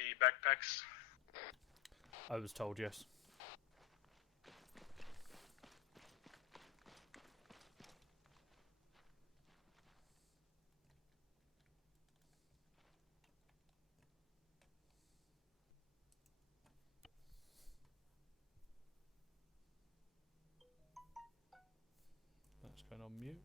the backpacks? I was told yes. That's going on mute.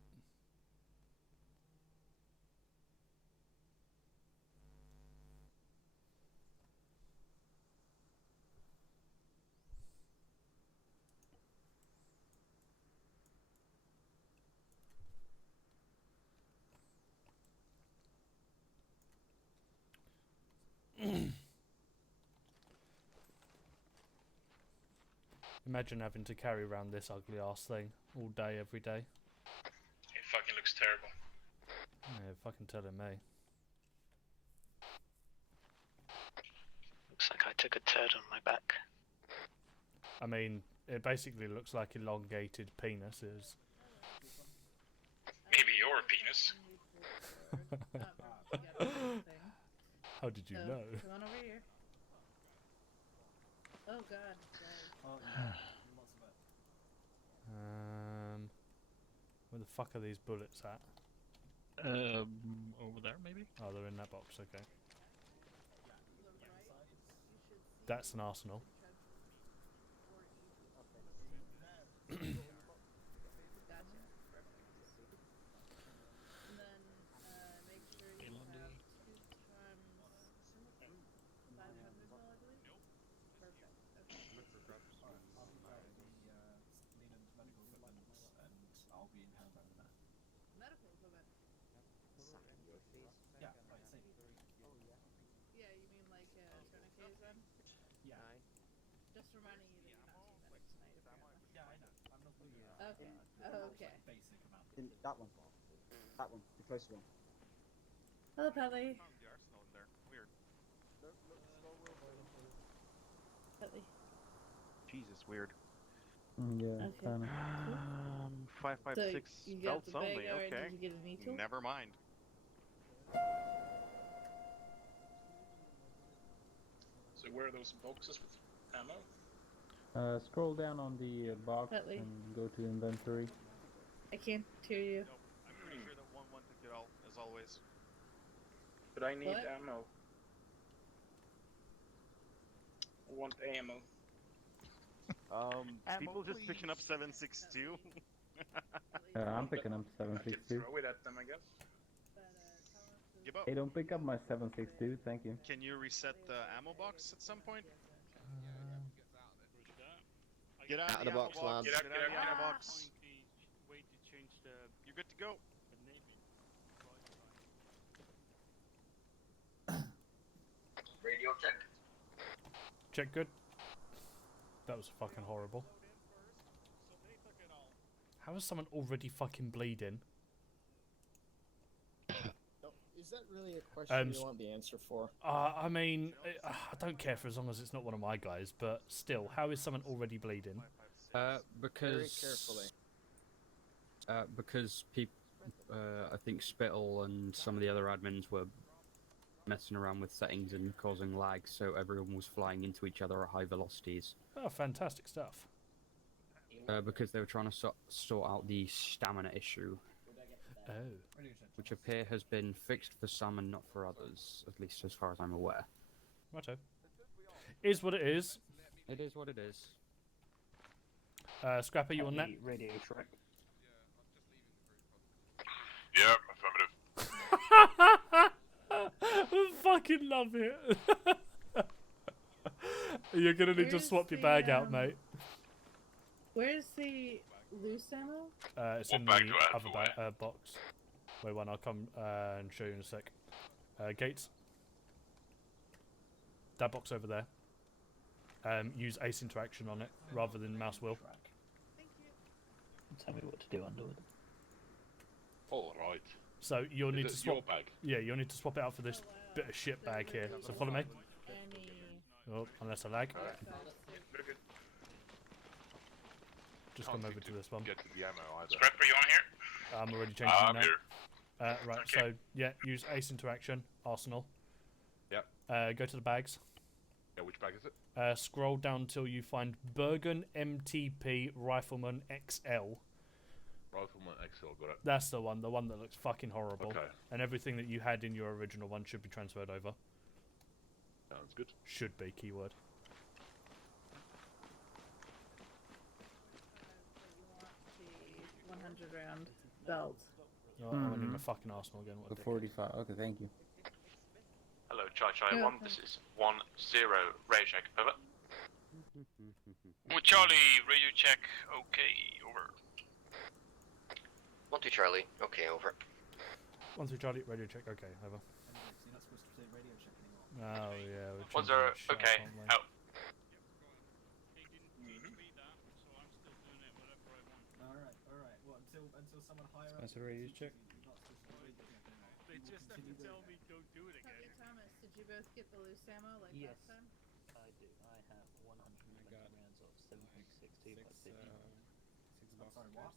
Imagine having to carry around this ugly ass thing all day, every day. It fucking looks terrible. Yeah, fucking telling me. Looks like I took a turd on my back. I mean, it basically looks like elongated penises. Maybe your penis. How did you know? Come on over here. Oh god. Where the fuck are these bullets at? Over there maybe? Oh, they're in that box, okay. That's an arsenal. Gotcha. Perfect. And then make sure you have 2 times 500 mil, I believe. Perfect. Okay. Medical equipment. Yeah, you mean like tourniquets then? Yeah. Just reminding you that you're not seeing medics tonight. Okay. Okay. That one. That one. The closer one. Hello, Pelly. Found the arsenal in there. Weird. Pelly. Jesus, weird. Yeah. Okay. 556 So you got belts the bag only. already. Okay. Did you get a knee tool? Never mind. So where are those boxes with ammo? Scroll down on the box Utley. and go to inventory. I can't hear you. Nope. I'm pretty sure that 1-1 took it all, as always. But I need What? ammo. I want ammo. People just picking up 762. I'm picking up I can 762. throw it at them, I guess. Give up. Hey, don't pick up my 762, thank you. Can you reset the ammo box at some point? Get out of the box, lads. Get out of the ammo box. You're good to go. Radio check. Check good. That was fucking horrible. How is someone already fucking bleeding? Is that really a question you want the answer for? I mean, I don't care for as long as it's not one of my guys, but still, how is someone already bleeding? Very carefully. Because people, I think Spittle and some of the other admins were messing around with settings and causing lag, so everyone was flying into each other at high velocities. Oh, fantastic stuff. Because they were trying to sort out the stamina issue. Oh. Which appear has been fixed for some and not for others, at least as far as I'm aware. Righto. Is what it is. It is what it is. Scrapper, you on that? Radio track. Yep, affirmative. I fucking love it. You're gonna need to swap your bag out, mate. Where's the loose ammo? It's in the other box. Wait one, I'll come and show you in a sec. Gates. That box over there. Use ace interaction on it rather than mouse wheel. Thank you. Tell me what to do underwood. Alright. So you'll need to swap. Your bag? Yeah, you'll need to swap it out for this bit of shit bag here. So follow me. Oh, unless I lag. Just come over to this one. Get to the ammo either. Scrapper, you on here? I'm already changing I'm now. here. Right, Okay. so yeah, use ace interaction, arsenal. Yep. Go to the bags. Yeah, which bag is it? Scroll down till you find Bergen MTP Rifleman XL. Rifleman XL, got it. That's the one that looks fucking horrible. Okay. And everything that you had in your original one should be transferred over. Sounds good. Should be, keyword. The 100 round belt. Oh, I'm in my fucking arsenal again. What a The dick. 45. Okay, thank you. Hello, Charlie Yeah, 1. okay. This is 1-0 radio check. Over. Well, Charlie, radio check. Okay, over. 1-2 Charlie. Okay, over. 1-3 Charlie, radio check. Okay, over. You're not supposed to say radio check anymore. Oh yeah. we're 1-0. changing that shit, Okay, aren't we? out. Alright. Well, until someone higher up. Spencer, radio check. They just have to tell me don't do it again. Okay, Thomas, did you both get the loose ammo like Yes. last time? I do. I have 120 rounds of 7.62 by 50. I'm sorry, what?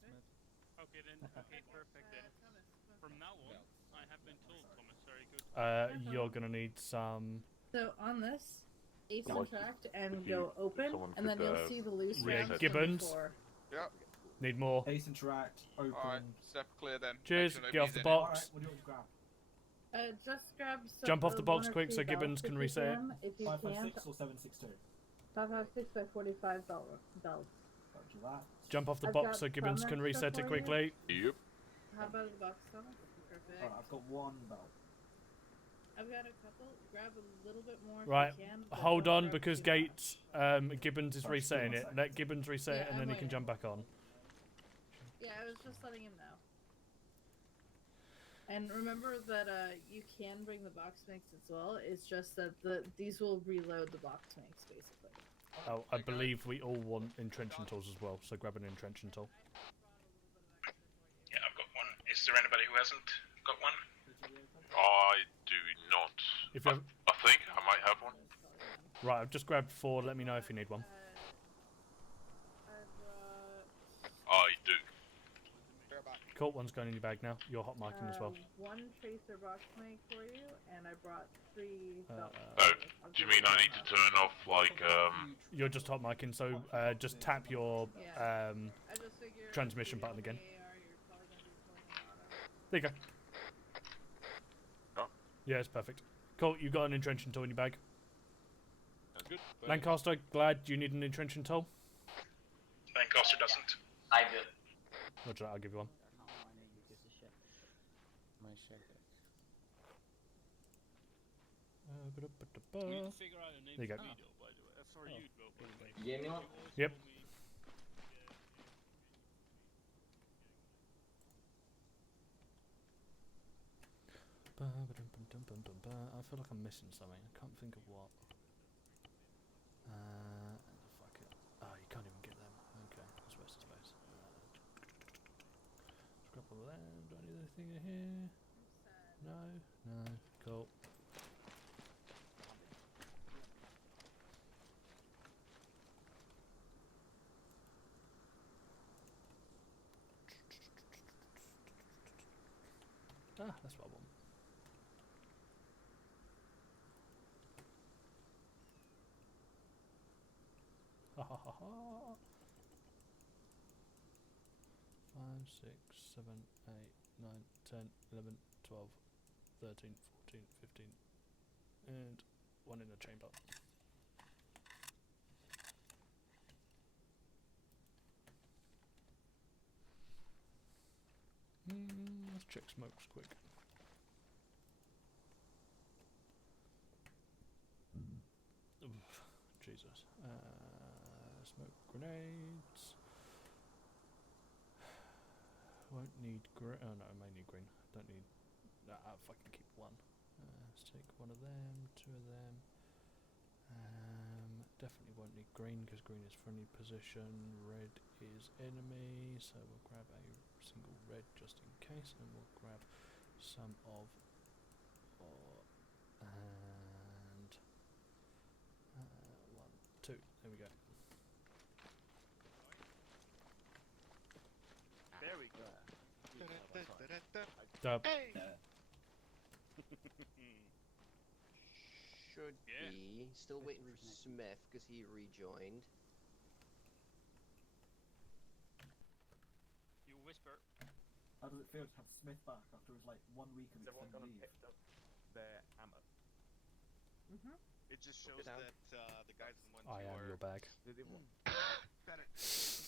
Okay then. Okay, perfect then. Thomas, From now on, I have been told, Thomas. Sorry, go. You're gonna need some. So on this, ace Well, contract and if you- go open, someone and then could, you'll see the loose Yeah, rounds from Gibbons. before. Need more. Ace interact, open. Alright, step clear then. Cheers. Make sure Get off the nobody's in it. box. What do you want to grab? Just grab some, Jump off the box one or quick two so Gibbons belts can if you reset it. can. If you 556 can't, or 762? 556 by 45 belts. Don't do that. Jump off the I've box got so Gibbons some can extra reset it for you. quickly. Yep. How about the box, Thomas? Perfect. Alright, I've got one belt. I've got a couple. Grab a little bit more Right, if you can. but hold don't on grab because too much. Gates Gibbons is Sorry, just resetting give me it. one Let Gibbons reset Yeah, it and I'm then he can waiting. jump back on. Yeah, I was just letting him know. And remember that you can bring the box makes as well. It's just that these will reload the box makes basically. Oh, I believe we all want entrenching tools as well, so grab an entrenching tool. Yeah, I've got one. Is there anybody who hasn't got one? I do not. If you have, I think I might have one. right, I've just grabbed 4. Let me know if you need one. I do. Cool, one's going in your bag now. You're hot marking as well. One tracer box make for you, and I brought 3 belts. Oh, do you mean I need to turn off like You're just hot marking, so just tap your I just figured transmission if you button again. have the AR, you're probably gonna be pulling auto. There you go. Oh. Yeah, it's perfect. Cool, you got an entrenching tool in your bag. Sounds good. Lancaster, glad you need an entrenching tool. Lancaster doesn't. I do. Roger that, I'll give you one. My check. We need to figure out a name There you for go. me though, by the way. For you, though, by the way. You gave me one? Yep. I feel like I'm missing something. I can't think of what. Fuck it. Oh, you can't even get them. Okay, that's waste of space. Scrap all of that. Do I need anything in here? No, no. Cool. Ah, that's what I want. Ha ha ha ha. 5, 6, 7, 8, 9, 10, 11, 12, 13, 14, 15, and 1 in the chamber. Let's check smokes quick. Oof, Jesus. Smoke grenades. Won't need green. Oh no, I may need green. Don't need. I'll fucking keep 1. Let's take 1 of them, 2 of them. Definitely won't need green because green is friendly position. Red is enemy, so we'll grab a single red just in case, and we'll grab some of. And 1, 2. There we go. There we go. Dub. Hey! should be still waiting for Smith because he rejoined. You whisper. How does it feel to have Smith back after his like 1 week of Everyone gone extended and leave? picked up their ammo. It just shows that the guys in 1-2 I am are... your bag.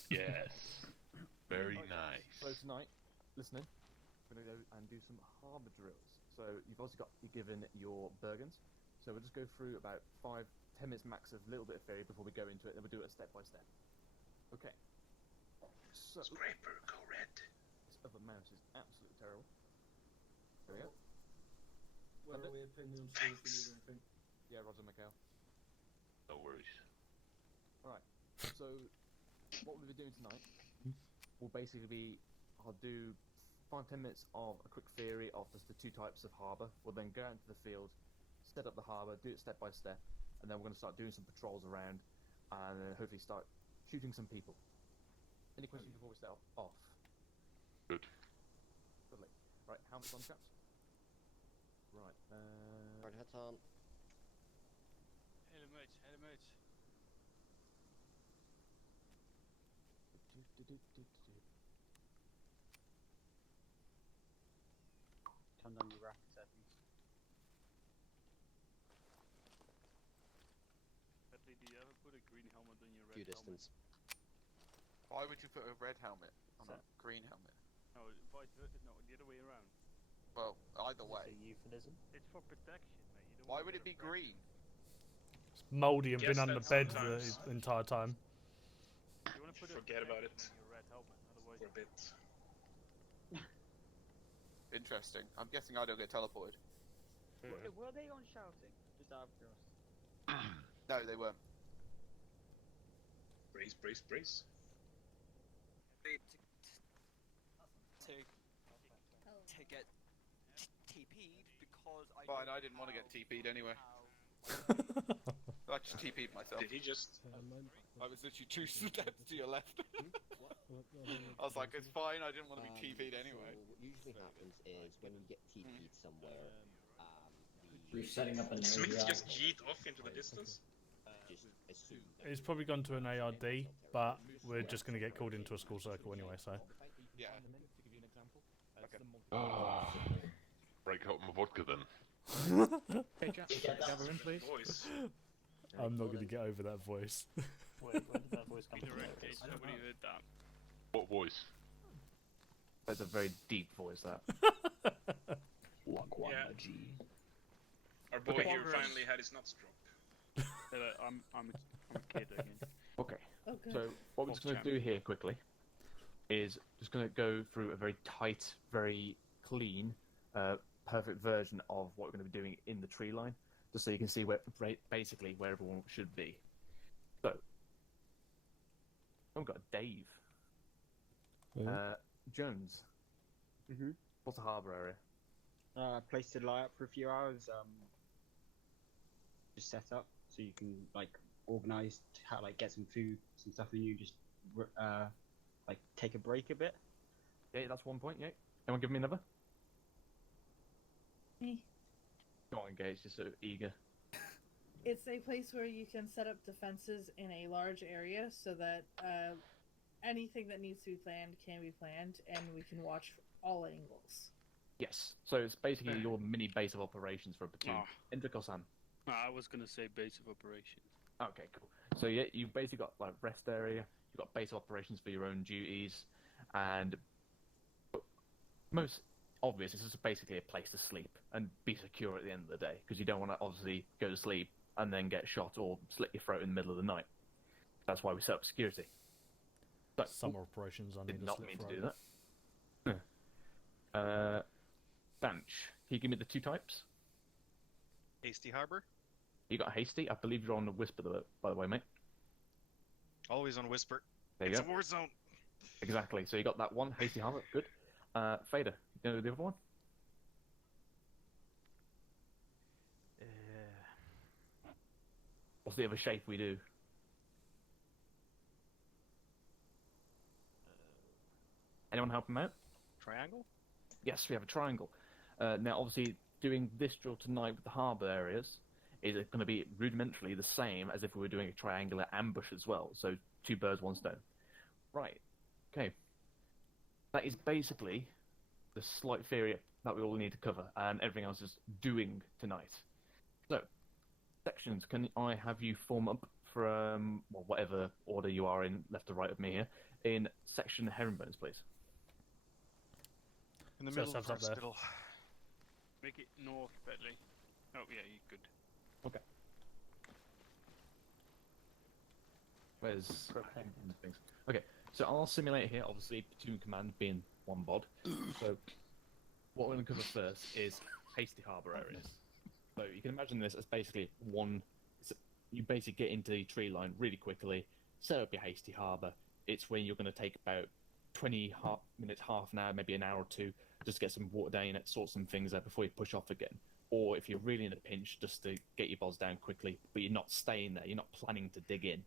Yes. Very nice. So tonight, listening, we're going to go and do some harbour drills. So you've also got, you're given your Bergens. So we'll just go through about 5-10 minutes max of a little bit of theory before we go into it, then we'll do it step by step. Okay. So... Scraper, go red. This other mouse is absolutely terrible. There we go. Where are we opinions? Do we need anything? Yeah, Roger McHale. No worries. Alright, so what we'll be doing tonight will basically be, I'll do 5-10 minutes of a quick theory of just the 2 types of harbour. We'll then go out into the field, set up the harbour, do it step by step, and then we're going to start doing some patrols around, and then hopefully start shooting some people. Any questions before we start off? Good. Lovely. Right, helmets on, chaps? Right, Hard hats on. Helmets, helmets. Turn down your rapid settings. Bentley, do you ever put a green helmet on your red Few helmet? distance. Why would you put a red helmet on a green helmet? No, vice versa. No, the other way around. Well, either way. It's a euphemism. It's for protection, mate. You don't Why want would to it be get a fracture. green? It's mouldy and Guess been under that bed sometimes. the entire time. You want to put a Forget about protection on your red helmet, otherwise For a bit. Interesting. I'm guessing I don't get teleported. Were they on shouting? Just out of curiosity. No, they weren't. Brace, brace, brace. To get TP'd because I. Fine, I didn't want to get TP'd anyway. I just TP'd myself. Did he just... I was literally 2 steps to your left. I was like, it's fine, I didn't want to be TP'd anyway. So what usually happens is when you get TP'd somewhere, You're setting up an Smith area. just yeet off into the distance? just assume that He's probably gone to an ARD, but we're just going to get called into a school circle anyway, so... Yeah. Break out my vodka then. Hey, chaps, gather in, please. Voice. I'm not going to get over that voice. Wait, where did that voice come from? Direct case, nobody heard that. What voice? That's a very deep voice, that. Yeah. Our boy Okay. here finally had his nuts dropped. I'm a kid again. Okay. Okay. So what we're just going to do here quickly is just going to go through a very tight, very clean, perfect version of what we're going to be doing in the tree line, just so you can see where basically where everyone should be. So we've got Dave, Jones. What's the harbour area? Place to lie up for a few hours. Just set up so you can like organize how like get some food, some stuff, and you just like take a break a bit. Yeah, that's 1 point. Yeah. Anyone give me another? Me. Go on, Gage. Just so eager. It's a place where you can set up defenses in a large area so that anything that needs to be planned can be planned, and we can watch all angles. Yes. So it's basically your mini base of operations for a platoon. Oh. Indra-Kosan. I was gonna say base of operations. Okay, cool. So yeah, you've basically got like rest area. You've got base of operations for your own duties, and most obvious, this is basically a place to sleep and be secure at the end of the day, because you don't want to obviously go to sleep and then get shot or slit your throat in the middle of the night. That's why we set up security. So, Summer operations, I need did a not slip mean to throat. do that. Bench. Can you give me the 2 types? Hasty Harbor? You got hasty. I believe you're on the whisper, by the way, mate. Always on Whisper. There you It's go. a war zone. Exactly. So you got that one, hasty harbor. Good. Fader. You know the other one? What's the other shape we do? Anyone help him out? Triangle? Yes, we have a triangle. Now, obviously, doing this drill tonight with the harbour areas is going to be rudimentarily the same as if we were doing a triangular ambush as well. So 2 birds, 1 stone. Right. Okay. That is basically the slight theory that we all need to cover, and everything else is doing tonight. So, sections. Can I have you form up from whatever order you are in, left to right of me here, in section herringbones, please? In the So middle of stuff's the up there. middle. Make it north, Bentley. Oh yeah, you good. Okay. Where's things? Okay, so I'll simulate here, obviously, platoon command being 1 bod. So, what we're going to cover first is hasty harbour areas. So you can imagine this as basically you basically get into the tree line really quickly, set up your hasty harbour. It's when you're going to take about 20 minutes, half an hour, maybe an hour or 2, just to get some water down it, sort some things out before you push off again. Or if you're really in a pinch, just to get your bods down quickly, but you're not staying there, you're not planning to dig in.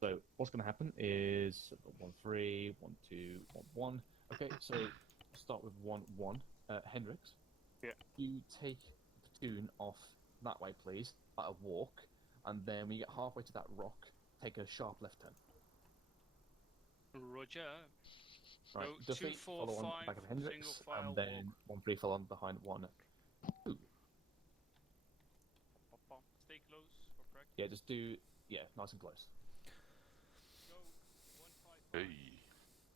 So what's going to happen is 1, 3, 1, 2, 1, 1. Okay, so start with 1, 1. Hendrix, yeah. You take the platoon off that way, please, at a walk, and then when you get halfway to that rock, take a sharp left turn. Roger. Right, So Duffy, 2, 4, follow on 5, back of Hendrix, single file and then 1, 3 follow on behind 1, 2. Stay close for practice. Yeah, just do, nice and close. Go 1, 5, 5. Hey.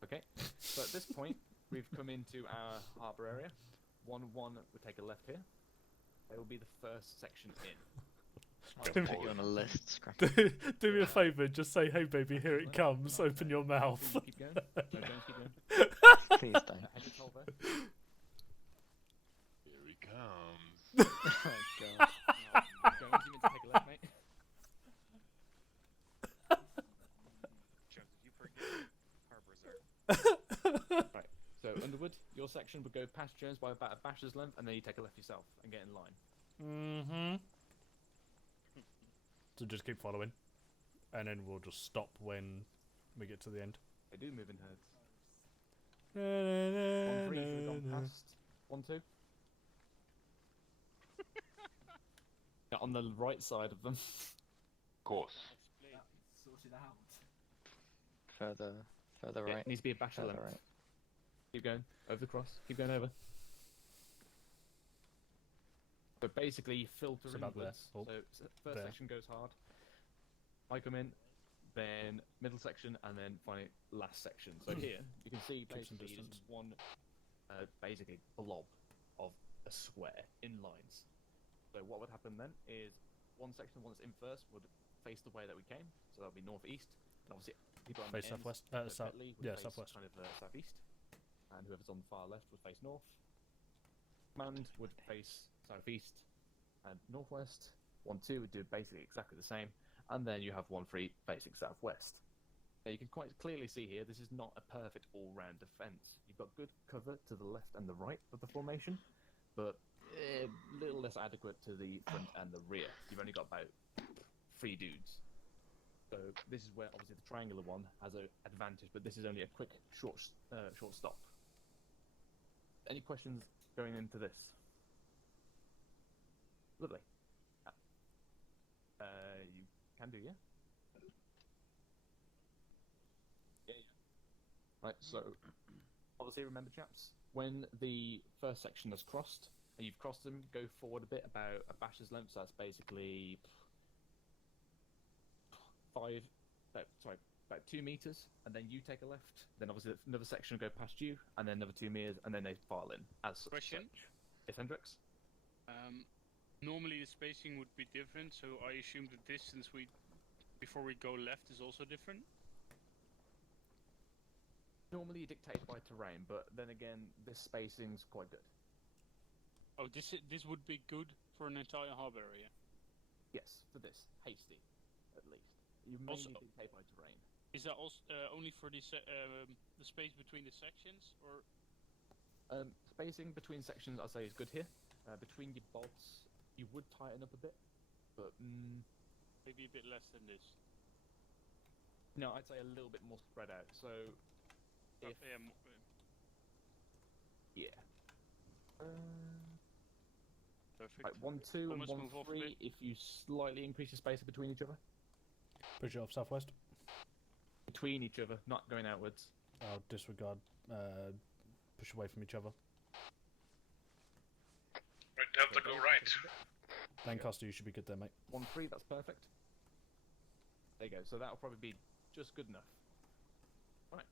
Okay, so at this point, we've come into our harbour area. 1, 1, we take a left here. It will be the first section in. Do I'll put you on a list, Scrap. do me a favour, just say, "Hey baby, here it comes." Open your mouth. Keep going. No, James, keep going. Please don't. Hendrix, hold there. Here he comes. Oh god. James, you meant to take a left, mate. Jones, if you forget harbors are. Right, so Underwood, your section would go past Jones by about a bash's length, and then you take a left yourself and get in line. Mm-hmm. So just keep following, and then we'll just stop when we get to the end. They do move in herds. 1, 3 should have gone past. 1, 2. Yeah, on the right side of them. Of course. Sorted out. Further Yeah, right. it needs to be a bash Further length. right. Keep going. Over the cross. Keep going over. So basically, you filter It's about inwards. there. Oh, So first there. section goes hard. I come in, then middle section, and then finally last section. So here you can see Keep some basically distance. it's one basically blob of a square in lines. So what would happen then is one section, one that's in first, would face the way that we came. So that would be northeast. And obviously people on Face the ends, southwest. so South. Bentley would Yeah, face southwest. kind of southeast, and whoever's on the far left would face north. Command would face southeast and northwest. 1, 2 would do basically exactly the same, and then you have 1, 3 facing southwest. Now you can quite clearly see here this is not a perfect all-round defense. You've got good cover to the left and the right of the formation, but a little less adequate to the front and the rear. You've only got about 3 dudes. So this is where obviously the triangular one has an advantage, but this is only a quick, short stop. Any questions going into this? Lovely. You can do, yeah? Yeah. Right, so obviously remember, chaps, when the first section has crossed, and you've crossed them, go forward a bit, about a bash's length, so that's basically about 2 meters, and then you take a left, then obviously another section will go past you, and then another 2 meters, and then they file in as Question? such. Yes, Hendrix? Normally the spacing would be different, so I assume the distance before we go left is also different? Normally dictated by terrain, but then again, this spacing's quite good. Oh, this would be good for an entire harbor area? Yes, for this. Hasty, at least. You mainly Also- dictate by terrain. Is that also only for the space between the sections, or? Spacing between sections, I'd say, is good here. Between your bods, you would tighten up a bit, but Maybe a bit less than this. no, I'd say a little bit more spread out. So, if yeah, Perfect. Right, 1, 2, Almost and 1, move off a 3. bit. If you slightly increase your space between each other. Push it off southwest. Between each other, not going outwards. I'll disregard. Push away from each other. Right, Delta, go right. Lancaster, you should be good there, mate. 1, 3, that's perfect. There you go. So that'll probably be just good enough. Right.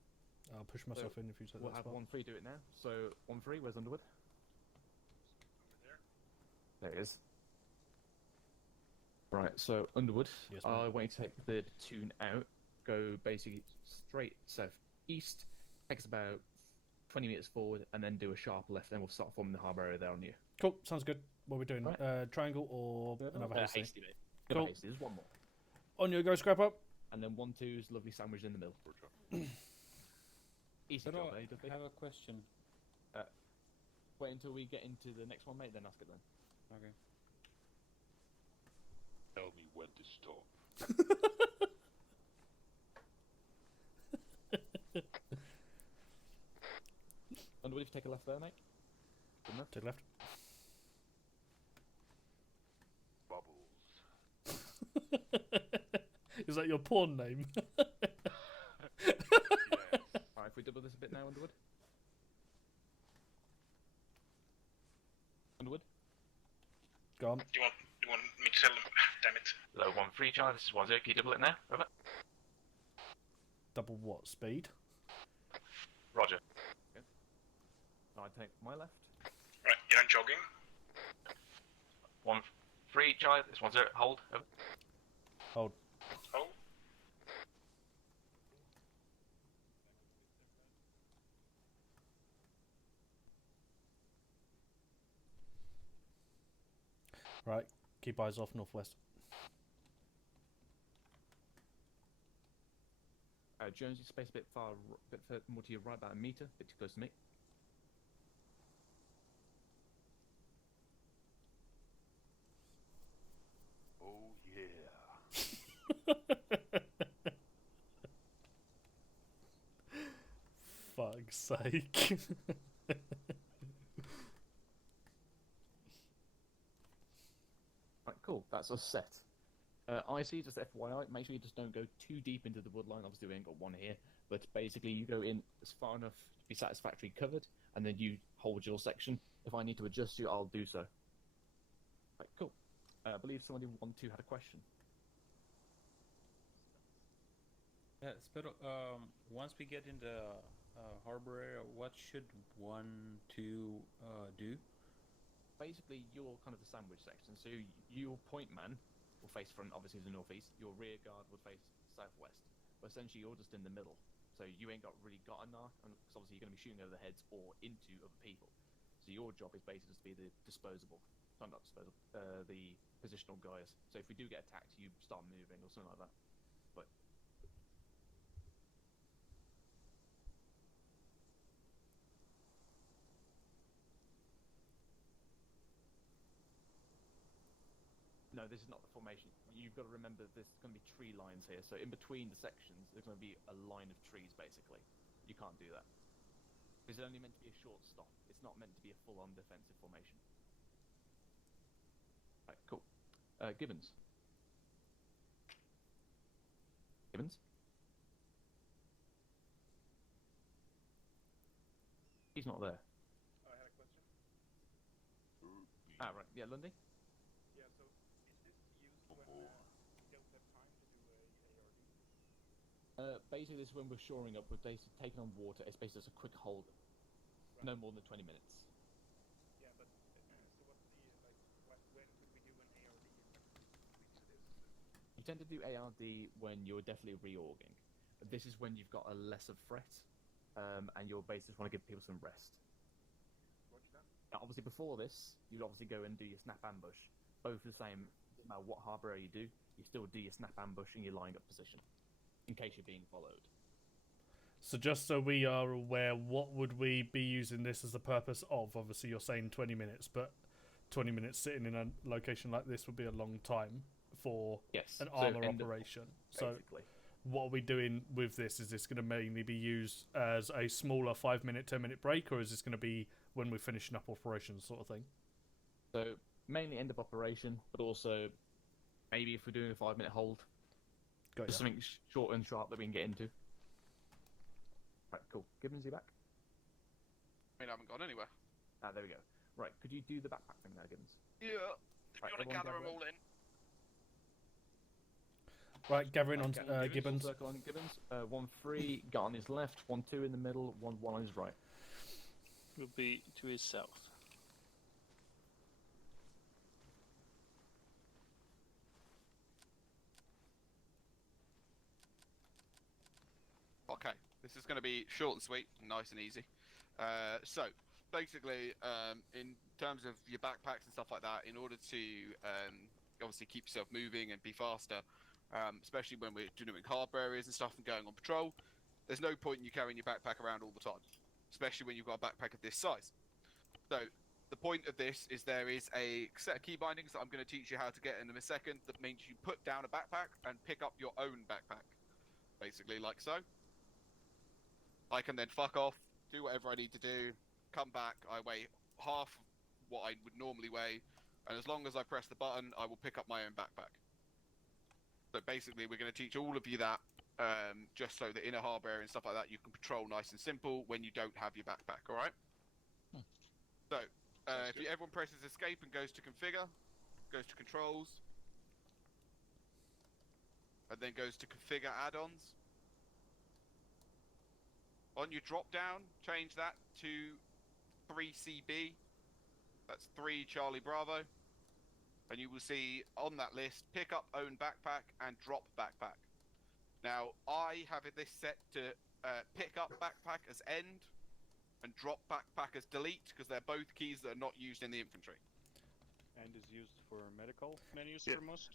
I'll push myself in if you take We'll that have spot. 1, 3 do it now. So 1, 3, where's Underwood? There he is. Right, so Underwood, Yes, I want you to take the platoon out, go basically straight southeast, takes about 20 meters forward, and then do a sharp left, then we'll start forming the harbour area there on you. Cool, sounds good. What are we doing? Right. Triangle or another hasty? Hasty, mate. Cool. Another hasty. There's one more. On your go, scrap up. And then 1, 2's lovely sandwich in the middle. Easy But job, I Dudley? have a question. Wait until we get into the next one, mate, then ask it then. Okay. Tell me when to stop. Underwood, if you take a left there, mate. Good enough. Take left. Bubbles. Is that your porn name? Alright, if we double this a bit now, Underwood. Underwood? Go on. You want me to tell them? Damn it. Low 1-3, Charlie, this is 1-0, can you double it now? Over. Double what? Speed? Roger. Okay. Now I take my left. Right, you're on jogging. 1-3, Charlie, this 1-0, hold. Over. Hold. Hold. Right, keep eyes off northwest. Jones, you space a bit more to your right, about a meter, a bit too close to me. Oh yeah. Fuck's sake. Right, cool. That's us set. IC, just FYI, make sure you just don't go too deep into the woodline. Obviously, we ain't got one here, but basically, you go in as far enough to be satisfactorily covered, and then you hold your section. If I need to adjust you, I'll do so. Right, cool. I believe somebody 1-2 had a question. Yeah, Spittle, once we get in the harbor area, what should 1, 2 do? Basically, you're kind of the sandwich section. So your point man will face front, obviously the northeast. Your rear guard will face southwest. But essentially, you're just in the middle. So you ain't really got a narc, because obviously you're going to be shooting over the heads or into other people. So your job is basically just to be the disposable. Not disposable. The positional guys. So if we do get attacked, you start moving or something like that. But no, this is not the formation. You've got to remember there's going to be tree lines here. So in between the sections, there's going to be a line of trees, basically. You can't do that. This is only meant to be a short stop. It's not meant to be a full-on defensive formation. Right, cool. Gibbons. Gibbons? He's not there. I had a question. Ah, right. Yeah, Lundy? Yeah, so is this used when you don't have time to do a ARD? Basically, this is when we're shoring up. We're basically taking on water. It's basically just a quick hold. Right. No more than 20 minutes. Yeah, but so what's the when could we do an ARD in like 2 weeks it is? You tend to do ARD when you're definitely reorging. This is when you've got a lesser threat, and you're basically just want to give people some rest. Roger that. Now, obviously, before this, you'd obviously go and do your snap ambush. Both the same. No matter what harbour area you do, you still do your snap ambush in your lying up position, in case you're being followed. So just so we are aware, what would we be using this as the purpose of? Obviously, you're saying 20 minutes, but 20 minutes sitting in a location like this would be a long time for an armour operation. So what are we doing with this? Is this going to mainly be used as a smaller 5-minute, 10-minute break, or is this going to be when we're finishing up operations sort of thing? So mainly end of operation, but also maybe if we're doing a 5-minute hold, Got just ya. something short and sharp that we can get into. Right, cool. Gibbons, you back? I mean, I haven't gone anywhere. Ah, there we go. Right, could you do the backpack thing now, Gibbons? Yeah. If Right, you want to everyone gather them gather. all in. Right, gathering on Okay, Gibbons. Circle on Gibbons. 1-3, got on his left. 1-2 in the middle. 1-1 on his right. Will be to his south. Okay, this is going to be short and sweet, nice and easy. So, basically, in terms of your backpacks and stuff like that, in order to obviously keep yourself moving and be faster, especially when we're doing harbour areas and stuff and going on patrol, there's no point in you carrying your backpack around all the time, especially when you've got a backpack of this size. So, the point of this is there is a set of key bindings that I'm going to teach you how to get in a second that means you put down a backpack and pick up your own backpack, basically like so. I can then fuck off, do whatever I need to do, come back, I weigh half what I would normally weigh, and as long as I press the button, I will pick up my own backpack. So basically, we're going to teach all of you that, just so that in a harbour area and stuff like that, you can patrol nice and simple when you don't have your backpack, alright? So, everyone presses escape and goes to configure, goes to controls, and then goes to configure add-ons. On your drop down, change that to 3CB. That's 3 Charlie Bravo. And you will see on that list, pick up own backpack and drop backpack. Now, I have this set to pick up backpack as end and drop backpack as delete, because they're both keys that are not used in the infantry. And is used for medical menus Yeah. for most?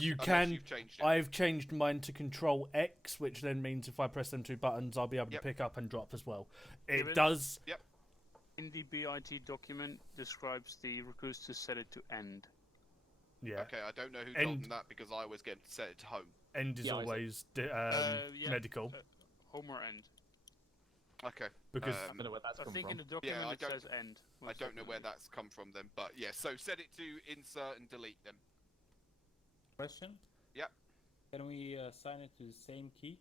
You unless can. you've changed it. I've changed mine to Control X, which then means if I press them 2 buttons, I'll be able to Yep. pick up and drop as well. It Gibbons? does. Yep. In the BIT document, describes the recruits to set it to end. Yeah. Okay, I don't know who End- told them that because I always get set it to home. End is Yeah, I see. always Yeah, medical home or end. Okay. because I don't know where that's I come think from. in the document I it don't- says end. I don't know where that's come from then, but yeah, so set it to insert and delete them. Question? Yep. Can we assign it to the same key?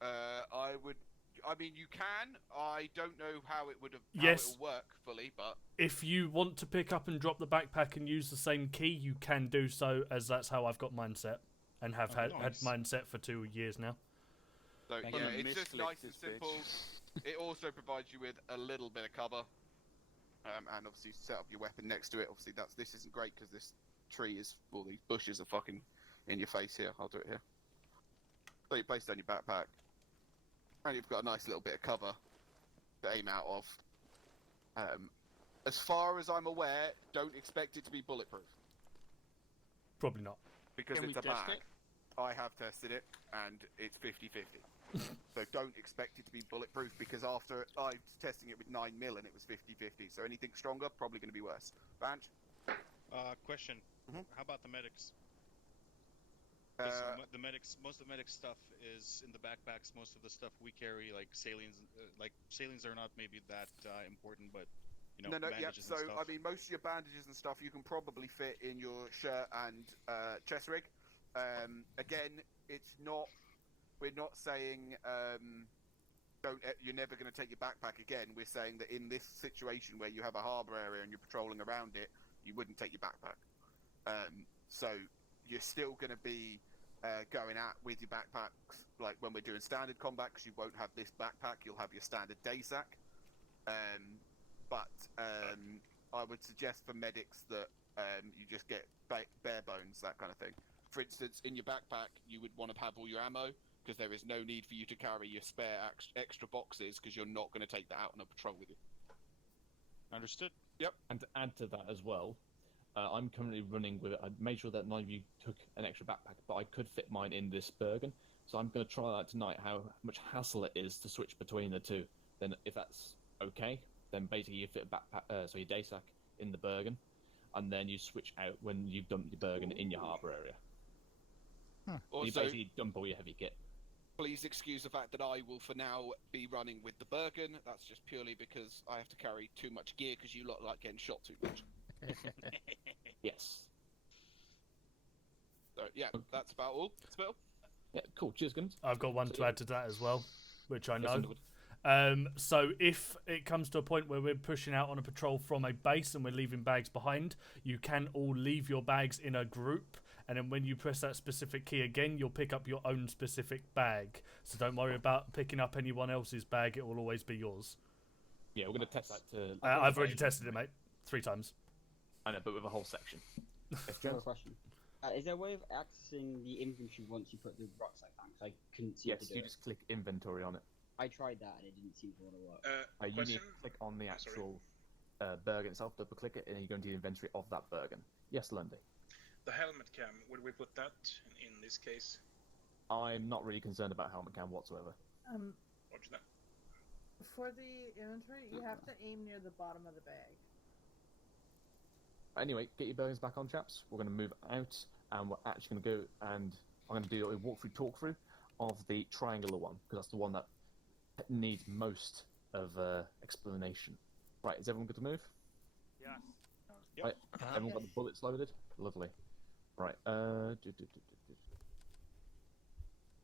I mean, you can. I don't know how it would have. Yes. How it'll work fully, but if you want to pick up and drop the backpack and use the same key, you can do so, as that's how I've got mine set and have had nice. mine set for 2 years now. so Thank yeah, you. it's just Misclick nice and this bitch. simple. It also provides you with a little bit of cover, and obviously set up your weapon next to it. Obviously, this isn't great because this tree is all these bushes are fucking in your face here. I'll do it here. So you place down your backpack, and you've got a nice little bit of cover to aim out of. As far as I'm aware, don't expect it to be bulletproof Probably not. because Can it's we a test bag. it? I have tested it, and it's 50-50. So don't expect it to be bulletproof because after I was testing it with 9mm and it was 50-50. So anything stronger, probably going to be worse. Banj? Question. Mhm. How about the medics? 'Cause Uh, most of the medic stuff is in the backpacks. Most of the stuff we carry, like salines, are not maybe that important, but you know, no, yeah. bandages So and stuff. I mean, most of your bandages and stuff you can probably fit in your shirt and chest rig. Again, it's not. We're not saying you're never going to take your backpack again. We're saying that in this situation where you have a harbour area and you're patrolling around it, you wouldn't take your backpack. So you're still going to be going out with your backpacks, like when we're doing standard combat, because you won't have this backpack. You'll have your standard day sack. But I would suggest for medics that you just get bare bones, that kind of thing. For instance, in your backpack, you would want to have all your ammo, because there is no need for you to carry your spare extra boxes, because you're not going to take that out on a patrol with you. Understood. Yep. And to add to that as well, I'm currently running with it. I made sure that none of you took an extra backpack, but I could fit mine in this Bergen. So I'm going to try that tonight, how much hassle it is to switch between the two. Then if that's okay, then basically you fit a backpack, so your day sack in the Bergen, and then you switch out when you dump your Bergen in your harbour area. You Also, basically dump all your heavy kit. please excuse the fact that I will for now be running with the Bergen. That's just purely because I have to carry too much gear because you lot like getting shot too much. Yes. So, yeah, that's about all. Spill. Yeah, cool. Cheers, Guns. I've got one to add to that as well, which I Yes, know. Underwood. So if it comes to a point where we're pushing out on a patrol from a base and we're leaving bags behind, you can all leave your bags in a group, and then when you press that specific key again, you'll pick up your own specific bag. So don't worry about picking up anyone else's bag, it will always be yours. Yeah, we're going to test that to... I've already tested it, mate. 3 times. I know, but with a whole section. Yes, I have James? a question. Is there a way of accessing the inventory once you put the rucksack down? 'Cause I couldn't seem to Yes, do you it. just click inventory on it. I tried that and it didn't seem to want to work. You need to click on the actual Bergen itself, double click it, and then you go into the inventory of that Bergen. Yes, Lundy. The helmet cam, would we put that in this case? I'm not really concerned about helmet cam whatsoever. Roger that. For the inventory, you have to aim near the bottom of the bag. Anyway, get your Bergens back on, chaps. We're going to move out, and we're actually going to go and I'm going to do a walkthrough, talkthrough of the triangular one, because that's the one that needs most of explanation. Right, is everyone good to move? Yeah. Right, everyone got the bullets loaded? Lovely. Right,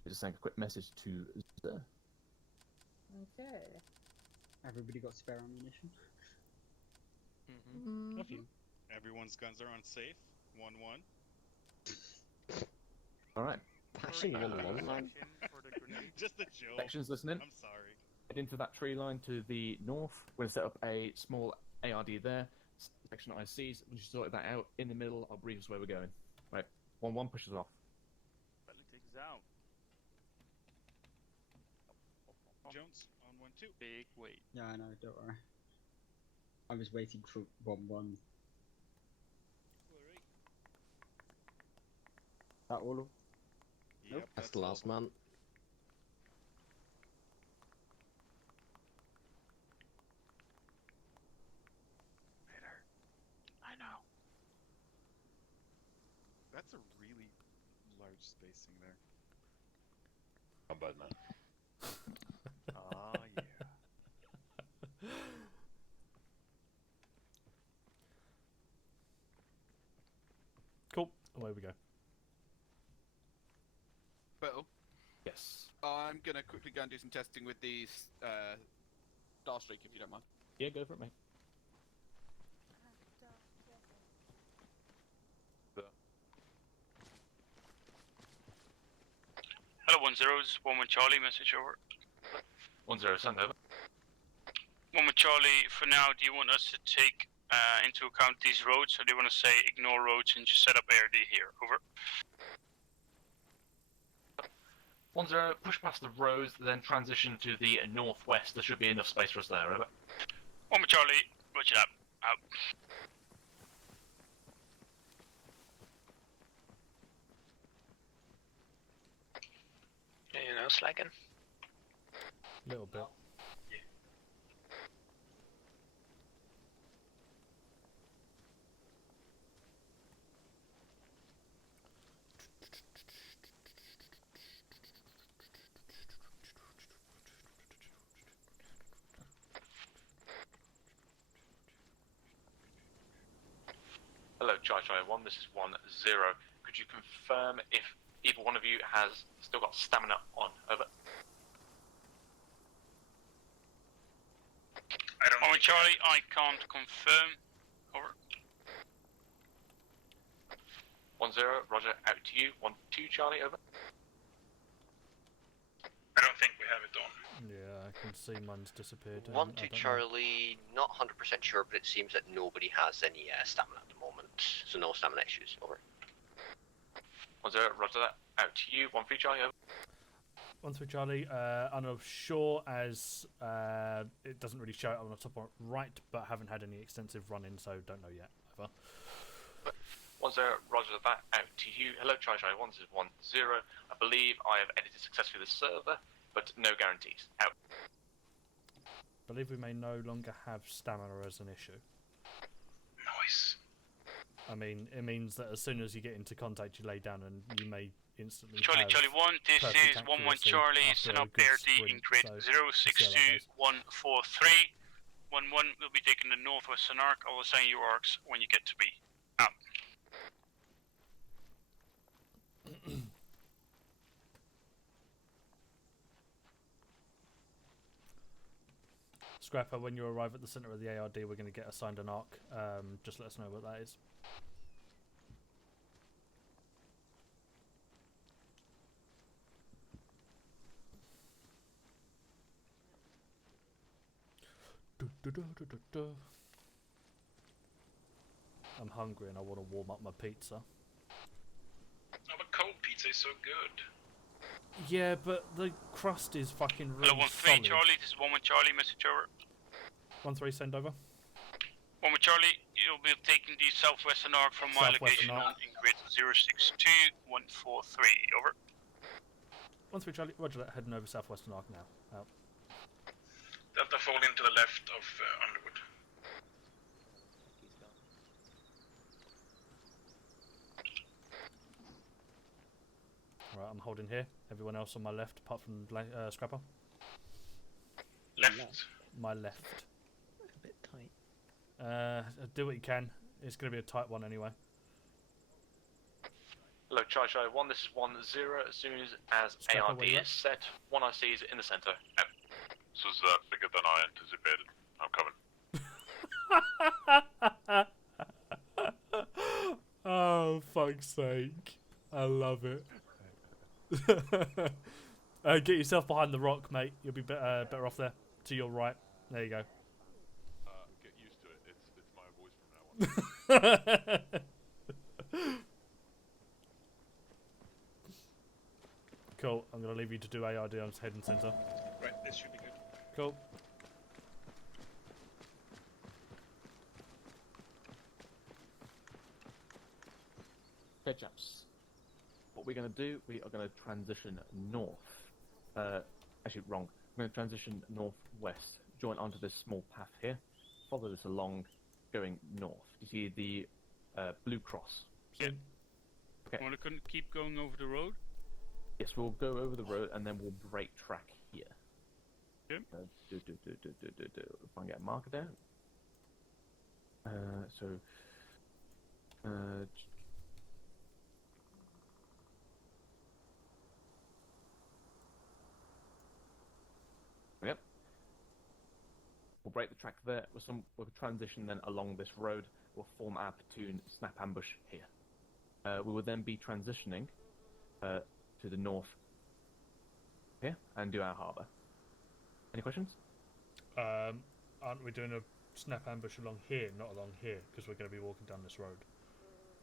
just send a quick message to the... Okay. Everybody got spare ammunition? Mm-hmm. A few. Everyone's guns are on safe. 1-1. Alright. Passion 1-1, man. Just a joke. Sections listening. I'm sorry. Head into that tree line to the north. We're going to set up a small ARD there. Section ICs. Once you sorted that out, in the middle, I'll brief us where we're going. Right. 1-1 pushes off. Bradley takes out. Jones on 1-2. Big wait. Yeah, I know, don't worry. I was waiting for 1-1. That all? Yep, Nope. That's the last man. I know. That's a really large spacing there. How about now? Ah, yeah. Cool. Away we go. Bill? Yes. I'm going to quickly go and do some testing with these Starstreak, if you don't mind. Yeah, go for it, mate. Hello, 1-0, this is 1-1 Charlie, message over. 1-0, send over. 1-1 Charlie, for now, do you want us to take into account these roads, or do you want to say ignore roads and just set up ARD here? Over. 1-0, push past the roads, then transition to the northwest. There should be enough space for us there, over. 1-1 Charlie, roger that. Out. You know, slacking. Little bit. Hello, Charlie 1, this is 1-0. Could you confirm if either one of you has still got stamina on? Over. I don't know. Charlie, I can't confirm. Over. 1-0, Roger, out to you. 1-2, Charlie, over. I don't think we have it on. Yeah, I can see mine's disappeared. 1-2 Charlie, not 100% sure, but it seems that nobody has any stamina at the moment, so no stamina issues. Over. 1-0, Roger that. Out to you. 1-3, Charlie, over. 1-3 Charlie, I'm not sure as it doesn't really show it on the top right, but haven't had any extensive run-in, so don't know yet. Over. 1-0, Roger that. Out to you. Hello, Charlie 1, this is 1-0. I believe I have edited successfully the server, but no guarantees. Out. I believe we may no longer have stamina as an issue. Nice. I mean, it means that as soon as you get into contact, you lay down and you may instantly Charlie, have Charlie 1, this perfect is 1-1 accuracy Charlie, after set a up good ARD sprint, in grid so 062143. 1-1 will be taking the northwestern arc. I will assign you arcs when you get to me. Out. Scrapper, when you arrive at the center of the ARD, we're going to get assigned an arc. Just let us know what that is. I'm hungry and I want to warm up my pizza. Oh, but cold pizza is so good. Yeah, but the crust is fucking really Hello, 1-3 solid. Charlie, this is 1-1 Charlie, message over. 1-3, send over. 1-1 Charlie, you'll be taking the southwestern arc from my location on in grid 062-143, over. 1-3 Charlie, roger that, heading over southwestern arc now. Out. Delta fall into the left of Underwood. Right, I'm holding here. Everyone else on my left, apart from Scrapper. Left. My left. A bit tight. Do what you can. It's going to be a tight one anyway. Hello, Charlie 1, this is 1-0. As soon as Scrapper, ARD where you is set, 1 IC is in the center. This was bigger than I anticipated. I'm coming. Oh, fuck's sake. I love it. Get yourself behind the rock, mate. You'll be better off there. To your right. There you go. Get used to it. It's my voice from now on. Cool. I'm going to leave you to do ARD on head and center. Right, this should be good. Cool. Okay, chaps. What we're going to do, we are going to transition north. Actually, wrong. We're going to transition northwest. Join onto this small path here. Follow this along, going north. You see the blue cross? Yeah. Okay. Want to keep going over the road? Yes, we'll go over the road and then we'll break track here. Okay. If I can get a marker there. Yep. We'll break the track there. We'll transition then along this road. We'll form our platoon snap ambush here. We will then be transitioning to the north here and do our harbour. Any questions? Aren't we doing a snap ambush along here, not along here? Because we're going to be walking down this road.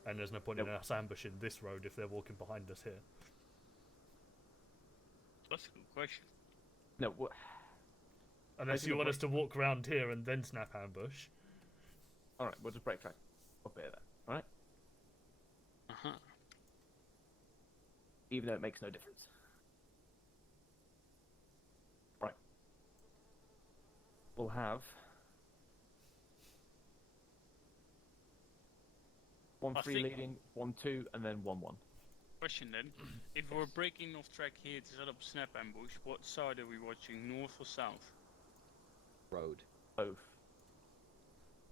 And there's no point in us ambushing this road if they're walking behind us here. That's a good question. No, unless you want us to walk around here and then snap ambush. Alright, we'll just break track up here then. Alright? Uh-huh. Even though it makes no difference. Right. We'll have 1-3 leading, 1-2, and then 1-1. Question then, if we're breaking off track here to set up a snap ambush, what side are we watching, north or south? Road. Both.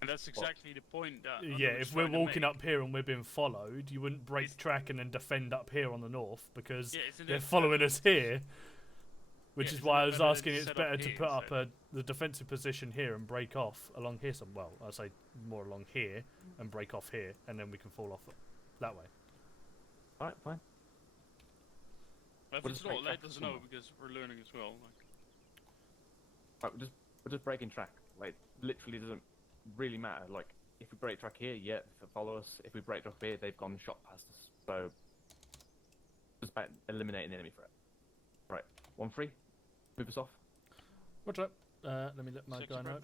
And that's exactly the point that... Yeah, if we're walking up here and we're being followed, you wouldn't break track and then defend up here on the north, because they're following us here. Which is why I was asking it's better to put up the defensive position here and break off along here some. Well, I'd say more along here and break off here, and then we can fall off that way. Alright, fine. If it's not, let us know, because we're learning as well. Right, we're just breaking track. Like, literally doesn't really matter. Like, if we break track here, yeah, they follow us. If we break track here, they've gone and shot past us. So, just about eliminating the enemy threat. Right, 1-3. Move us off. What's up? Let me let my guy know.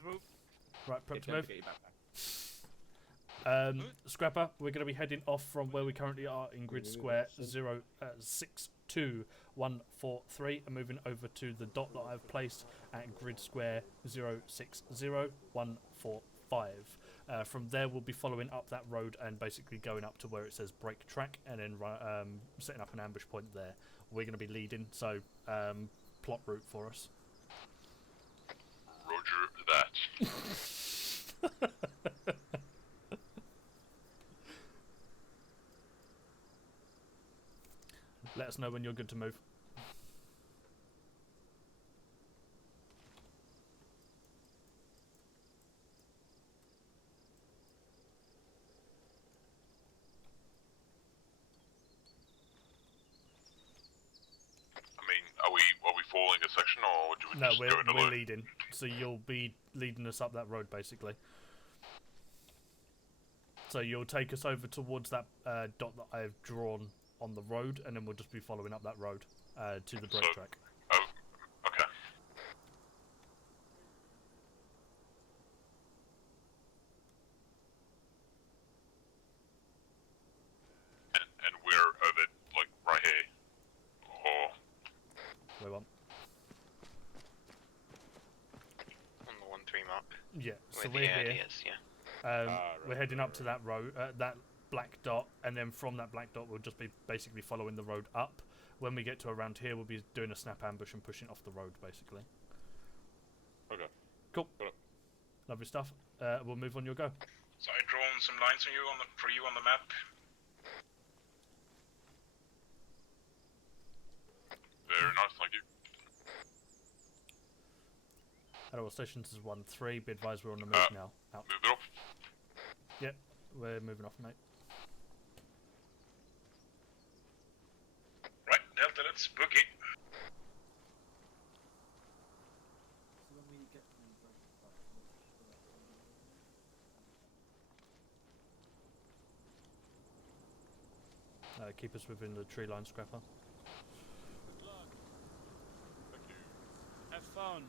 Right, prep to move. Scrapper, we're going to be heading off from where we currently are in grid square 62143 and moving over to the dot that I've placed at grid square 060145. From there, we'll be following up that road and basically going up to where it says break track and then setting up an ambush point there. We're going to be leading, so plot route for us. Roger that. Let us know when you're good to move. Are we following a section, or do we No, just go it we're alone? leading. So you'll be leading us up that road, basically. So you'll take us over towards that dot that I've drawn on the road, and then we'll just be following up that road to the brake track. Oh, okay. And we're over, like, right here, or... Where one? On the 1-3 mark. Yeah, so Where we're the here. is, yeah. We're heading up to that road, that black dot, and then from that black dot we'll just be basically following the road up. When we get to around here, we'll be doing a snap ambush and pushing off the road, basically. Okay. Cool. Lovely stuff. We'll move on your go. So I drawn some lines for you on the map. Very nice, thank you. Hello, stations is 1-3. Be advised we're on the move now. Out. Move it off. Yep, we're moving off, mate. Right, Delta, let's boogie. So when we get to the break back, Keep us within the tree line, Scrapper. Good luck. Thank you. Have fun.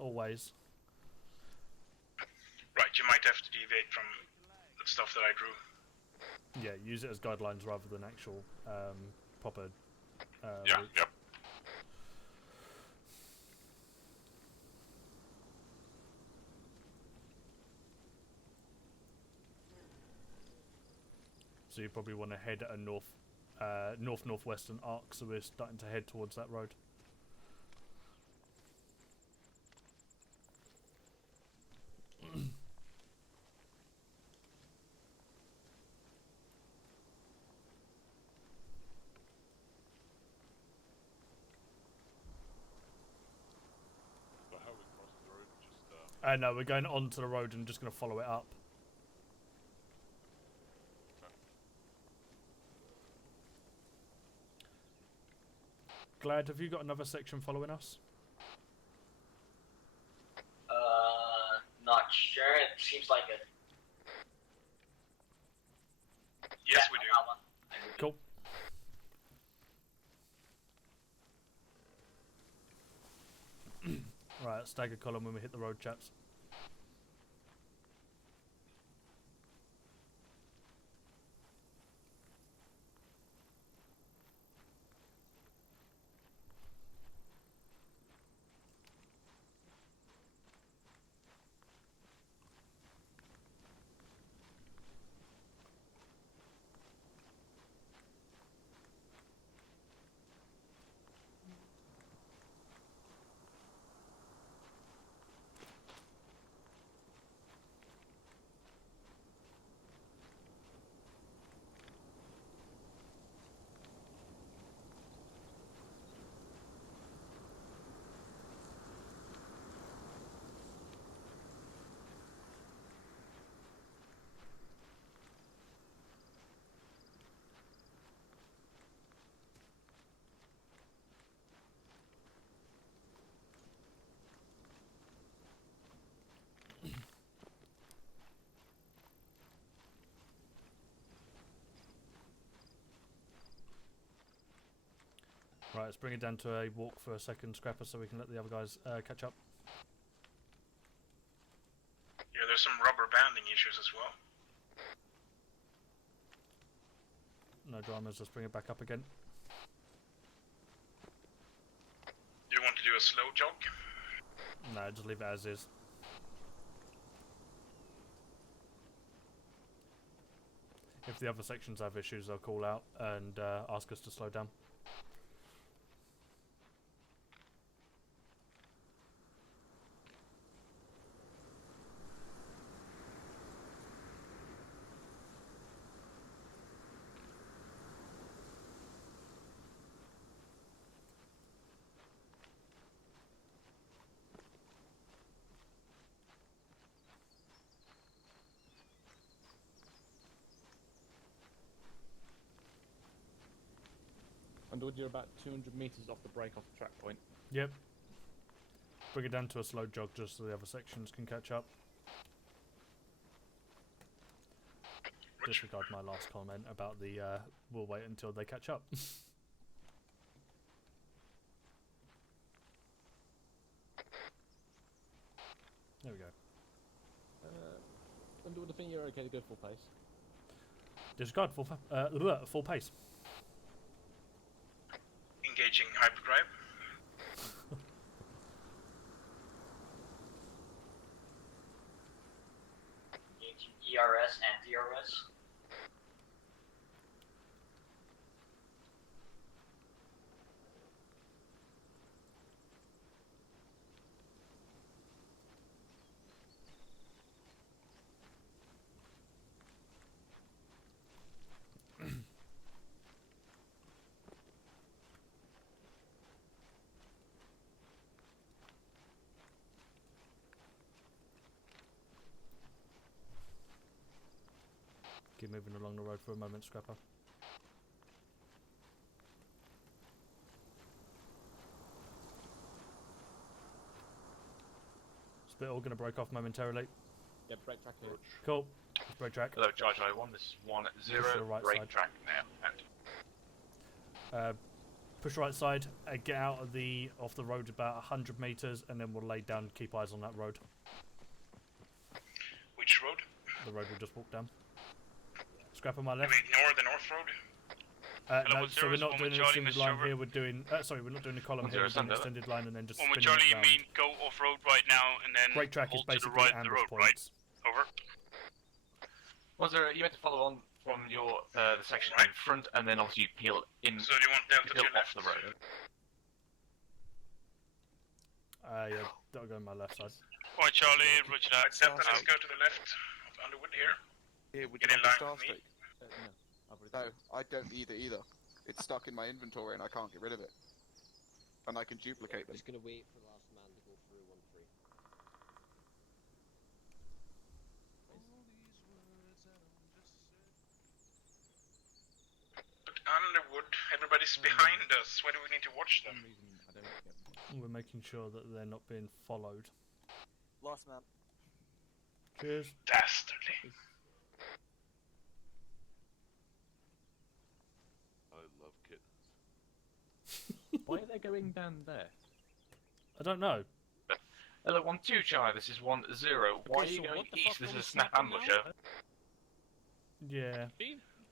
Always. Right, you might have to deviate from the stuff that I drew. Yeah, use it as guidelines rather than actual proper yeah, routes. yep. So you probably want to head at a north-northwestern arc, so we're starting to head towards that road. So how are we crossing the road? Just, No, we're going onto the road and just going to follow it up. Glad, have you got another section following us? Not sure. It seems like it. Yes, we do. Cool. Right, stagger column when we hit the road, chaps. Right, let's bring it down to a walk for a second, Scrapper, so we can let the other guys catch up. Yeah, there's some rubber banding issues as well. No dramas, let's bring it back up again. Do you want to do a slow jog? No, just leave it as is. If the other sections have issues, they'll call out and ask us to slow down. Underwood, you're about 200 meters off the break off the track point. Yep. Bring it down to a slow jog just so the other sections can catch up. Disregard my last comment about the we'll wait until they catch up. There we go. Underwood, I think you're okay to go full pace. Disregard full pace. Engaging hyperdrive. ERS and DRS. Keep moving along the road for a moment, Scrapper. Spit all going to break off momentarily. Yeah, break track here. Cool. Break track. Hello, Charlie 1. This is 1-0. Push the right break side. track now. Out. Push right side. Get out of off the road about 100 meters, and then we'll lay down. Keep eyes on that road. Which road? The road we just walked down. Scrap on my Do left. we ignore the north road? No, so we're not doing an extended line here. We're doing. Sorry, we're not doing a column here. We're doing an extended line and then just. Well, with spinning Charlie, it you mean go off road right now and then break track is hold to the basically right of the ambush road, right? points. Over. You meant to follow on from your the section in front, and then obviously you peel in. So you want Delta to peel your off left? the road. Yeah, that'll go on my left side. Alright, Charlie, roger that. Delta, let's go to the left of Underwood here. Here, would Get you in like line a with me. No, I don't either. It's stuck in my inventory and I can't get rid of it. And I can duplicate them. Just gonna wait for the last man to go through 1-3. But Underwood, everybody's behind us. Why do we need to watch them? We're making sure that they're not being followed. Last man. Cheers. Dastardly. I love kittens. Why are they going down there? I don't know. Hello, 1-2, Charlie. This is 1-0. Why are you going east? This is a snap ambush, over. Yeah.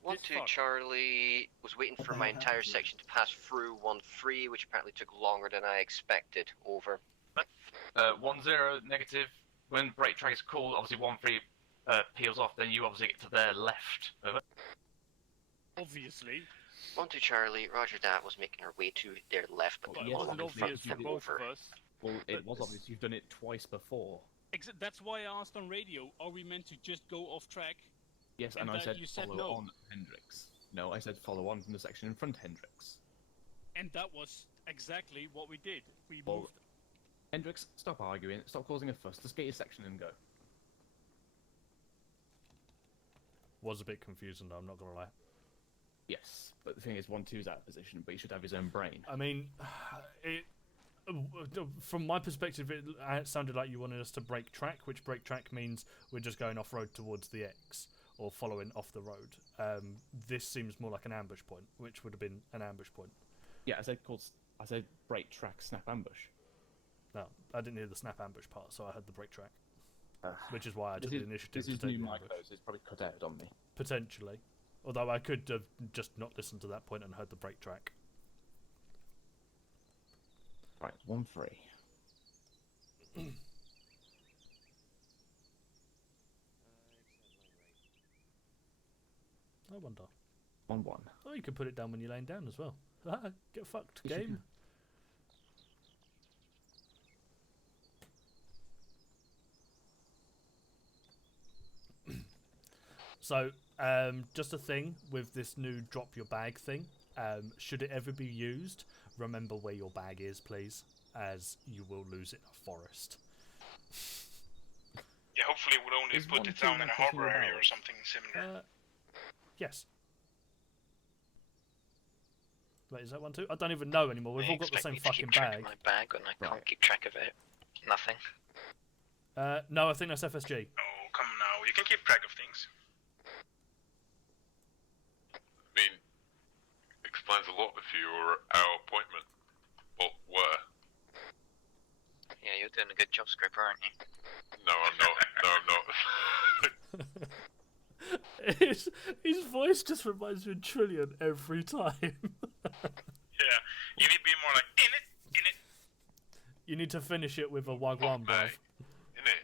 1-2 Charlie was waiting for my entire section to pass through 1-3, which apparently took longer than I expected. Over. 1-0, negative. When break track is called, obviously 1-3 peels off, then you obviously get to their left. Over. Obviously. 1-2 Charlie, roger that, was making her way to their left, but Well, we yes, all obviously, front it's them both over. of us. Well, it was obvious. You've done it twice before. That's why I asked on radio, are we meant to just go off track? Yes, and I said follow on Hendrix. No, I said follow on from the section in front Hendrix. And that was exactly what we did. We Well, moved. Hendrix, stop arguing. Stop causing a fuss. Just get your section and go. Was a bit confusing though, I'm not gonna lie. Yes, but the thing is, 1-2's out of position, but he should have his own brain. I mean, from my perspective, it sounded like you wanted us to break track, which break track means we're just going off road towards the X or following off the road. This seems more like an ambush point, which would have been an ambush point. Yeah, I said break track, snap ambush. No, I didn't hear the snap ambush part, so I had the break track, which is why I took the initiative. This to is take new the micros. ambush. It's probably cut out on me. Potentially, although I could have just not listened to that point and heard the break track. Right, 1-3. I wonder. 1-1. Oh, you could put it down when you're laying down as well. Get fucked, Yes, you game. So, just a thing with this new drop your bag thing. Should it ever be used, remember where your bag is, please, as you will lose it in a forest. Yeah, hopefully we'll only put it down in a harbor area or something similar. Yes. Wait, is that 1, 2? I don't even know anymore. We've all got the same fucking bag. My bag when I can't keep track of it. Nothing. No, I think that's FSG. Oh, come now. You can keep track of things. I mean, explains a lot if you were our appointment. Well, were. Yeah, you're doing a good job, Scripper, aren't you? No, I'm not. No, I'm not. His voice just reminds me of Trillion every time. Yeah, you need to be more like, in it. You need to finish it with a wagwan, bruv. In it.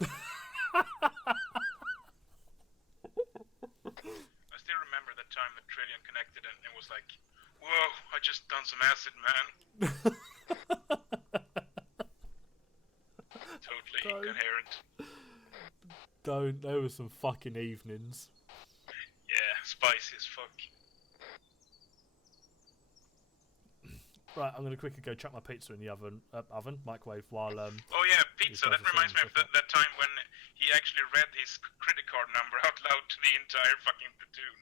I still remember that time that Trillion connected and it was like, whoa, I just done some acid, man. Totally incoherent. Don't. There were some fucking evenings. Yeah, spicy as fuck. Right, I'm gonna quickly go chuck my pizza in the microwave while Oh yeah, pizza. That reminds me of that time when he actually read his credit card number out loud to the entire fucking platoon.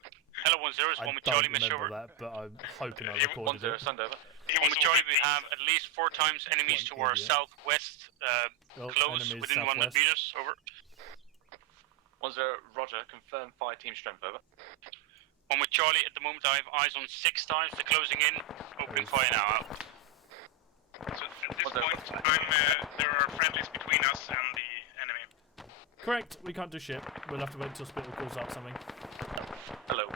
Hello, 1-0, is I one with don't Charlie, message over. remember that, but I'm hoping I recorded 1-0, it. send over. One with Charlie, we have at least 4 times enemies to our southwest, close enemies within 100 southwest. meters, over. 1-0, Roger, confirm fire team strength, over. One with Charlie, at the moment I have eyes on 6 times, they're closing in, opening fire now, out. So at this point, there are friendlies between us and the enemy. Correct. We can't do shit. We'll have to wait until Spittle calls out something. Hello,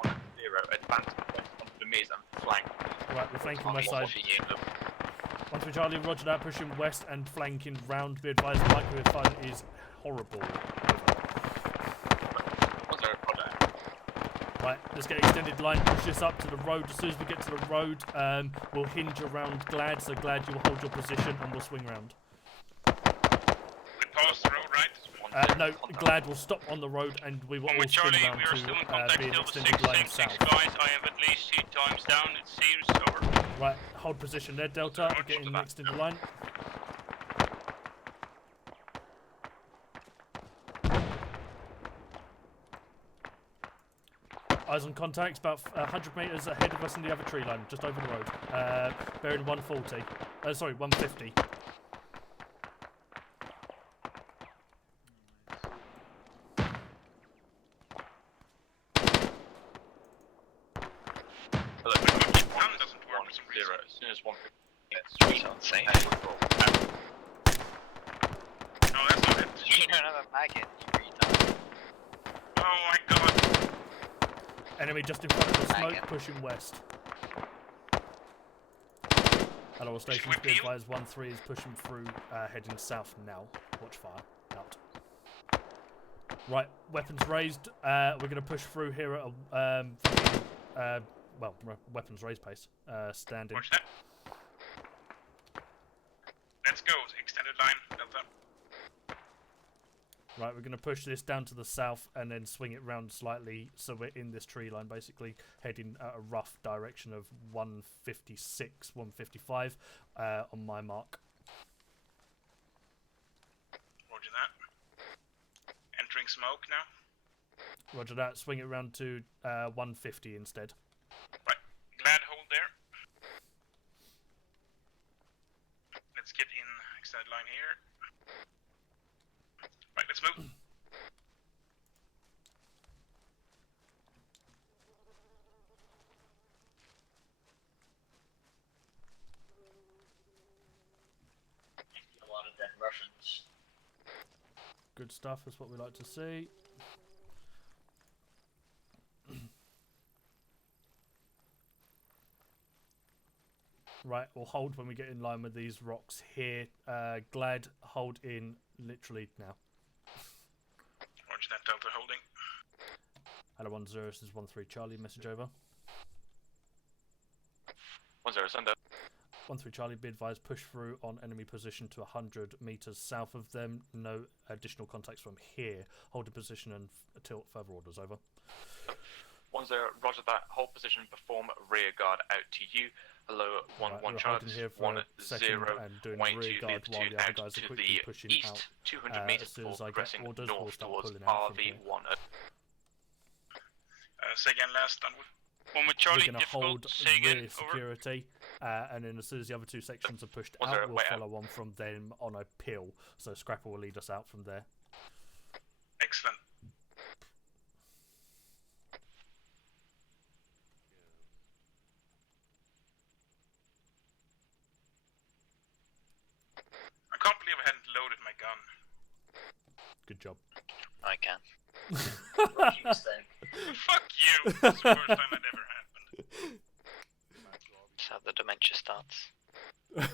1-0, advance west 100 meters and flank. Right, we're flanking west side. 1 3 Charlie, roger that. Pushing west and flanking round. Be advised, the microwave fire is horrible. Right, let's get extended line, push this up to the road. As soon as we get to the road, we'll hinge around Glad, so Glad you will hold your position and we'll swing round. We pass the road, right? No, Glad will stop on the road and we will all swing round to be an extended line south. Guys, I have at least 2 times down, it seems, over. Right, hold position there, Delta, get in the extended line. Eyes on contacts, about 100 metres ahead of us in the other tree line, just over the road. Bearing 140. Sorry, 150. Hello, gun doesn't work for some reason. As soon as 150 gets safe. No, that's not it. You don't have a maggot, you retard. Oh my god. Enemy just in front of the smoke, pushing west. Hello, all stations, be advised, 1-3 is pushing through, heading south now. Watch fire. Out. Right, weapons raised. We're going to push through here at a, well, weapons raised pace. Standing. Watch that. Let's go, extended line, Delta. Right, we're going to push this down to the south and then swing it round slightly so we're in this tree line, basically heading at a rough direction of 156, 155 on my mark. Roger that. Entering smoke now. Roger that, swing it round to 150 instead. Right, Glad hold there. Let's get in extended line here. Right, let's move. A lot of dead Russians. Good stuff, that's what we like to see. Right, we'll hold when we get in line with these rocks here. Glad, hold in literally now. Roger that, Delta holding. Hello, 1-0, this is 1-3 Charlie, message over. 1-0, send up. 1-3 Charlie, be advised, push through on enemy position to 100 metres south of them. No additional contacts from here. Hold the position until further orders, over. 1-0, roger that. Hold position, perform rear guard out to you. Hello, 1-1 Charlie, 1-0, wait to the platoon out to the east, 200 metres before progressing north towards RV1. Say again last, Dunwood. One with We're Charlie, going to difficult. hold Say again. rear security, and then as soon as the other two sections are pushed Was out, there- we'll wait, follow on from them on a pill. So Scrapper will lead us out from there. Excellent. I can't believe I hadn't loaded my gun. Good job. I can. Fuck you! That's the first time that ever happened. That's how the dementia starts. It's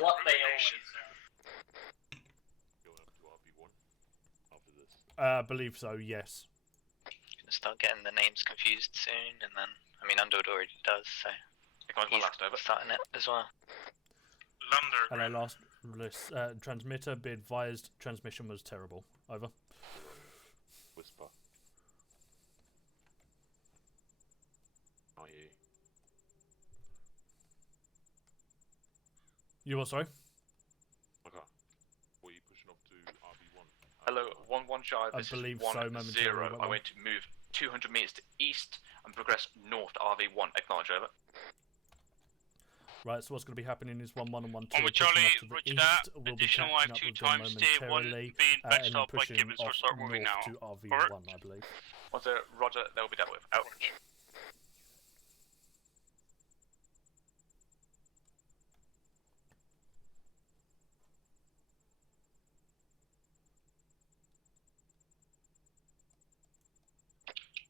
what they always do. I believe so, yes. Gonna start getting the names confused soon, and then, I mean, Undoed already does, so he's starting it as well. Hello, last transmitter. Be advised, transmission was terrible. Over. Whisper. Are you? You what, sorry? Okay. What are you pushing off to RB1? Hello, 1-1 Shy, I this believe is so, 1-0. momentarily, but I want to move 200 meters to east and progress north to RV1. Acknowledge, over. Right, so what's going to be happening is 1-1 and 1-2 One with pushing Charlie, off to the roger east. that. We'll be Additional catching wife up 2 with them times, stay 1 momentarily, being and then backstopped by pushing Gibbons. We'll off start moving now. north to RV1, I believe. Once Roger, they'll be dealt with. Out.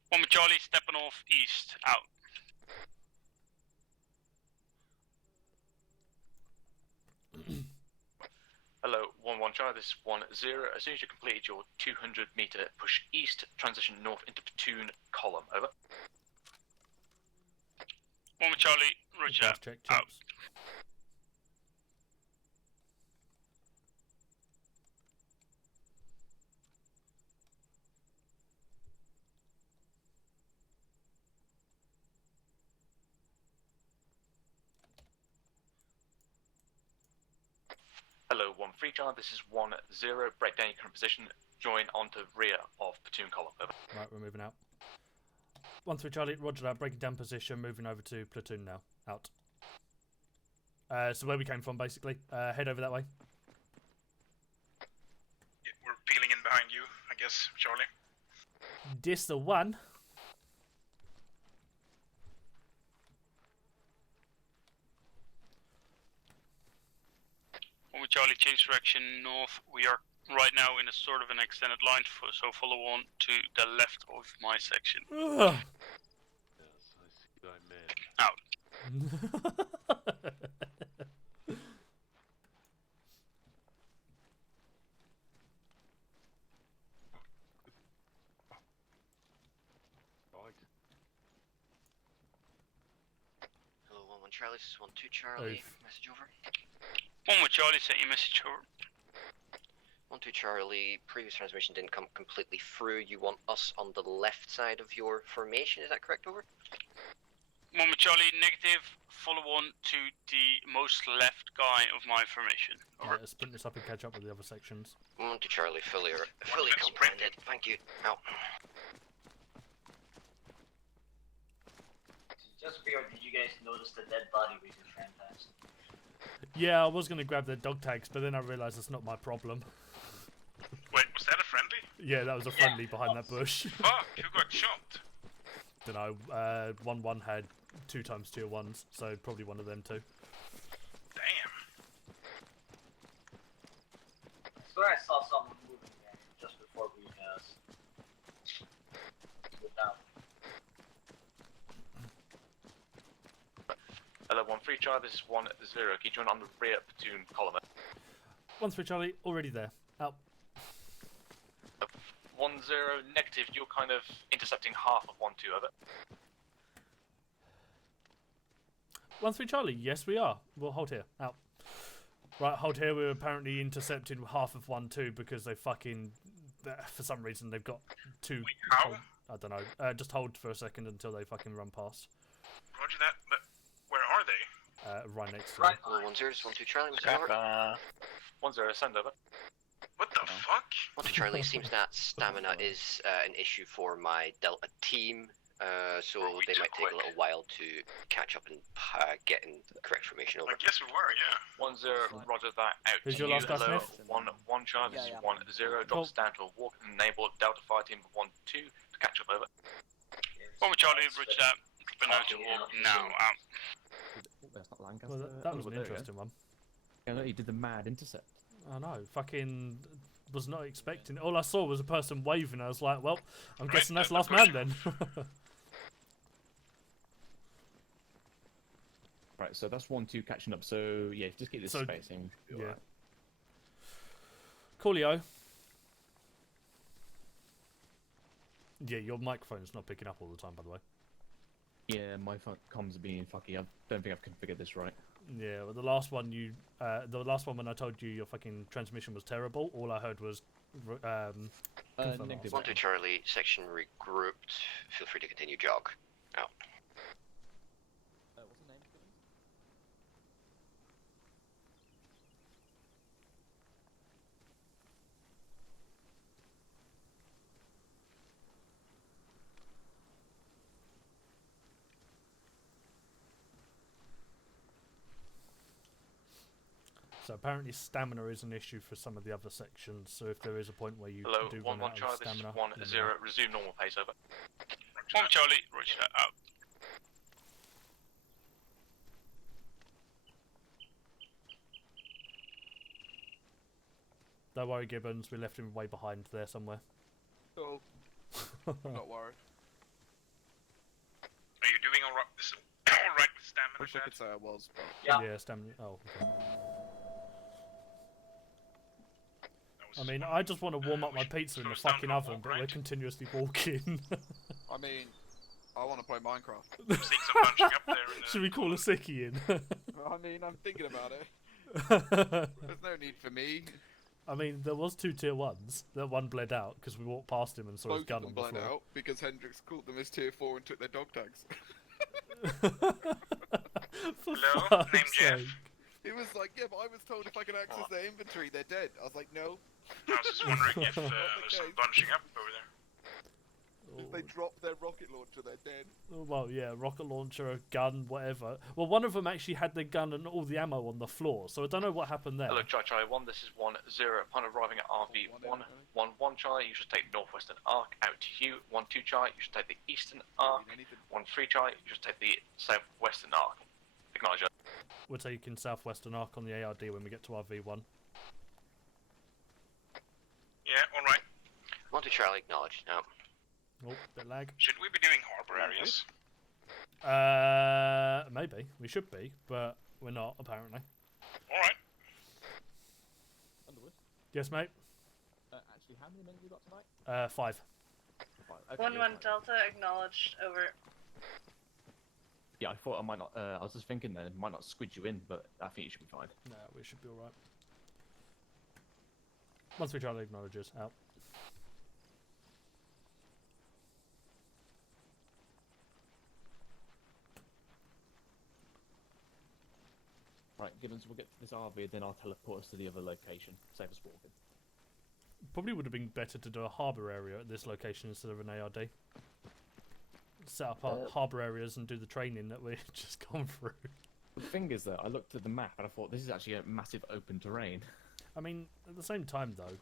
One with Charlie, stepping off east. Out. Hello, 1-1 Charlie, this is 1-0. As soon as you completed your 200 meter push east, transition north into Platoon column. Over. One with Charlie, roger. Check, Out. Hello, 1-3 Charlie, this is 1-0. Break down your current position. Join onto rear of Platoon column. Over. Right, we're moving out. 1-3 Charlie, roger that. Breaking down position, moving over to Platoon now. Out. So where we came from, basically. Head over that way. Yeah, we're peeling in behind you, I guess, Charlie. This the one. One with Charlie, change direction north. We are right now in a sort of an extended line, so follow on to the left of my section. Yes, I see thy man. Out. Right. Hello, 1-1 Charlie, this is 1-2 Charlie. Oof. Message over. One with Charlie, sent you a message over. 1-2 Charlie, previous transmission didn't come completely through. You want us on the left side of your formation, is that correct? Over. One with Charlie, negative. Follow on to the most left guy of my formation. Over. Right, let's sprint this up and catch up with the other sections. 1-2 Charlie, fully comprehended. Thank you. Out. Just weird, did you guys notice the dead body we just ran past? Yeah, I was going to grab their dog tags, but then I realised that's not my problem. Wait, was that a friendly? Yeah, that was a friendly behind that bush. Fuck, who got shot? Dunno, 1-1 had 2 times tier 1s, so probably one of them too. Damn. I swear I saw someone moving there just before we moved out. Hello, 1-3 Charlie, this is 1-0. Can you join on the rear Platoon column? 1-3 Charlie, already there. Out. 1-0 negative, you're kind of intercepting half of 1-2 of it. 1-3 Charlie, yes we are. We'll hold here. Out. Right, hold here. We're apparently intercepting half of 1-2 because they fucking... For some reason they've got 2... Wait, how? I don't know. Just hold for a second until they fucking run past. Roger that, but where are they? Right next to Right. 1-0, 1-2 Charlie. Message over. 1-0, send over. What the fuck? Monty Charlie, it seems that stamina is an issue for my Delta team, so they might take a little while to catch up and get in correct formation over. I guess we were, yeah. 1-0, roger that, out Who's to your you. last guy, Hello, Smith? 1-1 Charlie, this is 1-0, drops down to a walk, enable Delta Fire Team 1-2 to catch up over. 1 Charlie, roger that, but now to walk now out. That's not Lancaster. Well, that was an interesting one. Yeah, no, you did the mad intercept. I know, fucking was not expecting. All I saw was a person waving. I was like, well, I'm guessing that's last man then. Right, so that's 1-2 catching up. So yeah, just keep this spacing. Yeah. Right. Coolio. Yeah, your microphone's not picking up all the time, by the way. Yeah, my comms are being fucky. I don't think I've configured this right. Yeah, well, the last one when I told you your fucking transmission was terrible, all I heard was Negative. 1-2 Charlie, section regrouped. Feel free to continue jog. Out. What's the name? So apparently stamina is an issue for some of the other sections, so if there is a point where you Hello, do 1-1 run out Charlie, of stamina... this is 1-0, resume normal pace over. 1 Charlie, roger that, out. Don't worry, Gibbons, we left him way behind there somewhere. Cool. Not worried. Are you doing alright with stamina? Wish I could say I was, but... Yeah, stamina... Oh, okay. I mean, I just want to warm up my pizza in the fucking oven, but we're continuously walking. I mean, I want to play Minecraft. Seeing some bunching up there in the... Should we call a sickie in? I mean, I'm thinking about it. There's no need for me. I mean, there was 2 tier 1s. That one bled out because we walked past him and saw his gun on the floor. Both of them bled out because Hendrix called them as tier 4 and took their dog tags. Hello, name Jeff. He was like, yeah, but I was told if I can access their inventory, they're dead. I was like, no. I was just wondering if there's some bunching up over there. If they drop their rocket launcher, they're dead. Well, yeah, rocket launcher, a gun, whatever. Well, one of them actually had the gun and all the ammo on the floor, so I don't know what happened there. Hello, Charlie 1, this is 1-0. Upon arriving at RV1, 1-1 Charlie, you should take northwestern arc out to you. 1-2 Charlie, you should take the eastern arc. 1-3 Charlie, you should take the southwestern arc. Acknowledge it. We're taking southwestern arc on the ARD when we get to RV1. Yeah, alright. 1-2 Charlie, acknowledged. Now. Oh, bit lag. Should we be doing harbour areas? Maybe. We should be, but we're not, apparently. Alright. Underwood? Yes, mate? Actually, how many men have you got tonight? 5. Okay, 1-1 Delta, acknowledged, over. Yeah, I thought I might not, I was just thinking that it might not squid you in, but I think you should be fine. No, we should be alright. Once we try to acknowledge us, out. Right, Gibbons, we'll get to this RV, then I'll teleport us to the other location. Save us walking. Probably would have been better to do a harbour area at this location instead of an ARD. Set up our harbour areas and do the training that we've just gone through. The thing is that I looked at the map and I thought this is actually a massive open terrain. I mean, at the same time though,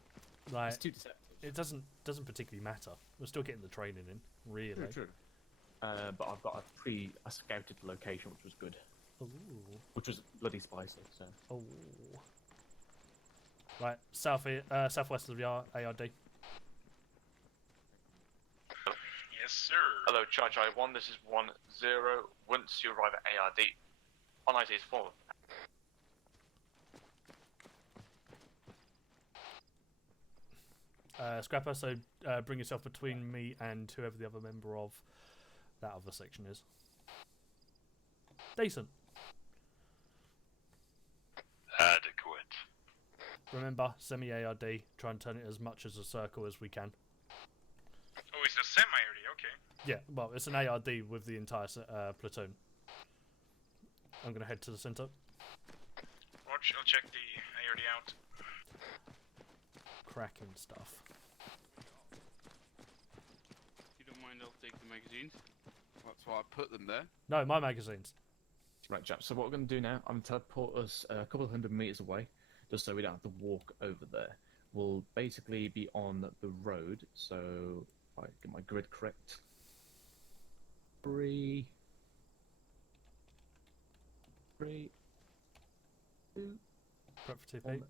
like it's too deceptive. It doesn't particularly matter. We're still getting the training in, really. True. But I've got a scouted location, which was good. Ooh. Which was bloody spicy. So. Oh. Right, southwest of the ARD. Yes, sir. Hello, Charlie 1, this is 1-0. Once you arrive at ARD, on IT's forward. Scrapper, so bring yourself between me and whoever the other member of that other section is. Decent. Adequate. Remember, semi-ARD, try and turn it as much as a circle as we can. Oh, it's a semi-ARD, okay. Yeah, well, it's an ARD with the entire platoon. I'm going to head to the centre. Watch, I'll check the ARD out. cracking stuff. If you don't mind, I'll take the magazines. That's why I put them there. No, my magazines. Right, chaps. So what we're going to do now, I'm going to teleport us a couple of 100 meters away, just so we don't have to walk over there. We'll basically be on the road, so if I get my grid correct. 3, 2, Prep for TP. 1,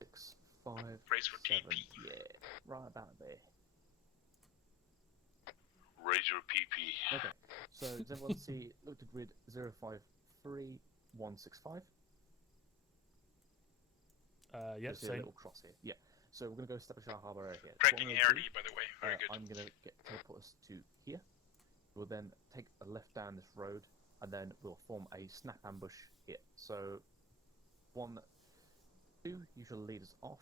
6, 5, Raise for 7. TP. Yeah, right about there. Raise your PP. Okay, so does everyone see, look to grid 053165? Yeah, There's a same. little cross here. Yeah, so we're going to go establish our harbour area here. Tracking What I'm gonna ARD, by the way. Very good. I'm going to teleport us to here. We'll then take a left down this road, and then we'll form a snap ambush here. So, 1, 2 usually lead us off,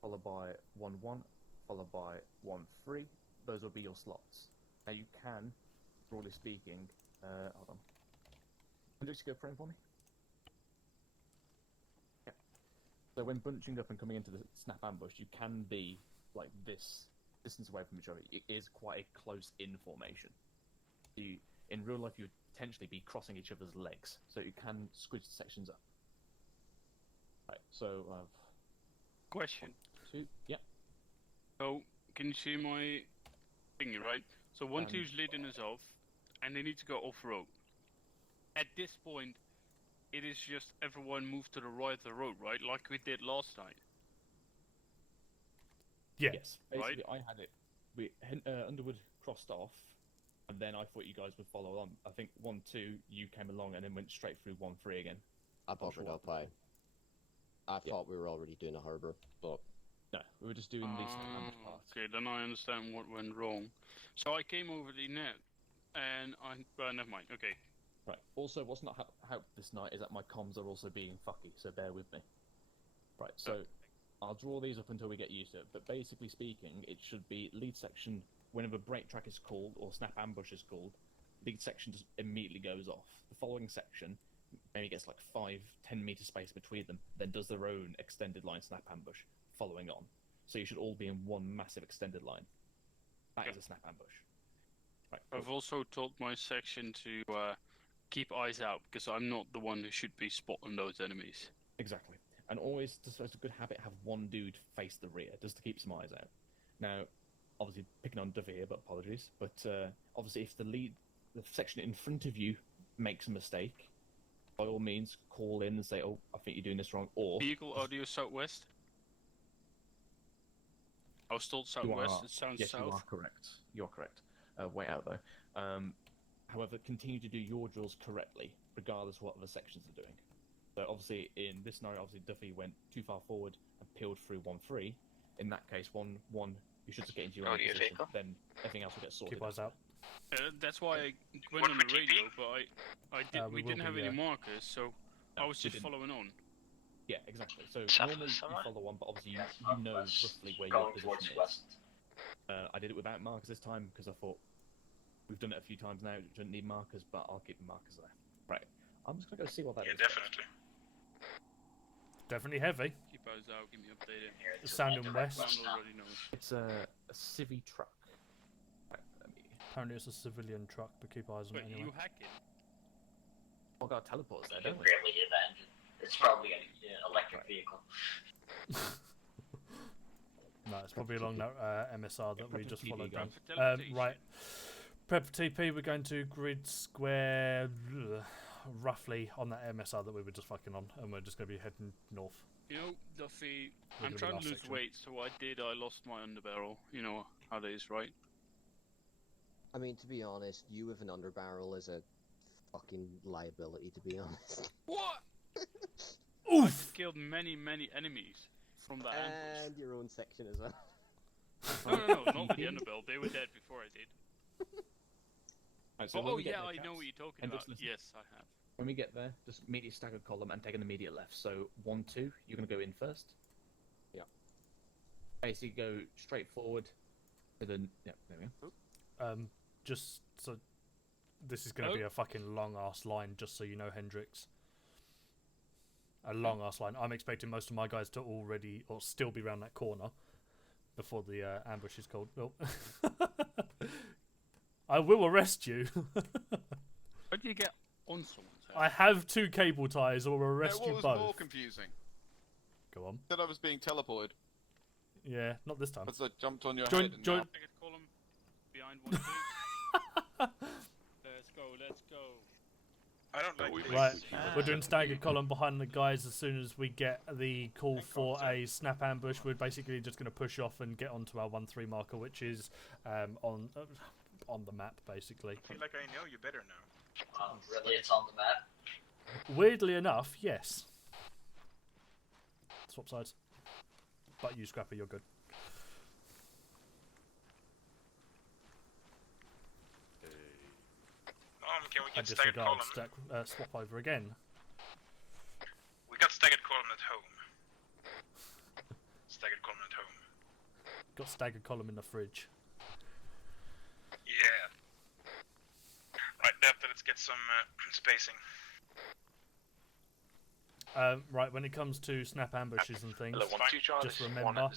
followed by 1, 1, followed by 1, 3. Those will be your slots. Now you can, broadly speaking, hold on. Can you just go frame for me? Yeah. So when bunching up and coming into the snap ambush, you can be like this distance away from each other. It is quite a close-in formation. In real life, you would potentially be crossing each other's legs, so you can squidge the sections up. Right. So Question. 1, 2. Yeah. So, can you see my thingy, right? So 1, 2 is leading us off, and they need to go off-road. At this point, it is just everyone move to the right of the road, right? Like we did last night. Yes. Right? Basically, I had it. Underwood crossed off, and then I thought you guys would follow on. I think 1, 2, you came along and then went straight through 1, 3 again. I buffered up. I thought we were already doing a harbour, but no, we were just doing the ambush part. Okay, then I understand what went wrong. So I came over the net, and never mind. Okay. Right. Also, what's not helped this night is that my comms are also being fucky, so bear with me. Right. So I'll draw these up until we get used to it. But basically speaking, it should be lead section. Whenever break track is called or snap ambush is called, lead section just immediately goes off. The following section maybe gets like 5-10 meter space between them, then does their own extended line snap ambush following on. So you should all be in one massive extended line. That is a snap ambush. Right. I've also told my section to keep eyes out, because I'm not the one who should be spotting those enemies. Exactly. And always, just as a good habit, have one dude face the rear, just to keep some eyes out. Now, obviously picking on Duffy here, but apologies. But obviously, if the section in front of you makes a mistake, by all means, call in and say, "Oh, I think you're doing this wrong." Or vehicle audio southwest. I was told southwest. It sounds yes, south. you are correct. You are correct. Way out though. However, continue to do your drills correctly, regardless of what other sections are doing. So obviously, in this scenario, obviously Duffy went too far forward and peeled through 1-3. In that case, 1-1, you should just get into your own position. Vehicle. Then everything else will get sorted. Keep eyes out. That's why I went on the radio, but we didn't have any markers, so I was just following on. Yeah, exactly. So South normally you somewhere? follow on, but obviously you know roughly where your position is. I did it without markers this time because I thought we've done it a few times now. You don't need markers, but I'll keep the markers there. Right. I'm just gonna go see what that is. Yeah, definitely. Definitely heavy. Keep eyes out, keep me updated. Sounding west. Already knows. It's a civvy truck. Right, Apparently it's a civilian truck, but keep eyes on it anyway. You hacking? I've got teleporters there, don't we? It's probably an electric vehicle. No, it's probably along that MSR that we just followed down. guys. Right. Prep for TP, we're going to grid square roughly on that MSR that we were just fucking on, and we're just going to be heading north. You know, Duffy, We're I'm gonna be trying to last lose section. weight, so I lost my underbarrel. You know how that is, right? I mean, to be honest, you with an underbarrel is a fucking liability, to be honest. What? Oof! I've killed many enemies from that ambush. And your own section as well. No, not with the underbarrel. They were dead before I did. Right, so when Oh we get yeah, there, I know chaps, what you're talking and about. just listen. Yes, I have. When we get there, just immediate staggered column and take an immediate left. So 1-2, you're gonna go in first. Yeah. Basically, go straight forward to the. Yeah, there we go. Just so this is going to be a fucking long ass line, just so you know, Hendrix. a long ass line. I'm expecting most of my guys to already or still be around that corner before the ambush is called. Oh. I will arrest you. How do you get on someone's head? I have 2 cable ties. Or arrest what you was both. more confusing? Go on. Said I was being teleported. Yeah, not this time. Because I jumped on your Join- head. And join- now- Column behind one of these. Let's go. I don't like this. Right, we're doing staggered column behind the guys. As soon as we get the call for a snap ambush, we're basically just going to push off and get onto our 1-3 marker, which is on the map, basically. I feel like I know you better now. Really, it's on the map? Weirdly enough, yes. Swap sides. But you, Scrapper, you're good. Can we I get staggered column? disregard swap over again. We got staggered column at home. Staggered column at home. Got staggered column in the fridge. Yeah. Right, Delta, let's get some spacing. Right, when it comes to snap ambushes and things, Hello, 1-2 Charlie, just remember, 1-0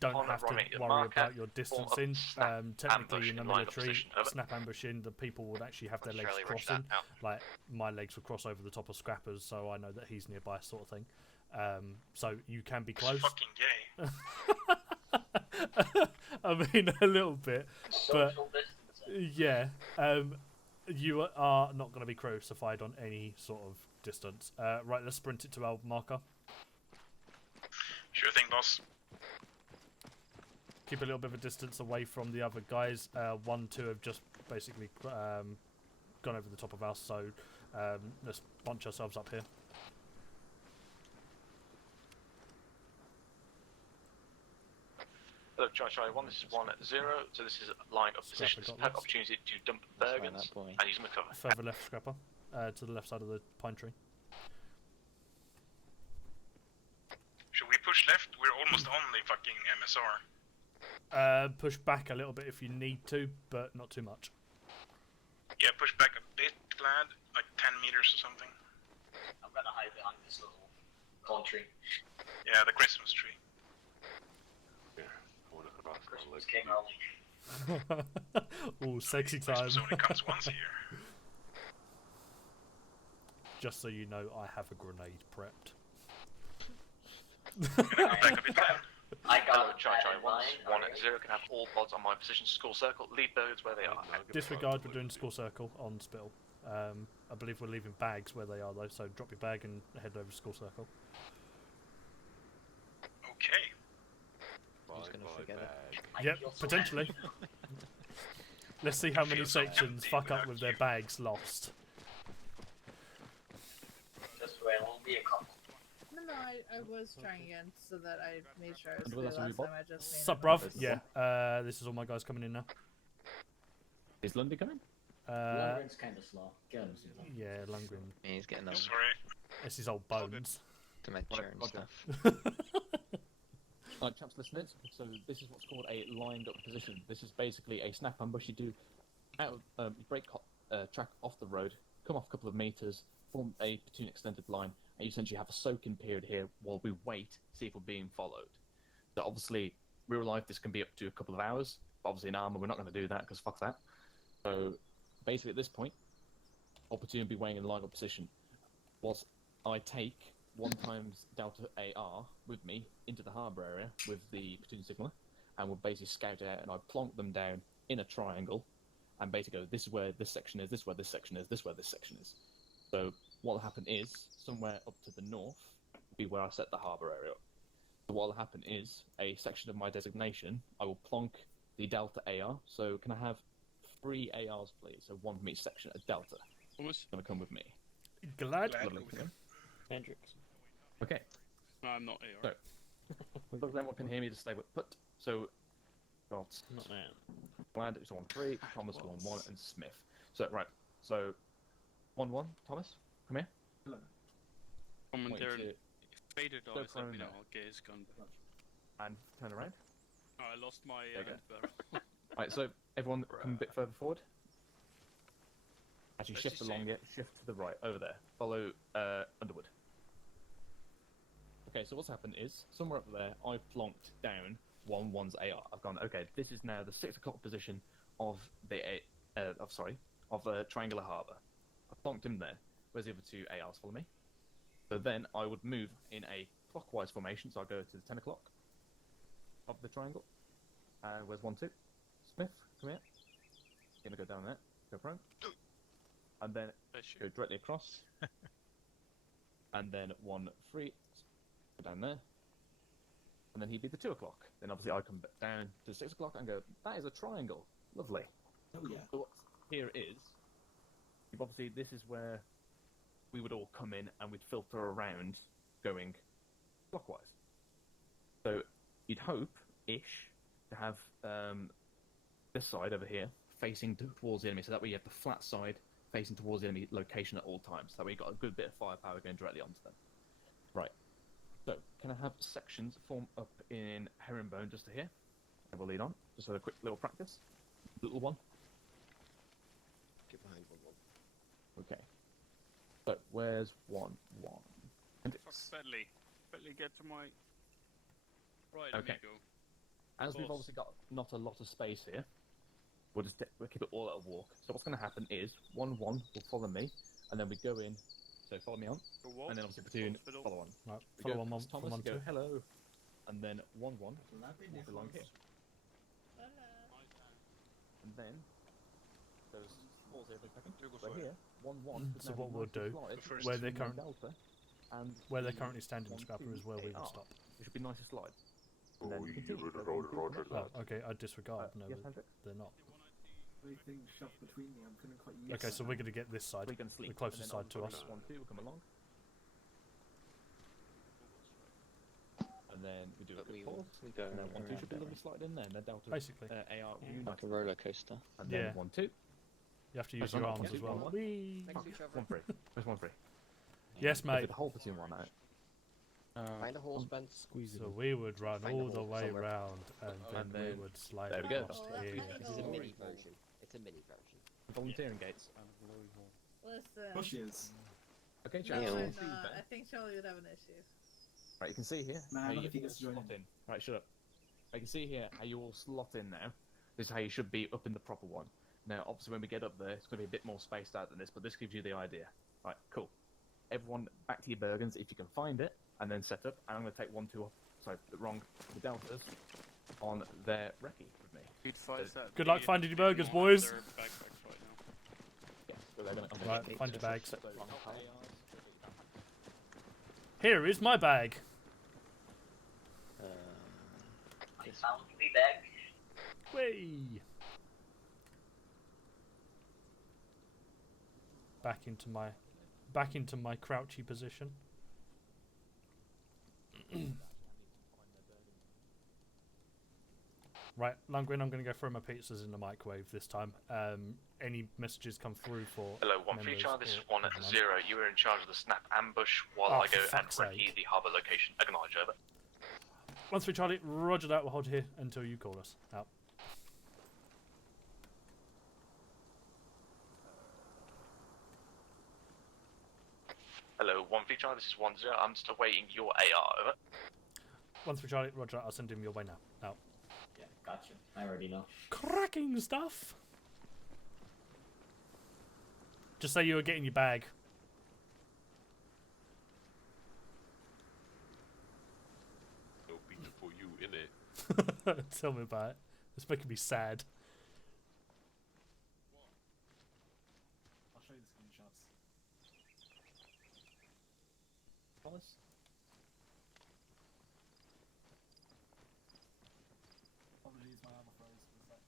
don't on have to running your worry marker, about your form of distancing. snap Technically, ambush in the in line of military, position. Over. snap ambushing, the people would actually have their legs Charlie, roger crossing. that. Out. Like, my legs would cross over the top of Scrapper's, so I know that he's nearby, sort of thing. So you can be close. Fucking gay. I mean, a little bit, but Social distancing. yeah, you are not going to be crucified on any sort of distance. Right, let's sprint it to our marker. Sure thing, boss. Keep a little bit of a distance away from the other guys. 1-2 have just basically gone over the top of us, so let's bunch ourselves up here. Hello, Charlie 1, this is 1-0, so this is a line of Scrapper positions. got Have lost. opportunity to dump Bergens and use them to cover. Further left, Scrapper, to the left side of the pine tree. Should we push left? We're almost on the fucking MSR. Push back a little bit if you need to, but not too much. Yeah, push back a bit, Glad. Like 10 meters or something. I'm gonna hide behind this little corn tree. Yeah, the Christmas tree. Christmas came early. Ooh, sexy time. Christmas only comes once a year. Just so you know, I have a grenade prepped. I Hello, got Charlie that in 1, mind. 1-0, can have all pods on my position, school circle, lead Bergens where they are. Disregard, we're doing school circle on Spittle. I believe we're leaving bags where they are though, so drop your bag and head over to school circle. Okay. Who's gonna forget it? Yep, potentially. Let's see how many sections fuck up with their bags lost. Just wait, it'll be a couple. No, I was trying again so that I made sure I was And clear that's what we last bought? time. I just made Sup, it bruv? up. Yeah, this is all my guys coming in now. Is Lundy coming? Lundgren's kind of slow. Get him sometime. Yeah, Lundgren. Yeah, he's getting old. Sorry. It's his old bones. Dementia and Roger. stuff. Chaps, listeners, so this is what's called a lined up position. This is basically a snap ambush. You do out of, you break track off the road, come off a couple of meters, form a platoon extended line, and you essentially have a soaking period here while we wait, see if we're being followed. So obviously, real life, this can be up to a couple of hours. But obviously, in ArmA, we're not going to do that because fuck that. So basically, at this point, our platoon will be weighing in line up position. Whilst I take 1 times Delta AR with me into the harbour area with the platoon signaller, and we'll basically scout out, and I plonk them down in a triangle, and basically go, this is where this section is, this is where this section is, this is where this section is. So what will happen is, somewhere up to the north will be where I set the harbour area up. So what will happen is, a section of my designation, I will plonk the Delta AR, so can I have 3 ARs please, so 1 from each section, a Delta. Almost. Gonna come with me. Glad. Lovely. Hendrix. Okay. No, I'm not AR. So, look, everyone can hear me to stay put. So, got Not now. Glad is on 3, Thomas on 1, and Smith. So, right. So, 1-1, Thomas, come here. Commentary. Faded Go eyes, let me prone know. now. Okay, it's gone. And turn around. Oh, I lost my There you barrel. Right, so everyone come a bit further forward. Actually, Let's shift just along say- it, shift to the right, over there. Follow Underwood. Okay, so what's happened is, somewhere up there, I've plonked down 1-1's AR. I've gone, okay, this is now the 6 o'clock position of the Triangular Harbour. I plonked him there. Where's the other 2 ARs follow me? So then I would move in a clockwise formation, so I'll go to the 10 o'clock of the triangle. Where's 1-2? Smith, come here. Gonna go down there, go prone. And then go directly across. And then 1-3, go down there. And then he'd be the 2 o'clock. Then obviously I come down to the 6 o'clock and go, that is a triangle. Lovely. Oh yeah. So what here is, obviously this is where we would all come in and we'd filter around going clockwise. So you'd hope-ish to have this side over here facing towards the enemy, so that way you have the flat side facing towards the enemy location at all times. That way you've got a good bit of firepower going directly onto them. Right. So, can I have sections form up in herringbone just to here? And we'll lead on. Just have a quick little practice. Little one. Get behind 1-1. Okay. So, where's 1-1? Bentley, get to my right, Okay. amigo. As we've obviously got not a lot of space here, we'll keep it all at a walk. So what's going to happen is 1-1 will follow me, and then we go in. So follow me on, and then obviously Platoon follow on. Right, We follow go on past from Thomas, 1 go 2. hello, and then 1-1 walk along here, and then those balls here, so here 1-1. So what we'll do, where they're currently standing, Scrapper, is where we would stop. It should be nice and slide. Oh, And then roger that. Oh, okay, I disregard. No, yes, Hendrik? they're not. Everything shoved between me. I'm feeling quite used. Okay, so we're going to get this side, We're going to sleep. the closest and then side to us. 1-2 will come along. And then we do a quick pause. We go And then 1-2 around should be a there, lovely slide in there. And then down to Basically. AR like a roller coaster. And then 1-2. You have to use your arms as well. Whee! 1-3. Where's 1-3? Yes, mate. The whole platoon run out. Find a hole, Spence. So we would run Find a all the hole way somewhere. round, and then we would slide there we go. across here. This is a mini version. It's a mini version. Volunteering gates. Listen. Bushes. Okay, No, Charlie. we're not. I think Charlie would have an issue. Right, you can see here Nah, how not you if he all gets to join slot in. Right, shut up. I can see here how you all slot in now. This is how you should be up in the proper one. Now, obviously, when we get up there, it's going to be a bit more spaced out than this, but this gives you the idea. Right, cool. Everyone, back to your Bergens if you can find it, and then set up. And I'm going to take 1-2 off. Sorry, the Deltas on their recce with me. Good luck finding your burgers, boys. Yes, so they're gonna Right, find your bags. set those on the pile. Here is my bag. I found me bag. Whee! Back into my crouchy position. Right, Lundgren, I'm going to go throw my pizzas in the microwave this time. Any messages come through for Hello, 1-3 Charlie, this is 1-0. You were in charge of the snap ambush while I go and recce the harbour location. Acknowledge, over. 1-3 Charlie, roger that. We'll hold you here until you call us. Out. Hello, 1-3 Charlie, this is 1-0. I'm just awaiting your AR, over. 1-3 Charlie, roger that. I'll send him your way now. Out. Yeah, gotcha. I already know. Cracking stuff. Just say you were getting your bag. No pizza for you, innit? Tell me about it. It's making me sad. I'll show you the screenshots. Thomas? Apologies, my armor froze. Was that?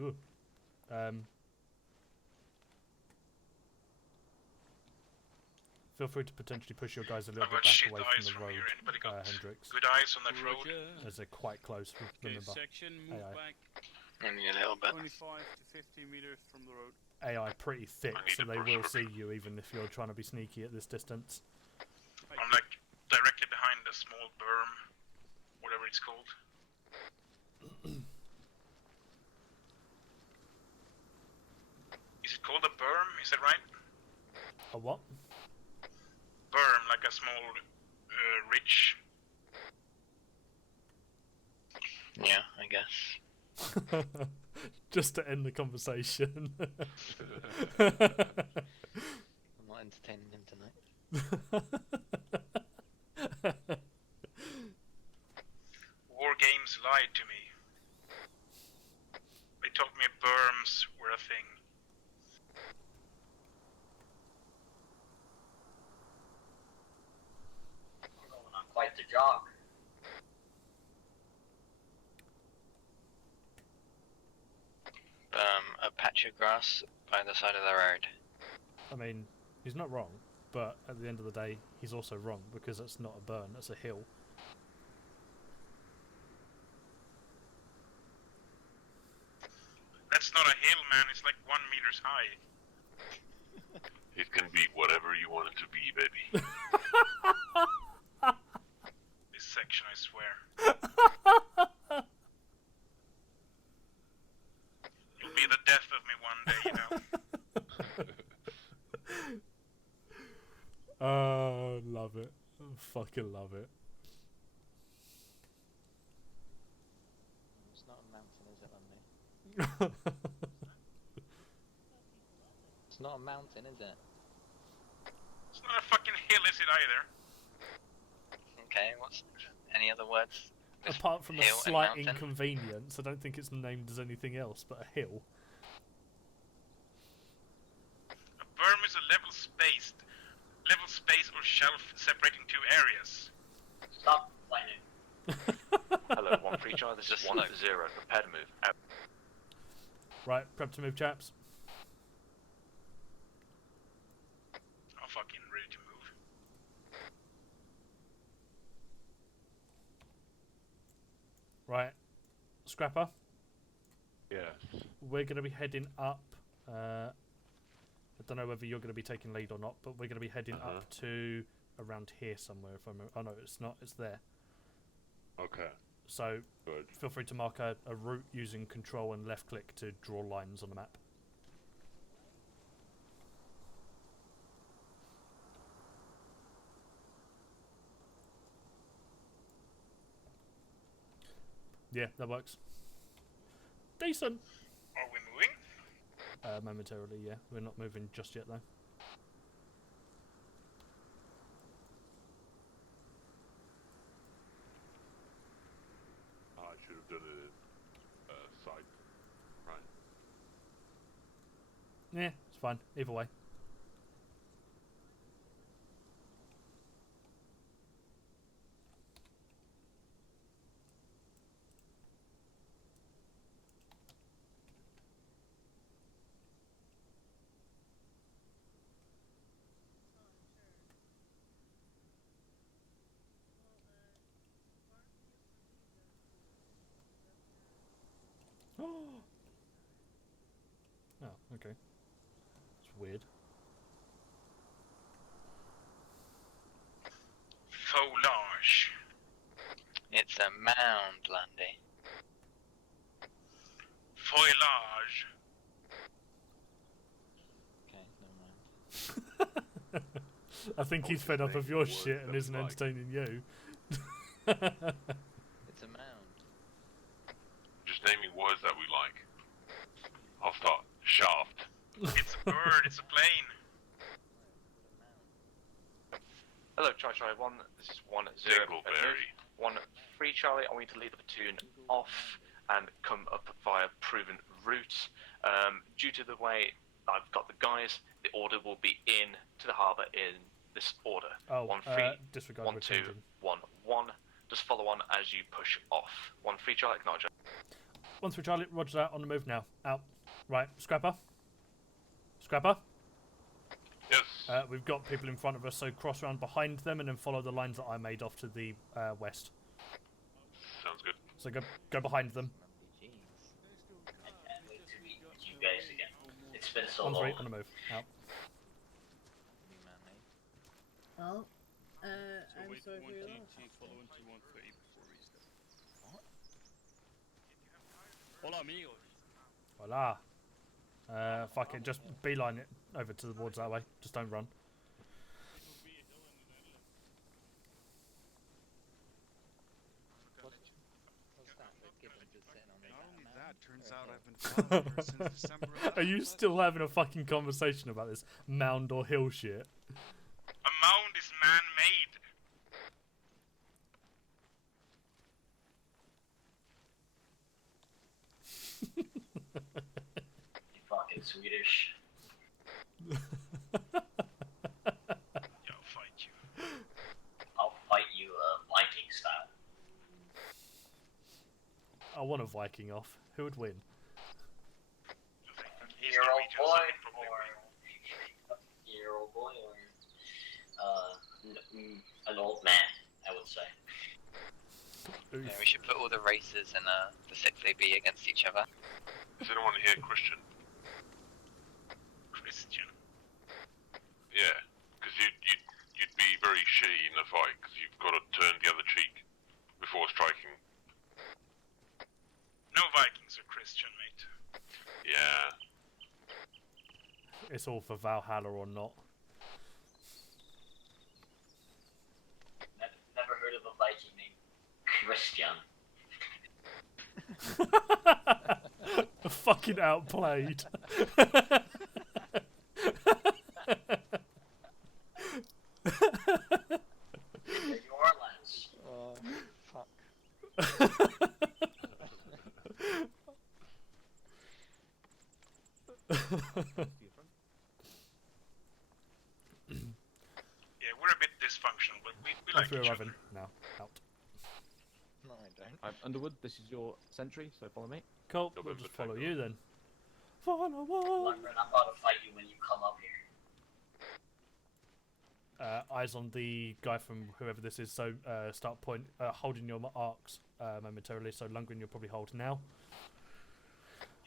Ooh. Feel free to potentially push your guys a little I've bit got back shit away eyes from the from road, here. Anybody got Hendrix. good eyes on that road? As they're quite close, remember. Section, move AI. back Only a little bit. 25 to 50 meters from the road. AI pretty thick, I need so to they push will over. see you even if you're trying to be sneaky at this distance. I'm like directly behind the small berm. whatever it's called. Is it called a berm? Is that right? A what? Berm, like a small ridge. Yeah, I guess. Just to end the conversation. I'm not entertaining him tonight. War games lied to me. They told me berms were a thing. We're going on quite the jog. A patch of grass by the side of the road. I mean, he's not wrong, but at the end of the day, he's also wrong because that's not a burn, that's a hill. That's not a hill, man. It's like 1 meters high. It can be whatever you want it to be, baby. This section, I swear. You'll be the death of me one day, you know. Oh, love it. Fucking love it. It's not a mountain, is it, Andy? It's not a mountain, is it? It's not a fucking hill, is it either? Okay, what's any other words? Apart from a Hill and slight mountain? inconvenience, I don't think it's named as anything else but a hill. A berm is a level space or shelf separating two areas. Stop complaining. Hello, 1-3 Charlie, this is 1-0. Prepare to move. Out. Right, prep to move, chaps. I'm fucking ready to move. Right, Scrapper. Yes. We're going to be heading up. I don't know whether you're going to be taking lead or not, but we're going to be heading up to around here somewhere. If I'm, oh no, it's not. It's there. Okay. So Good. feel free to mark a route using Control and left click to draw lines on the map. Yeah, that works. Decent. Are we moving? Momentarily, yeah. We're not moving just yet, though. I should have done it side, right? Yeah, it's fine. Either way. Oh, okay. It's weird. Foliage. It's a mound, Landy. Foliage. Okay, never mind. I think he's fed up of your shit and isn't entertaining you. It's a mound. Just naming words that we like. I'll start. Shaft. It's a bird, it's a plane. Hello, Charlie 1. This is 1-0. Dingleberry. 1-3 Charlie, I want you to lead the platoon off and come up via proven routes. Due to the way I've got the guys, the order will be in to the harbour in this order. Oh, 1-3, disregard 1-2, we're changing. 1-1. Just follow on as you push off. 1-3 Charlie, acknowledge. 1-3 Charlie, roger that, on the move now. Out. Right, Scrapper? Scrapper? Yes. We've got people in front of us, so cross around behind them and then follow the lines that I made off to the west. Sounds good. So go behind them. I can't wait to meet you guys again. It's been so 1-3 long. on the move. Out. Well, So I'm wait sorry for your loss. to follow into 1-3 before we start. Hola, amigos. Voila. Fuck it, just beeline it over to the boards that way. Just don't run. Not only that, turns out I've been following her since December. Are you still having a fucking conversation about this mound or hill shit? A mound is man-made. You fucking Swedish. I'll fight you. I'll fight you Viking style. I want a Viking off. Who would win? Hero boy or an old man, I would say. Yeah, we should put all the races in the 6th AB against each other. Is anyone here Christian? Christian. Yeah, because you'd be very shitty in a fight because you've got to turn the other cheek before striking. No Vikings are Christian, mate. Yeah. It's all for Valhalla or not. Never heard of a Viking named Christian. Fucking outplayed. Your lens. Oh, fuck. Yeah, we're a bit dysfunctional, but we like each other. Now, out. No, I don't. I'm Underwood, this is your sentry, so follow me. Cool, we'll just follow you then. Follow on. Lundgren, I'm about to fight you when you come up here. Eyes on the guy from whoever this is, so start holding your arcs momentarily. So Lundgren, you'll probably hold now.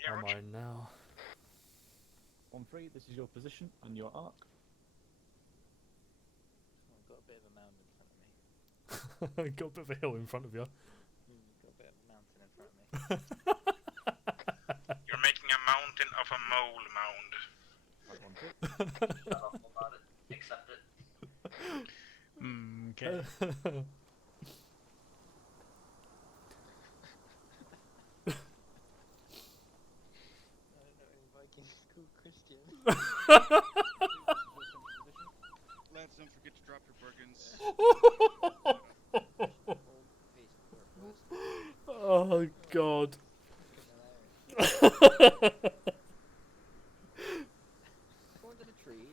Yeah, Am Roger. I now? 1-3, this is your position and your arc. I've got a bit of a mound in front of me. Got a bit of a hill in front of you. Got a bit of a mountain in front of me. You're making a mountain of a mole mound. Shut up about it. Accept it. Okay. I don't know any Vikings called Christian. Lance, don't forget to drop your Bergens. Oh god. Go into the tree.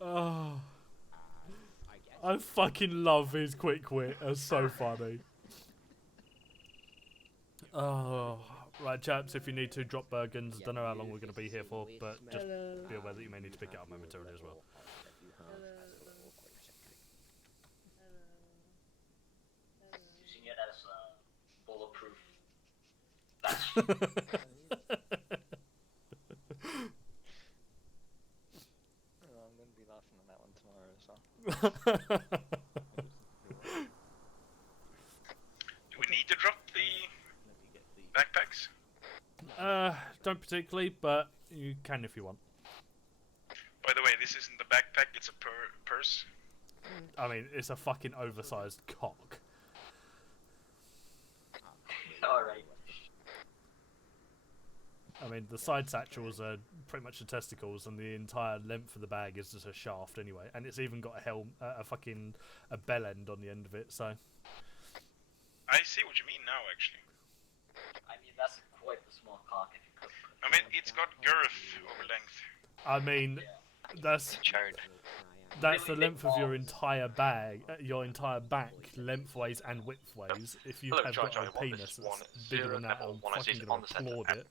Oh. I fucking love his quick wit. It's so funny. Oh, right, chaps. If you need to drop Bergens, don't know how long we're going to be here for, but just be aware that you may need to pick it up momentarily as well. Using it as bulletproof. That's Oh, I'm going to be laughing on that one tomorrow as well. Do we need to drop the backpacks? Don't particularly, but you can if you want. By the way, this isn't the backpack, it's a purse. I mean, it's a fucking oversized cock. alright. I mean, the side satchels are pretty much the testicles, and the entire length of the bag is just a shaft anyway. And it's even got a a bell end on the end of it. So. I see what you mean now, actually. I mean, that's quite a small cock if you could. I mean, it's got girth over length. I mean, that's the length of your entire bag, your entire back, lengthways and widthways. If you have got a penis that's bigger than that, I'm fucking gonna applaud it.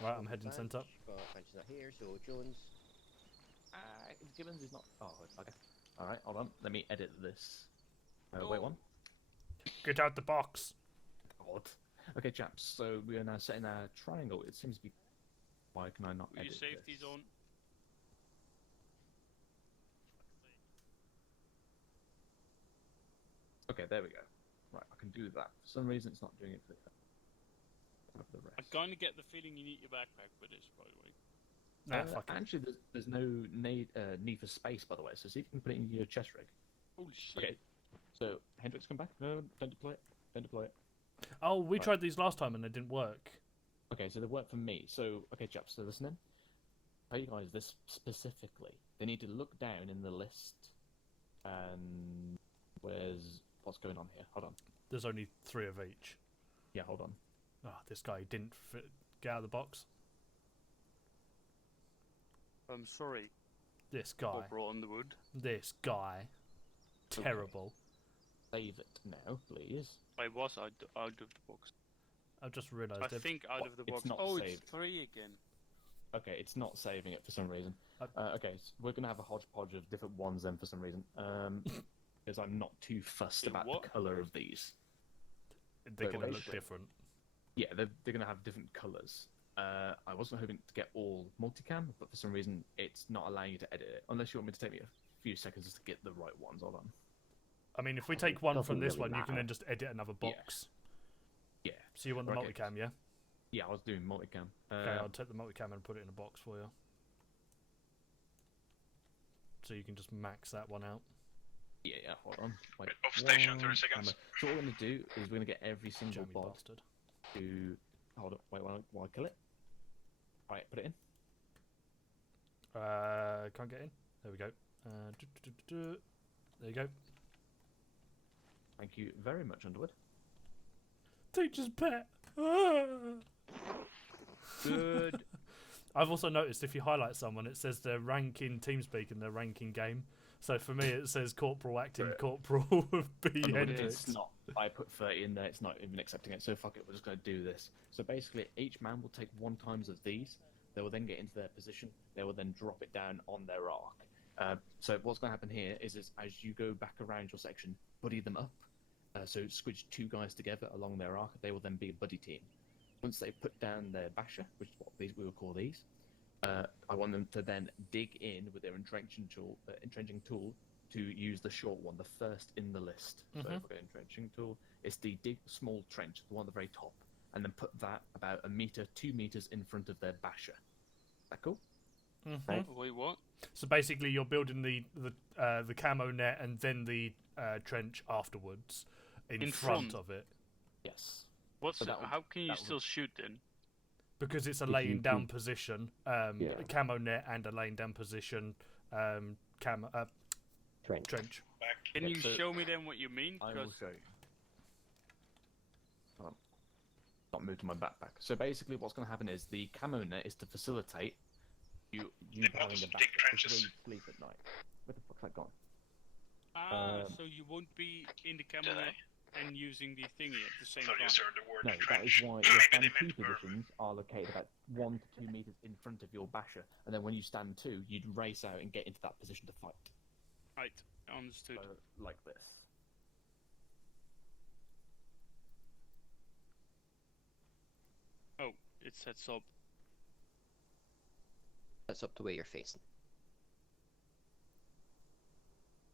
Right, I'm heading centre. French is not here, so Jones. Gibbons is not. Oh, okay. Alright, hold on. Let me edit this. Wait one. Get out the box. God. Okay, chaps. So we are now setting a triangle. It seems to be. Why can I not Your edit safety this? zone. Okay, there we go. Right, I can do that. For some reason, it's not doing it for the rest. I kind of get the feeling you need your backpack for this, by the way. Actually, there's no need for space, by the way. So see if you can put it in your chest rig. Holy shit! Okay. So Hendrix, come back. No, don't deploy it. Don't deploy it. Oh, we tried these last time and they didn't work. Okay, so they work for me. So okay, chaps, so listening. Tell you guys this specifically. They need to look down in the list. And what's going on here? Hold on. There's only 3 of each. Yeah, hold on. Oh, this guy didn't get out of the box. I'm sorry. This guy. Corporal Underwood. This guy. Terrible. Save it now, please. I was out of the box. I've just realised. I think out of the box. It's not Oh, saved. it's 3 again. Okay, it's not saving it for some reason. Okay, so we're going to have a hodgepodge of different ones then for some reason. Because I'm not too fussed about the colour of these. They're going to look different. Yeah, they're going to have different colours. I wasn't hoping to get all multicam, but for some reason it's not allowing you to edit it. Unless you want me to take me a few seconds just to get the right ones. Hold on. I mean, if we take one from this one, you can then just edit another box. Yeah. So you want the multicam, yeah? Yeah, I was doing multicam. Okay, I'll take the multicam and put it in a box for you. So you can just max that one out. Yeah, hold on. Wait, off station, 30 seconds. So what we're going to do is we're going to get every single Jammy bot bastard. to... Hold on, wait, while I kill it. Alright, put it in. Can't get in. There we go. There you go. Thank you very much, Underwood. Teacher's pet. Good. I've also noticed if you highlight someone, it says their rank in TeamSpeak and their rank in game. So for me, it says Corporal acting Corporal B. Hendrix. It's not. I put 30 in there. It's not even accepting it. So fuck it. We're just going to do this. So basically, each man will take 1 times of these. They will then get into their position. They will then drop it down on their arc. So what's going to happen here is as you go back around your section, buddy them up. So squidge 2 guys together along their arc. They will then be a buddy team. Once they put down their basher, which is what we will call these, I want them to then dig in with their entrenching tool to use the short one, the first in the list. So if I go entrenching tool, it's the dig small trench, the one at the very top, and then put that about 1 meter, 2 meters in front of their basher. Is that cool? Right. Wait, what? So basically, you're building the camo net and then the trench afterwards in front of it. Yes. How can you still shoot then? Because it's a laying down position, camo net and a laying down position, trench. Can you show me then what you mean? I will show you. Not moved to my backpack. So basically, what's going to happen is the camo net is to facilitate you having a backpack where you sleep at night. Where the fuck's that gone? So you won't be in the camo net and using the thingy at the same So time. you heard the word No, that trench. is why your stand 2 positions are located about 1 to 2 meters in front of your basher, and then when you stand 2, you'd race out and get into that position to fight. Right, understood. So, like this. Oh, it sets up. That's up to where you're facing.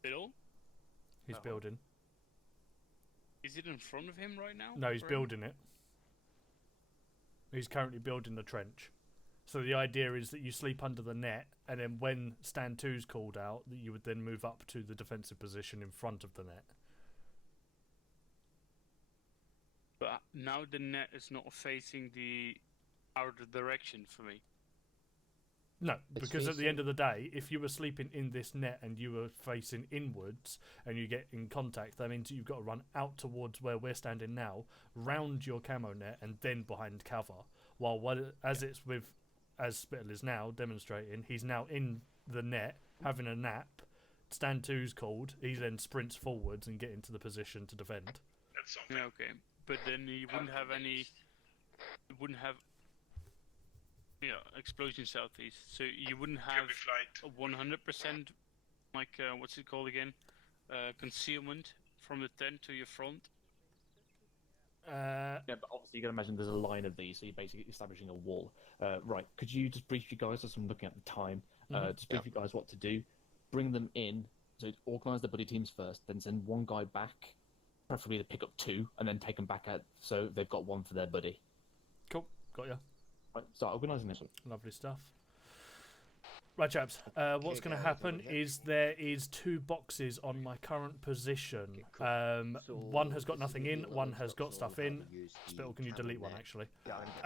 Bill? He's building. Is it in front of him right now? No, he's building it. He's currently building the trench. So the idea is that you sleep under the net, and then when stand 2's called out, that you would then move up to the defensive position in front of the net. But now the net is not facing the outer direction for me. No, It's because at the end facing- of the day, if you were sleeping in this net and you were facing inwards and you get in contact, that means you've got to run out towards where we're standing now, round your camo net, and then behind cover. While as Spittle is now demonstrating, he's now in the net having a nap. Stand 2's called. He then sprints forwards and get into the position to defend. That's something. Yeah, okay. But then you wouldn't have any. You wouldn't have. Explosion southeast. So you wouldn't have a 100% what's it called again? Concealment from the tent to your front. Yeah, but obviously you can imagine there's a line of these, so you're basically establishing a wall. Right, could you just brief you guys, as I'm looking at the time, just brief you guys what to do, bring them in, so organise the buddy teams first, then send 1 guy back preferably to pick up 2 and then take them back out so they've got 1 for their buddy. Cool, got ya. Right, start organising this one. Lovely stuff. Right, chaps. What's going to happen is there is 2 boxes on my current position. One has got nothing in, one has got stuff in. Spittle, can you delete one, actually?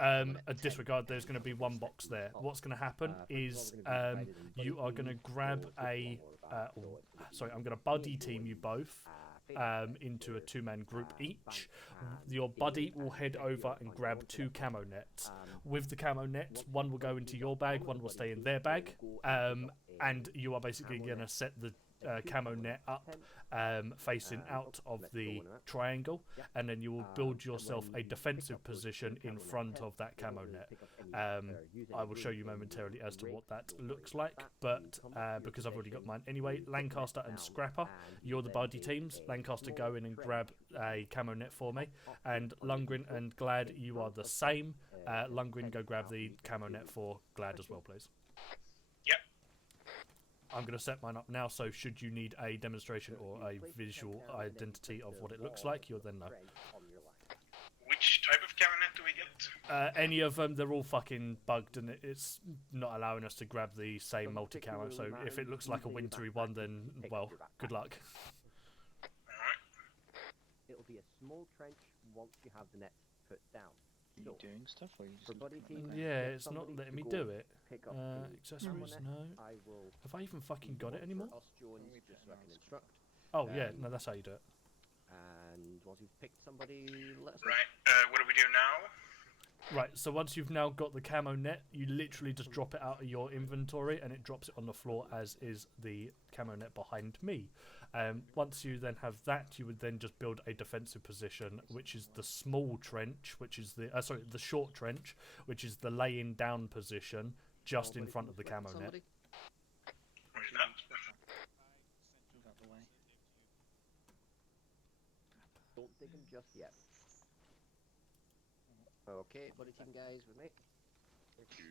A disregard, there's going to be 1 box there. What's going to happen is you are going to grab a... sorry, I'm going to buddy team you both into a 2-man group each. Your buddy will head over and grab 2 camo nets. With the camo nets, 1 will go into your bag, 1 will stay in their bag, and you are basically going to set the camo net up facing out of the triangle, and then you will build yourself a defensive position in front of that camo net. I will show you momentarily as to what that looks like, but because I've already got mine anyway, Lancaster and Scrapper, you're the buddy teams. Lancaster, go in and grab a camo net for me, and Lundgren and Glad, you are the same. Lundgren, go grab the camo net for Glad as well, please. I'm going to set mine up now, so should you need a demonstration or a visual identity of what it looks like, you'll then know. Which type of cabinet do we get? Any of them, they're all fucking bugged, and it's not allowing us to grab the same multi-camo, so if it looks like a wintry one, then, well, good luck. It'll be a small trench once you have the net put down. Are you doing stuff, or are you just Yeah, it's not letting me do it. Accessories, no. Have I even fucking got it anymore? Oh, yeah, no, that's how you do it. And once you've picked somebody, let us know. Right, what do we do now? Right, so once you've now got the camo net, you literally just drop it out of your inventory and it drops it on the floor, as is the camo net behind me. Once you then have that, you would then just build a defensive position, which is the small trench, which is the the short trench, which is the laying down position just in front of the camo net. Don't dig them just yet. Okay, buddy team guys with me. Thank you.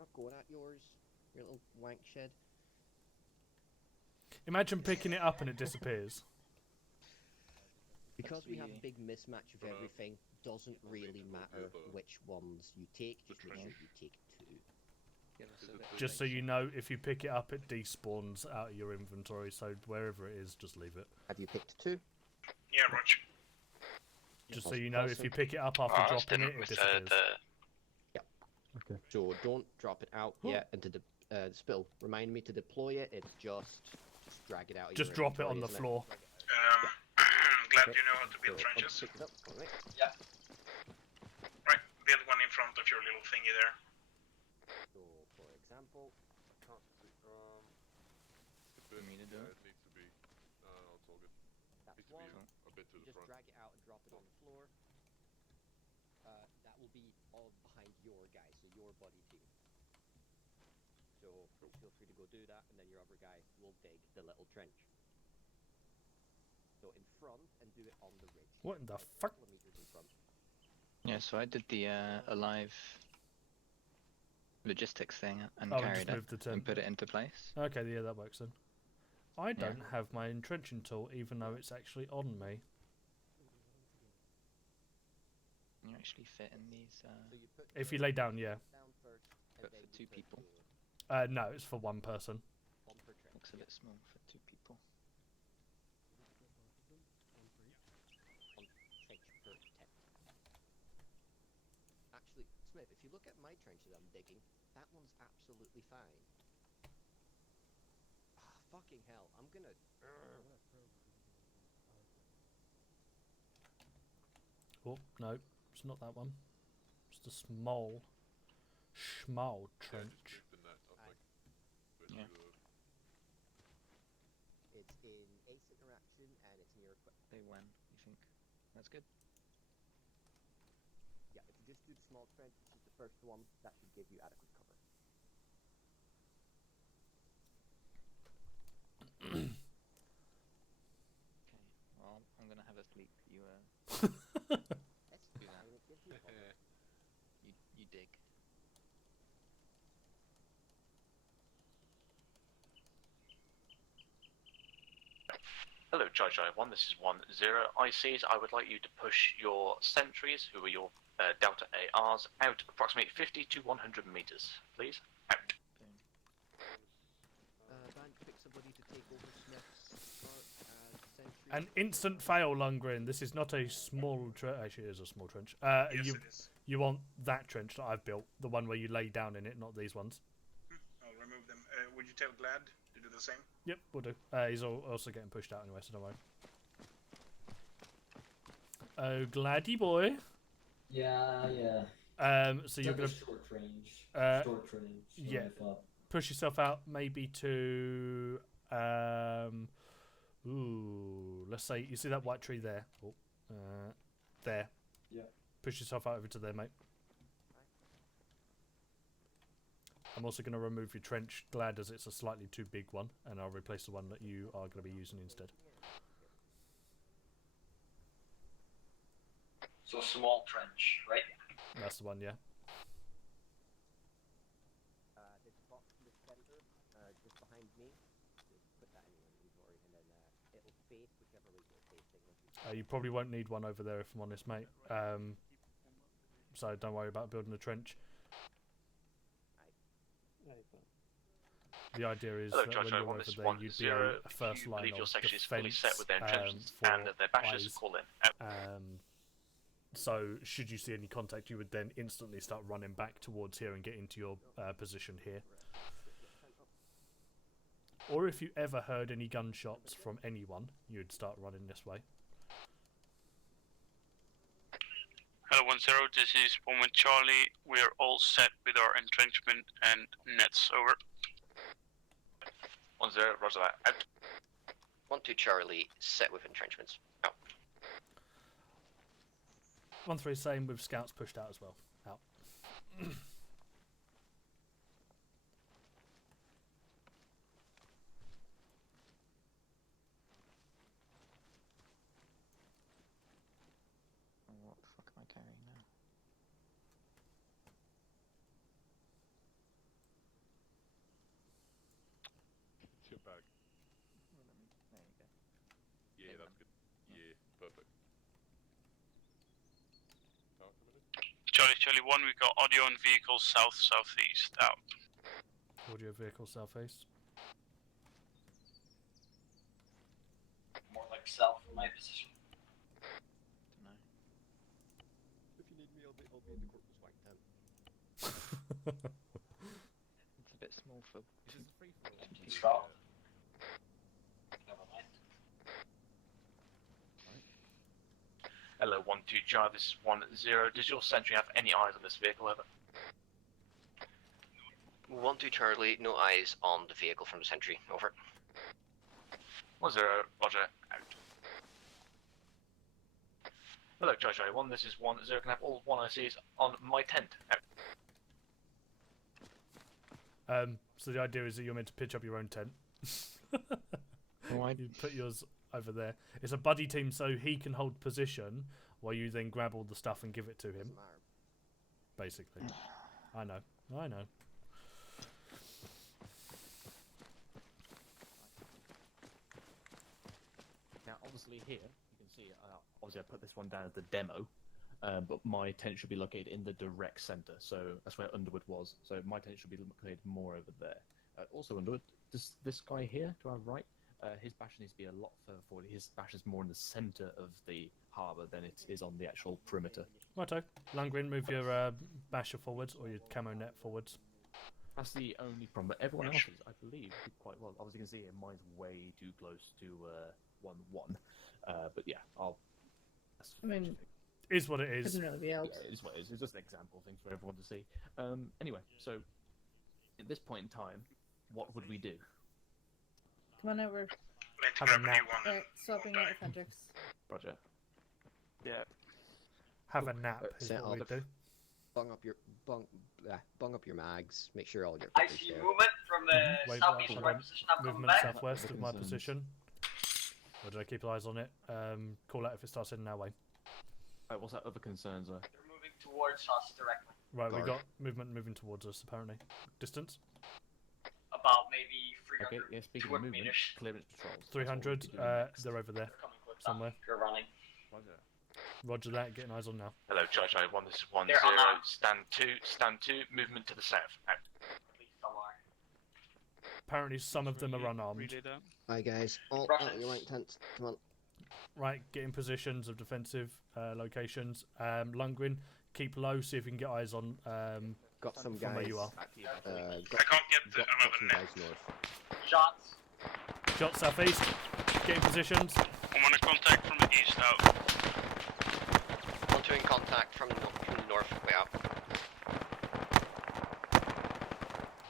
Not going at yours, your little wank shed. Imagine picking it up and it disappears. Because we have a big mismatch of everything, doesn't really matter which ones you take, just make sure you take 2. Just so you know, if you pick it up, it despawns out of your inventory, so wherever it is, just leave it. Have you picked 2? Yeah, Roger. Just so you know, if you pick it up after dropping it, it disappears. Okay. So don't drop it out yet into the spill. Remind me to deploy it. It's just drag it out. Just drop it on the floor. Glad you know how to build trenches. Yeah. Right, build one in front of your little thingy there. So, for example, It needs to be. No, it's all good. That's Needs to one. be a bit to the Just front. drag it out and drop it on the floor. That will be all behind your guy, so your buddy team. So feel free to go do that, and then your other guy will dig the little trench. So in front, and do it on the ridge. What in the fuck? Meters in front. Yeah, so I did the alive logistics thing and Oh, carried just it moved the tent. and put it into place. Okay, yeah, that works then. I don't have my entrenching tool, even though it's actually on me. You actually fit in these. If you lay down, yeah. But for 2 people. No, it's for 1 person. Looks a bit small for 2 people. Actually, Smith, if you look at my trenches I'm digging, that one's absolutely fine. Ah, fucking hell, I'm gonna... Oh, no, it's not that one. It's the small trench. Yeah. It's in Ace Interaction and it's near equipment. They win, you think? That's good. Yeah, if you just do the small trench, this is the first one, that should give you adequate cover. Okay, well, I'm gonna have a sleep. You, That's do fine, that. it gives you cover. You dig. Hello, Charlie 1, this is 1-0. ICs, I would like you to push your sentries, who are your Delta ARs, out approximately 50 to 100 meters, please. Out. Van, pick somebody to take over Smith's part as sentry. An instant fail, Lundgren. This is not a small trench. Actually, it is a small trench. Yes, it is. You want that trench that I've built, the one where you lay down in it, not these ones. I'll remove them. Would you tell Glad to do the same? Yep, we'll do. He's also getting pushed out anyway, so don't worry. Oh, Gladdy boy. Yeah. So you're gonna short range. Yeah. Push yourself out, maybe to let's say you see that white tree there. There. Yeah. Push yourself out over to there, mate. I'm also going to remove your trench, Glad, as it's a slightly too big one, and I'll replace the one that you are going to be using instead. So small trench, right? That's the one, yeah. This box in the center, just behind me. Just put that in your inventory, and then it'll face whichever way you're facing. You probably won't need one over there, if I'm honest, mate. So don't worry about building a trench. The idea is that when you're over there, you'd be a first line of defence for eyes. So should you see any contact, you would then instantly start running back towards here and get into your position here. Or if you ever heard any gunshots from anyone, you'd start running this way. Hello 1-0, this is 1 with Charlie. We are all set with our entrenchment and nets, over. 1-0, roger that, out. 1-2 Charlie, set with entrenchments, out. 1-3, same with scouts pushed out as well, out. What the fuck am I carrying now? It's your bag. There you go. Yeah, that's good. Yeah, perfect. Charlie 1, we got audio and vehicle south-southeast, out. Audio vehicle southeast. More like south from my position. Dunno. If you need me, I'll be in the corpus white tent. It's a bit small for. This is free for all. It's wrong. Never mind. Hello 1-2 Charlie, this is 1-0. Does your sentry have any eyes on this vehicle, over? 1-2 Charlie, no eyes on the vehicle from the sentry, over. 1-0, roger, out. Hello Charlie 1, this is 1-0. Can I have all 1 ICs on my tent, out. So the idea is that you're meant to pitch up your own tent. Why? You put yours over there. It's a buddy team, so he can hold position while you then grab all the stuff and give it to him. Basically. I know. Now, obviously here, you can see, obviously I put this one down as the demo, but my tent should be located in the direct center, so that's where Underwood was, so my tent should be located more over there. Also Underwood, this guy here, to our right, his bash needs to be a lot further forward. His bash is more in the center of the harbour than it is on the actual perimeter. Righto. Lundgren, move your basher forwards, or your camo net forwards. That's the only problem, but everyone else is, I believe, did quite well. Obviously, you can see here, mine's way too close to 1-1. But yeah, I mean, is what it is. Doesn't really help. Yeah, it is what it is. It's just an example thing for everyone to see. Anyway, so at this point in time, what would we do? Come on over. Have a nap. Alright, swapping out with Hendrix. Roger. Yeah. Have a nap is Set what we up. do. Bung up your mags. Make sure all your. I see movement from the Wait, southeast hold of my on. position. I'm coming Movement back. southwest of my Concerns. position. Or did I keep eyes on it? Call out if it starts heading our way. What's that other concerns are? They're moving towards us directly. Right, we Guard. got movement moving towards us apparently. Distance? about maybe 300, Okay, yeah, speaking of 200 movement, meters. clearance patrols. 300. They're over there somewhere. You're running. Roger. Roger that. Getting eyes on now. Hello, Charlie 1, this is 1-0. They're unarmed. Stand 2, movement to the south. Out. At least some are. Apparently, some of them are unarmed. Hi guys. All out of your right tents. Come on. Right, get in positions of defensive locations. Lundgren, keep low. See if you can get eyes on. Got some from guys. where you are. I can't get another net. Shots. Shot southeast. Get in positions. I'm on a contact from the east out. One two in contact from the north, way out.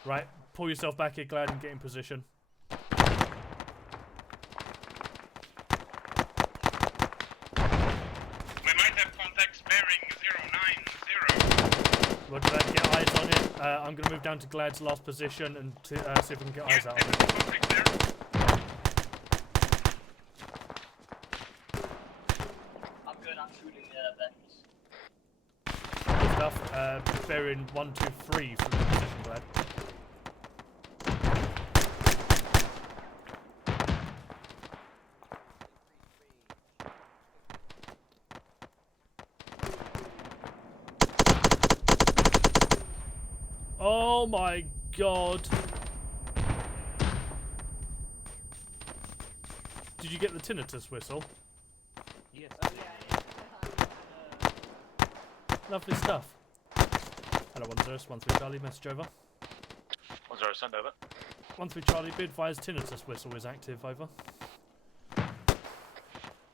Right, pull yourself back here, Glad, and get in position. We might have contacts bearing 090. Roger that, get eyes on it. I'm going to move down to Glad's last position and see if we can get eyes out on it. I'm good. I'm shooting vents. Good stuff. Bearing 1, 2, 3 from the position, Glad. Oh my god. Did you get the tinnitus whistle? Yes. Lovely stuff. Hello, 1-0, 1-3 Charlie, message over. 1-0, send over. 1-3 Charlie, be advised tinnitus whistle is active, over. 1-0,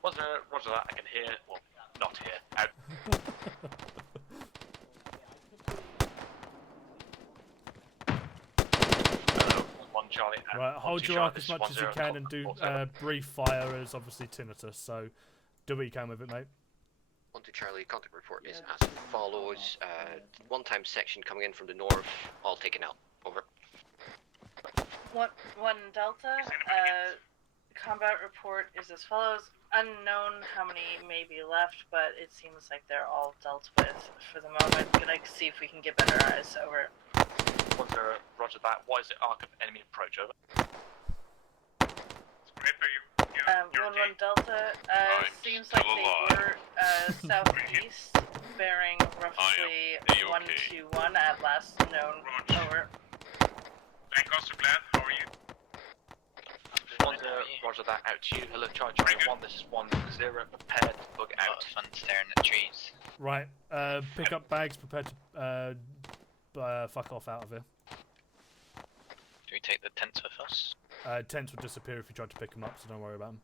roger that, I can hear, well, not hear, out. Hello, 1 Charlie, out. Right, hold 2 your arc Charlie, as much as you 1-0, can and do brief fire as obviously tinnitus, so do what you can with it, mate. 1-2 Charlie, contact report is as follows. One-time section coming in from the north, all taken out. Over. 1 Delta, combat report is as follows. Unknown how many may be left, but it seems like they're all dealt with for the moment. Gonna see if we can get better eyes. Over. 1-0, roger that. Why is it arc of enemy approach? Over. You're 1-1 Delta, seems like they were southeast, bearing roughly 121 at last known. Over. Lancaster Glad, how are you? 1-0, roger that, out to you. Hello, Charlie 1, this is 1-0, prepared to bug out. Fun staring at trees. Right, pick up bags, prepare to fuck off out of here. Do we take the tents with us? Tents will disappear if you try to pick them up, so don't worry about them.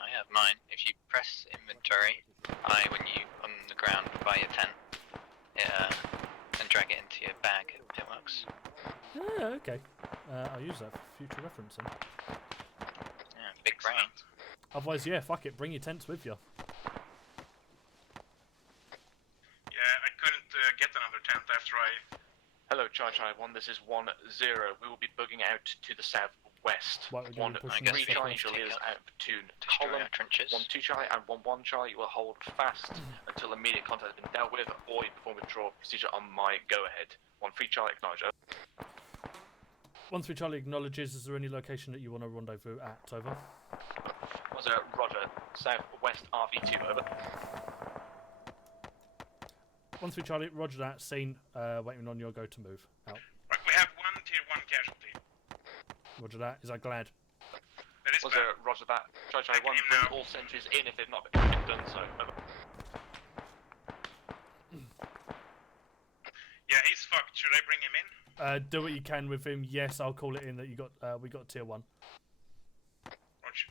I have mine. If you press inventory, when you on the ground by your tent, and drag it into your bag, it works. Yeah, okay. I'll use that for future reference then. Yeah, big brain. Otherwise, yeah, fuck it, bring your tents with you. Yeah, I couldn't get another tent after I... Hello, Charlie 1, this is 1-0. We will be bugging out to the southwest. What, we're gonna be pushing 1-3 Charlie, you'll lead us out of Platoon. Column, 1-2 Charlie and 1-1 Charlie, you will hold fast until immediate contact has been dealt with, or you perform withdrawal procedure on my go-ahead. 1-3 Charlie, acknowledge. 1-3 Charlie acknowledges. Is there any location that you want to rendezvous at? Over. 1-0, roger. Southwest RV2, over. 1-3 Charlie, roger that. Scene, waiting on your go to move. Out. Right, we have 1 tier 1 casualty. Roger that. Is that Glad? That is 1-0, bad. roger that. Charlie 1, him bring now. all sentries in if they've not been done so, over. Yeah, he's fucked. Should I bring him in? Do what you can with him. Yes, I'll call it in that you got. We got tier 1. Roger.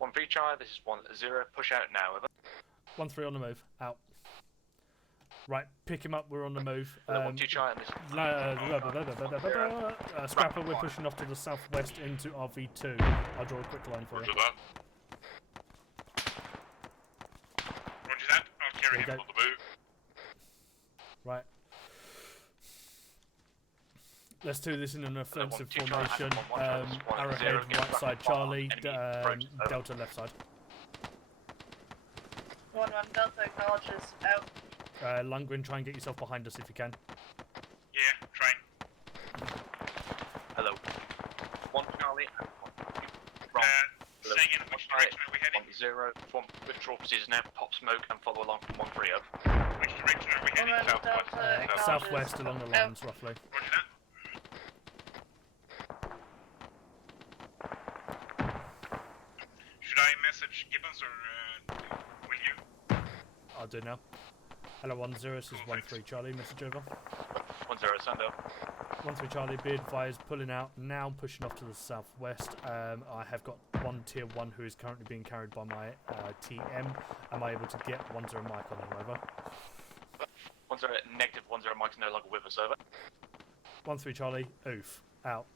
1-3 Charlie, this is 1-0. Push out now, over. 1-3 on the move. Out. Right, pick him up. We're on the move. 1-2 Charlie, this. Scrapper, we're pushing off to the southwest into RV2. I'll draw a quick line for you. Roger that. I'll carry him on the move. Right. Let's do this in an offensive 1-2 Charlie, formation. 1-1 Charlie, this is 1-0, Arrowhead get right side rapid fire, Charlie, enemy approach, over. Delta left side. 1-1 Delta acknowledges out. Lundgren, try and get yourself behind us if you can. Yeah, trying. Hello. 1 Charlie and 1 wrong. Hello. Say again, which direction are we heading? 1-0, form withdrawal procedures now, pop smoke and follow along from 1-3 up. Which direction are we heading? Southwest. Southwest along the lines, roughly. Roger that. Should I message Gibbons or will you? I'll do now. Hello, 1-0, this is 1-3 Charlie, message over. 1-0, send up. 1-3 Charlie, be advised, pulling out, now pushing off to the southwest. I have got one tier 1 who is currently being carried by my TM. Am I able to get 1-0 Mike on him, over? 1-0, negative 1-0, Mike's no longer with us, over. 1-3 Charlie, oof, out.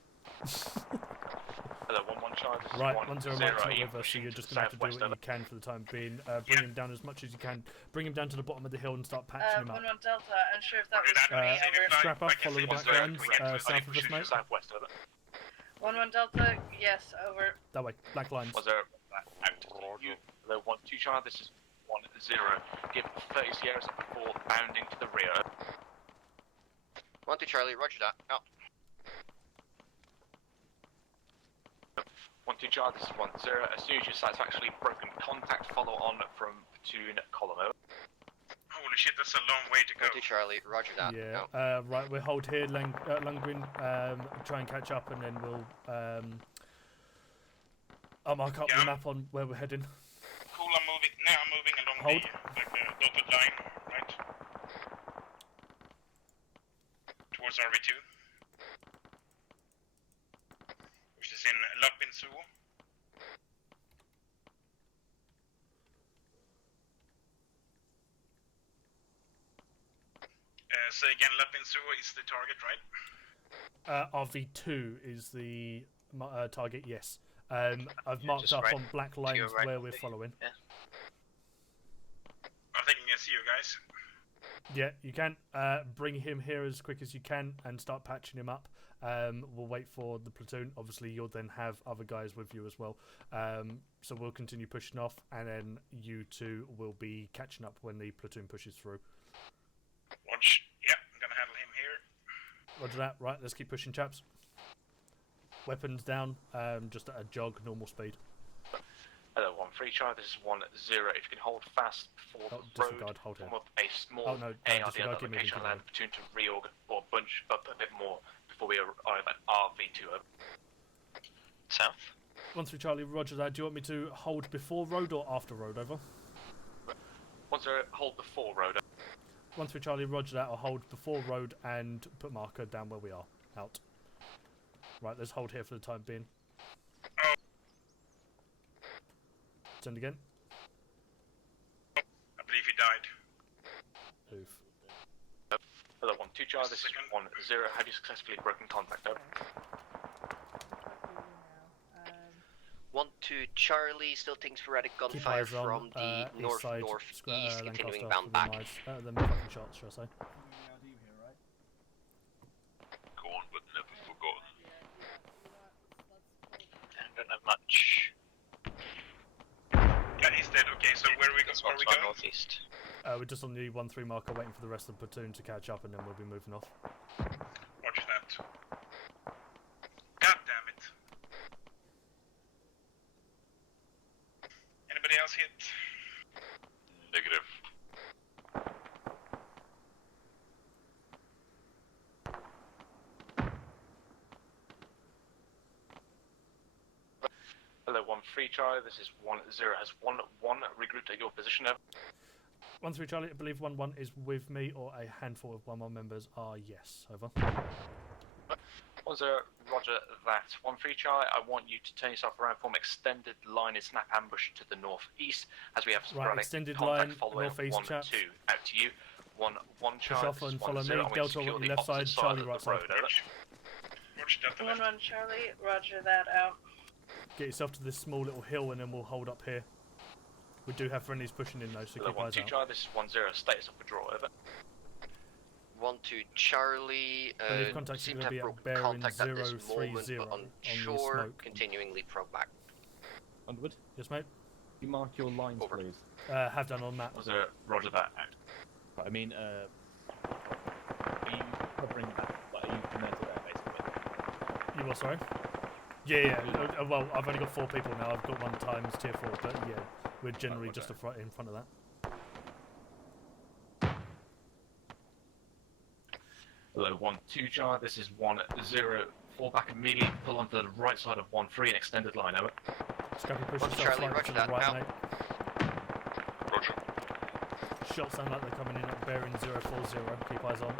Hello, 1-1 Charlie, this is Right, 1-0, 1-0 Mike's not Ian with us, so you're just going to have to do southwest, what you can for the time being. Bring him down as much as you can. Bring him down to the bottom of the hill and start patching him up. 1-1 Delta, unsure if that was me, over. Strap up, follow the backgrounds, south of us, mate. Southwest, over. 1-1 Delta, yes, over. That way, black lines. 1-0, out. Hello, 1-2 Charlie, this is 1-0. Give 30 Sierras before bounding to the rear. 1-2 Charlie, roger that. Out. 1-2 Charlie, this is 1-0. As soon as you're satisfactorily broken contact, follow on from Platoon column over. Holy shit, that's a long way to go. 1-2 Charlie, roger that. Yeah, right, we'll hold here, Lundgren, try and catch up, and then we'll, I'll mark up the map on where we're heading. Cool, I'm moving, now I'm moving along Hold. the dotted line, right? Towards RV2. Which is in Lapinsuo. Say again, Lapinsuo is the target, right? RV2 is the target, yes. I've marked up on black lines where we're following. Yeah. I think I can see you guys. Yeah, you can. Bring him here as quick as you can and start patching him up. We'll wait for the platoon. Obviously, you'll then have other guys with you as well. So we'll continue pushing off, and then you two will be catching up when the platoon pushes through. Watch. Yeah, I'm gonna handle him here. Roger that. Right, let's keep pushing, chaps. Weapons down, just at a jog, normal speed. Hello, 1-3 Charlie, this is 1-0. If you can hold fast before the road, hold form here. up a small ARD location, allow the platoon to reorg or bunch up a bit more before we arrive at RV2 over. South. 1-3 Charlie, roger that. Do you want me to hold before road or after road, over? 1-0, hold before road. 1-3 Charlie, roger that. I'll hold before road and put marker down where we are. Out. Right, let's hold here for the time being. Send again. I believe he died. Oof. Hello, 1-2 Charlie, this is 1-0. Have you successfully broken contact over? 1-2 Charlie, still taking sporadic gunfire from the northeast, continuing bound back. The fucking shots, shall I say? Go on, but never forgotten. I don't have much. Yeah, he's dead. Okay, so where are we going? Northeast. We're just on the 1-3 marker, waiting for the rest of the platoon to catch up, and then we'll be moving off. Watch that. God damn it. Anybody else hit? Negative. Hello, 1-3 Charlie, this is 1-0. Has 1-1 regrouped at your position over? 1-3 Charlie, I believe 1-1 is with me, or a handful of 1-1 members are yes. Over. 1-0, roger that. 1-3 Charlie, I want you to turn yourself around, form extended line and snap ambush to the northeast, as we have sporadic extended contact line, following northeast, 1-2. chaps. Out to you. 1-1 Push Charlie, off this is and follow 1-0. me. I want you to Delta secure on the your left opposite side, Charlie of right the side. road, over. Watch Delta 1-1 Charlie, roger that, out. Get yourself to this small little hill, and then we'll hold up here. We do have friendlies pushing in though, so Hello, keep eyes 1-2 out. Charlie, this is 1-0. Status of withdrawal, over. 1-2 Charlie. Seem to have broken contact at this moment, but unsure. Continuing leapfrog back. Underwood? Yes, mate. You mark your lines, Over. please. Have done on map. Roger that. I mean, are you covering that? Like, are you connected there, basically? You what, sorry? Yeah. Well, I've only got 4 people now. I've got 1 times tier 4, but yeah, we're generally just in front of that. Hello, 1-2 Charlie. This is 1-0. Fall back immediately. Pull onto the right side of 1-3 and extended line. Over. Scrappy, push yourself Charlie, slightly to the right, mate. Roger. Shots sound like they're coming in at bearing 040. Keep eyes on.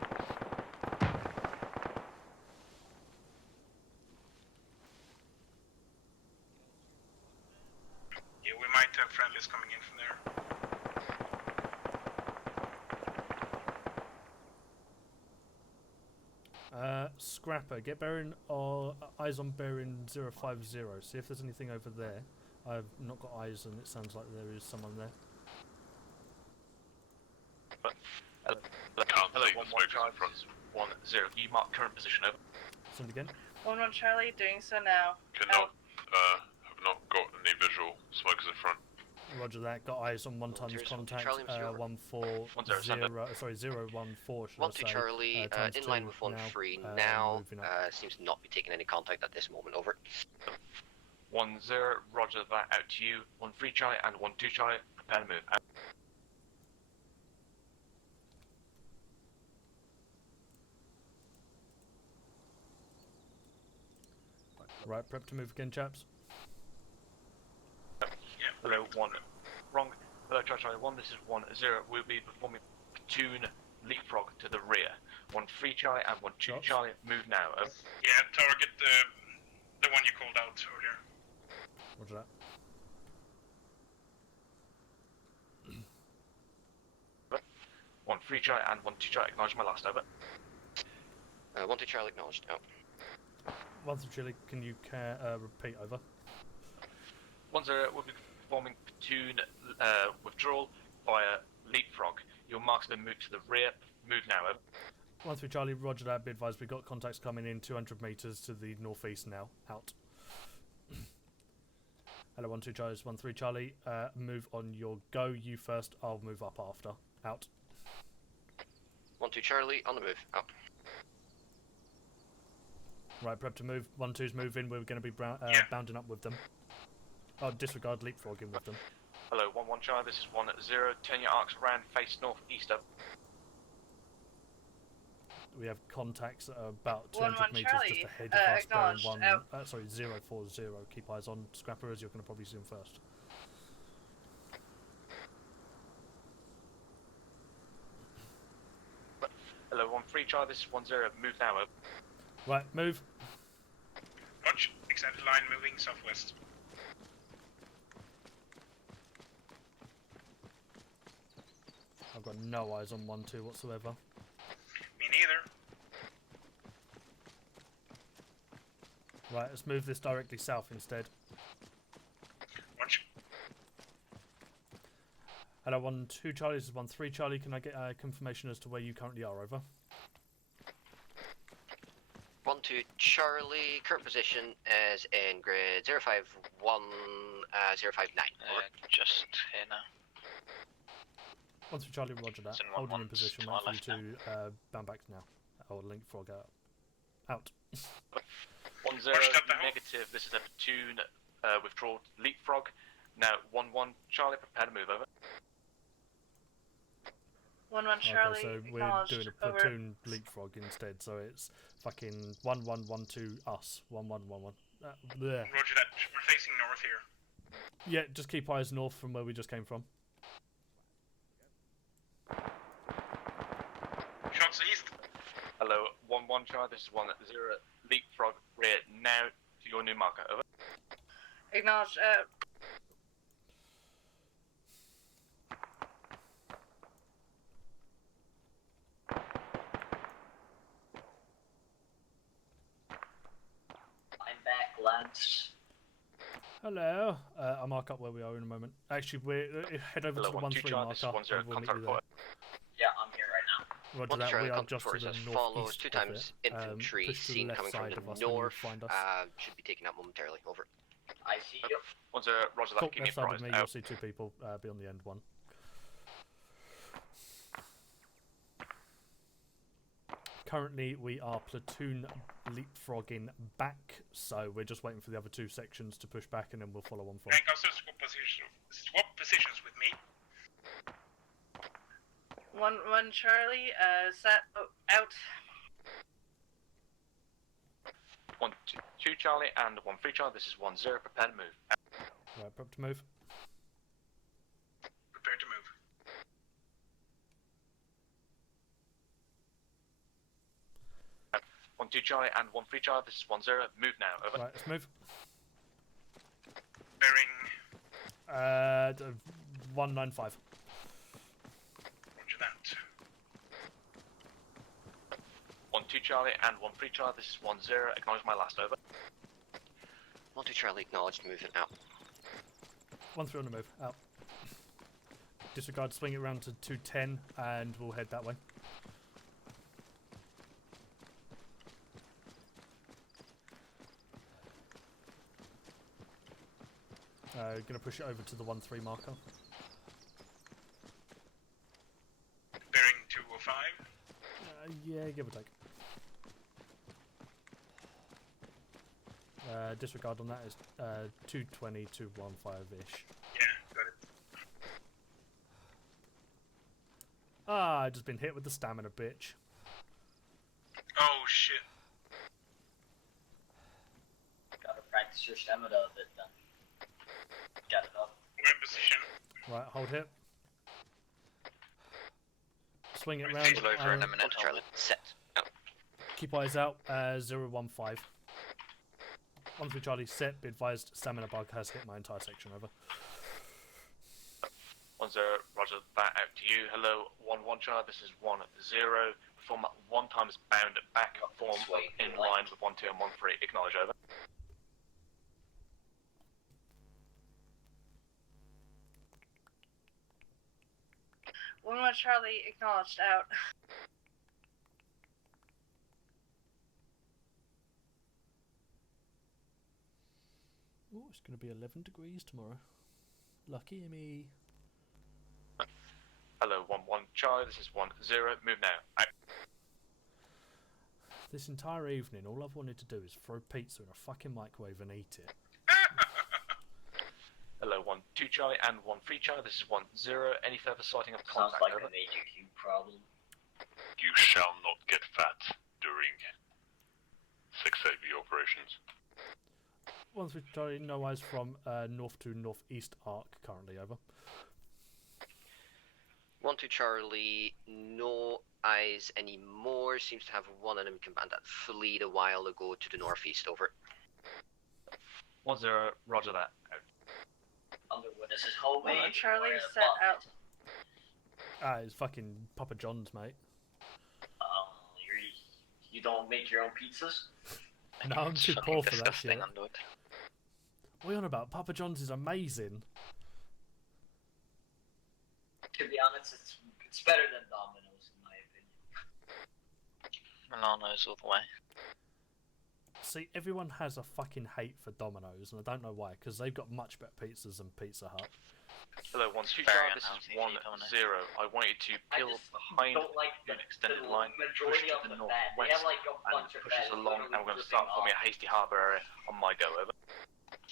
Yeah, we might have friendlies coming in from there. Scrapper, get bearing eyes on bearing 050. See if there's anything over there. I've not got eyes, and it sounds like there is someone there. Hello, 1-1 Charlie. 1-0. You mark current position. Over. Send again. 1-1 Charlie, doing so now. Cannot. Have not got any visual smokers in front. Roger that. Got eyes on 1 times contact. 140. Sorry, 014. Should 1-2 Charlie, in line with 1-3 now. Seems to not be taking any contact at this moment. Over. 1-0. Roger that. Out to you. 1-3 Charlie and 1-2 Charlie. Prepare to move. Out. Right, prep to move again, chaps. Yeah. Hello, 1. Wrong. Hello, Charlie 1. This is 1-0. We'll be performing platoon leapfrog to the rear. 1-3 Charlie and 1-2 Charlie. Move now. Over. Yeah, target the one you called out earlier. Roger that. 1-3 Charlie and 1-2 Charlie. Acknowledge my last. Over. 1-2 Charlie acknowledged. Out. 1-2 Charlie, can you repeat? Over. 1-0. We'll be performing platoon withdrawal via leapfrog. Your mark's been moved to the rear. Move now. Over. 1-3 Charlie, roger that. Be advised, we've got contacts coming in 200 metres to the northeast now. Out. Hello, 1-2 Charlie, 1-3 Charlie. Move on your go. You first. I'll move up after. Out. 1-2 Charlie, on the move. Out. Right, prep to move. 1-2's move in. We're going to be bounding up with them. Oh, disregard leapfrogging with them. Hello, 1-1 Charlie. This is 1-0. Turn your arcs around. Face northeast. Up. We have contacts at about 200 metres Charlie, just ahead of us. acknowledged. Sorry, 040. Keep eyes on Scrapper, as you're going to probably see him first. Hello, 1-3 Charlie. This is 1-0. Move now. Over. Right, move. Watch. Extended line moving southwest. I've got no eyes on 1-2 whatsoever. Me neither. Right, let's move this directly south instead. Watch. Hello, 1-2 Charlie, this is 1-3 Charlie. Can I get confirmation as to where you currently are? Over. 1-2 Charlie, current position is in grid 051, 059. Just here now. 1-3 Charlie, roger that. Holding in position, wait for you to bound back now. Or leapfrog out. 1-0 negative. This is a platoon withdrawal leapfrog. Now 1-1 Charlie, prepare to move. Over. 1-1 Charlie. Okay, so we're doing a platoon leapfrog instead. So it's fucking 1-1-1-2 us. 1-1-1-1. Roger that. We're facing north here. Yeah, just keep eyes north from where we just came from. Shots east. Hello, 1-1 Charlie. This is 1-0 leapfrog rear now to your new marker. Over. Acknowledged. I'm back, lads. Hello. I'll mark up where we are in a moment. Actually, we're head over to the 1-3 marker. Yeah, I'm here right now. Roger One that, Charlie we are comes just to before us the as follows. northeast 2 of times it. infantry Push to the seen left coming from side the of us when you north. find us. Should be taken out momentarily. Over. I see you. Once Roger that, Cool, give me left a side prize. of me, you'll see 2 people be on the end one. Currently, we are platoon leapfrogging back, so we're just waiting for the other 2 sections to push back, and then we'll follow on from. Rank also swap positions with me. One Charlie, set out. 1, 2 Charlie, and 1 free Charlie. This is 1-0. Prepare to move. Right, prep to move. Prepare to move. One, 2 Charlie, and 1 free Charlie. This is 1-0. Move now. Over. Right, let's move. Bearing. 195. Roger that. 1, 2 Charlie, and 1 free Charlie. This is 1-0. Acknowledge my last. Over. 1 2 Charlie acknowledged. Moving out. 1 3 on the move. Out. Disregard. Swing it around to 210, and we'll head that way. Gonna push it over to the 1-3 marker. Bearing 205. Yeah, give or take. Disregard on that is 220, 215-ish. Yeah, got it. Ah, I just been hit with the stamina, bitch. Oh shit. Gotta practice your stamina a bit then. Got it up. We're in position. Right, hold hit. Swing it We'll round. over in a minute. Charlie, set. Keep eyes out. 015. 1-3 Charlie, set. Be advised, stamina bug has hit my entire section. Over. 1-0. Roger that. Out to you. Hello. 1-1 Charlie. This is 1-0. Form 1 times bound back. Form in line with 1-2 and 1-3. Acknowledge. Over. One Charlie acknowledged. Out. Oh, it's going to be 11 degrees tomorrow. Lucky me. Hello. 1-1 Charlie. This is 1-0. Move now. Out. This entire evening, all I've wanted to do is throw pizza in a fucking microwave and eat it. Hello. 1-2 Charlie, and 1-3 Charlie. This is 1-0. Any further sighting of Sounds contact? like Over. a major Q problem. You shall not get fat during 6th AV operations. 1-3 Charlie, no eyes from north to northeast arc currently. Over. 1 2 Charlie, no eyes anymore. Seems to have one enemy command that fled a while ago to the northeast. Over. 1-0. Roger that. Out. Underwood, this is hallway. One Charlie, set out. Ah, it's fucking Papa John's, mate. You don't make your own pizzas? No, I'm too poor for that shit. Underwood. What are you on about? Papa John's is amazing. To be honest, it's better than Domino's in my opinion. Milano's all the way. See, everyone has a fucking hate for Domino's, and I don't know why, because they've got much better pizzas than Pizza Hut. Hello, 1-2 Charlie. This is 1-0. I want you to peel behind an extended line, push to the northwest, and push us along, and we're going to start forming a hasty harbour area on my go. Over.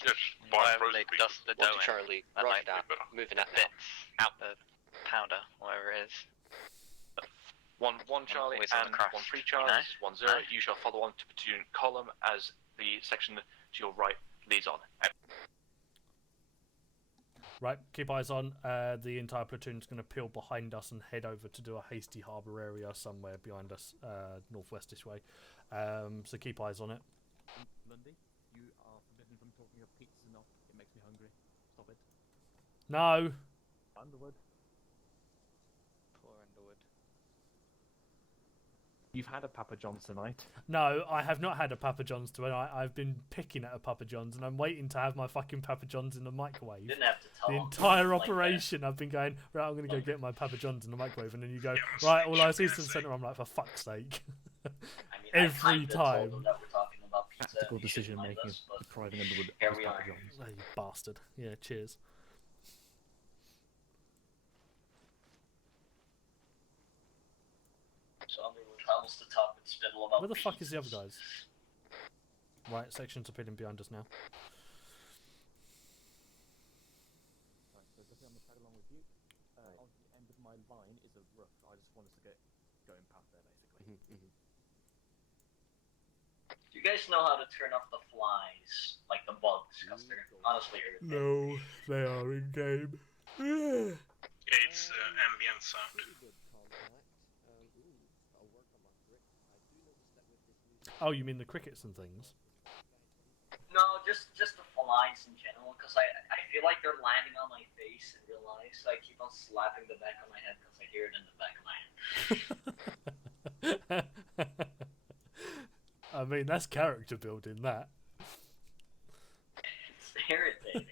Yes, Whatever they dust the dough 1 2 Charlie, in, roger that. Moving out now. out the powder, whatever it is. 1-1 Charlie, Always on and the craft, 1-3 Charlie. you know? This is 1-0. You shall follow on to platoon column as the section to your right leads on. Out. Right, keep eyes on. The entire platoon's going to peel behind us and head over to do a hasty harbour area somewhere behind us, northwestish way. So keep eyes on it. Lundy, you are forbidden from talking of pizzas enough. It makes me hungry. Stop it. No! Underwood. Poor Underwood. You've had a Papa John's tonight. No, I have not had a Papa John's tonight. I've been picking at a Papa John's, and I'm waiting to have my fucking Papa John's in the microwave. Didn't have to tell The him entire like operation, I've been going, right, I'm going to go get my Papa John's in the microwave, and then you go, right, all I see is the centre. I'm like, for fuck's sake. I mean, Every I time. told them that we're talking about pizza. Tactical and he shouldn't decision mind making us, of but depriving Underwood here of we Papa are. John's. Oh, you bastard. Yeah, cheers. So Underwood travels to top and spittle about Where the fuck is the other pizzas. guys? Right, sections are pitting behind us now. Right, so definitely I'm gonna tag along with you. On the end of my line is a rook. I just want us to get going past there, basically. Do you guys know how to turn off the flies, like the bugs, because they're honestly irritating. No, they are in game. Yeah, it's ambient sound. Oh, you mean the crickets and things? No, just the flies in general, because I feel like they're landing on my face in real life, so I keep on slapping the back of my head because I hear it in the back of my head. I mean, that's character building, that. It's irritating.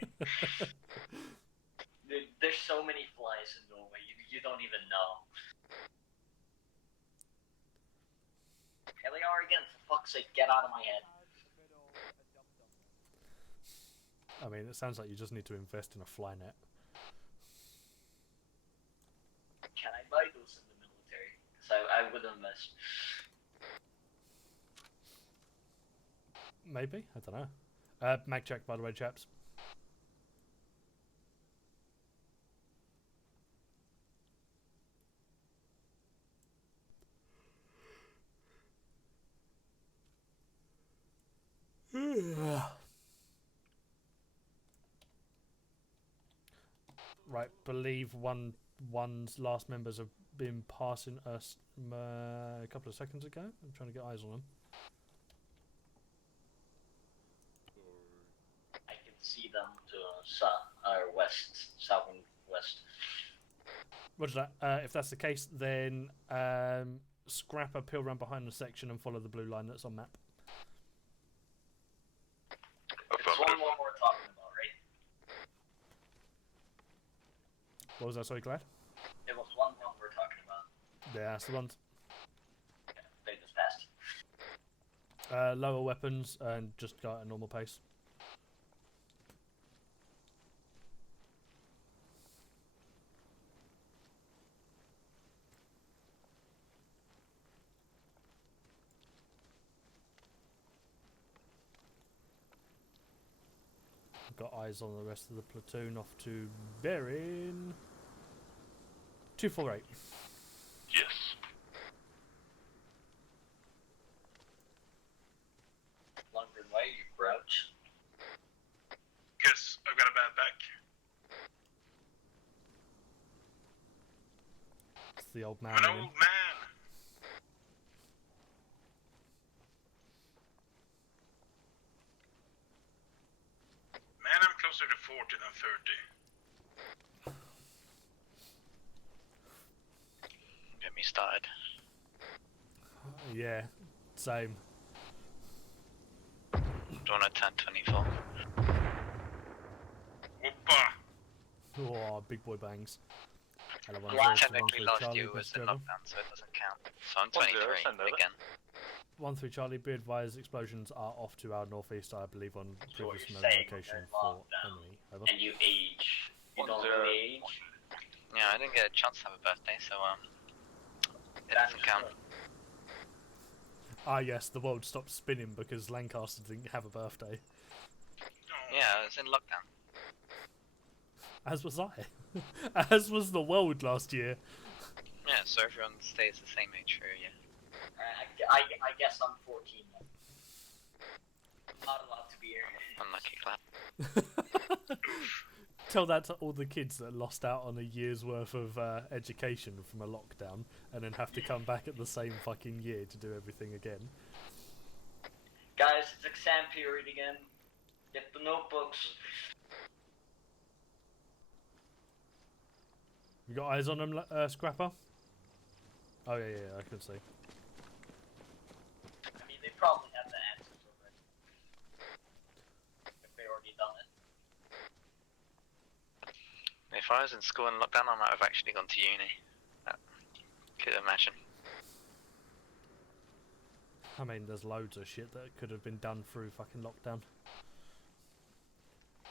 There's so many flies in Norway, you don't even know. Here they are again, for fuck's sake, get out of my head. I mean, it sounds like you just need to invest in a fly net. Can I buy those in the military? Because I would invest. Maybe? I don't know. Mag check, by the way, chaps. Right, believe one's last members have been passing us a couple of seconds ago. I'm trying to get eyes on them. I can see them to south and west. Roger that. If that's the case, then scrap a peel round behind the section and follow the blue line that's on map. It's one more we're talking about, right? What was that, sorry, Glad? It was one more we're talking about. Yeah, that's the ones. Yeah, they just passed. Lower weapons and just go at a normal pace. Got eyes on the rest of the platoon off to Berin. 248. Yes. London way, you grouch. Yes, I've got a bad back. It's the old man. I'm an in him. old man. Man, I'm closer to 40 than 30. Get me started. Yeah, same. Don't want to turn 24. Oppa! Oh, big boy bangs. Hello, Technically last year was in lockdown, so it doesn't count. So I'm 23 again. 1-3 Charlie, be advised explosions are off to our northeast, I believe, on So what previous you're known saying, location they're for locked down, Emily. Over. and you age. You don't really age. Yeah, I didn't get a chance to have a birthday, so it doesn't count. Ah yes, the world stopped spinning because Lancaster didn't have a birthday. Yeah, I was in lockdown. As was I. As was the world last year. Yeah, so everyone stays the same age for a year. I guess I'm 14 now. Not allowed to be here. Unlucky clap. Tell that to all the kids that lost out on a year's worth of education from a lockdown and then have to come back at the same fucking year to do everything again. Guys, it's exam period again. Get the notebooks. You got eyes on them, Scrapper? Oh yeah, I can see. probably have the answers already. If they already done it. If I was in school in lockdown, I might have actually gone to uni. Could imagine. I mean, there's loads of shit that could have been done through fucking lockdown.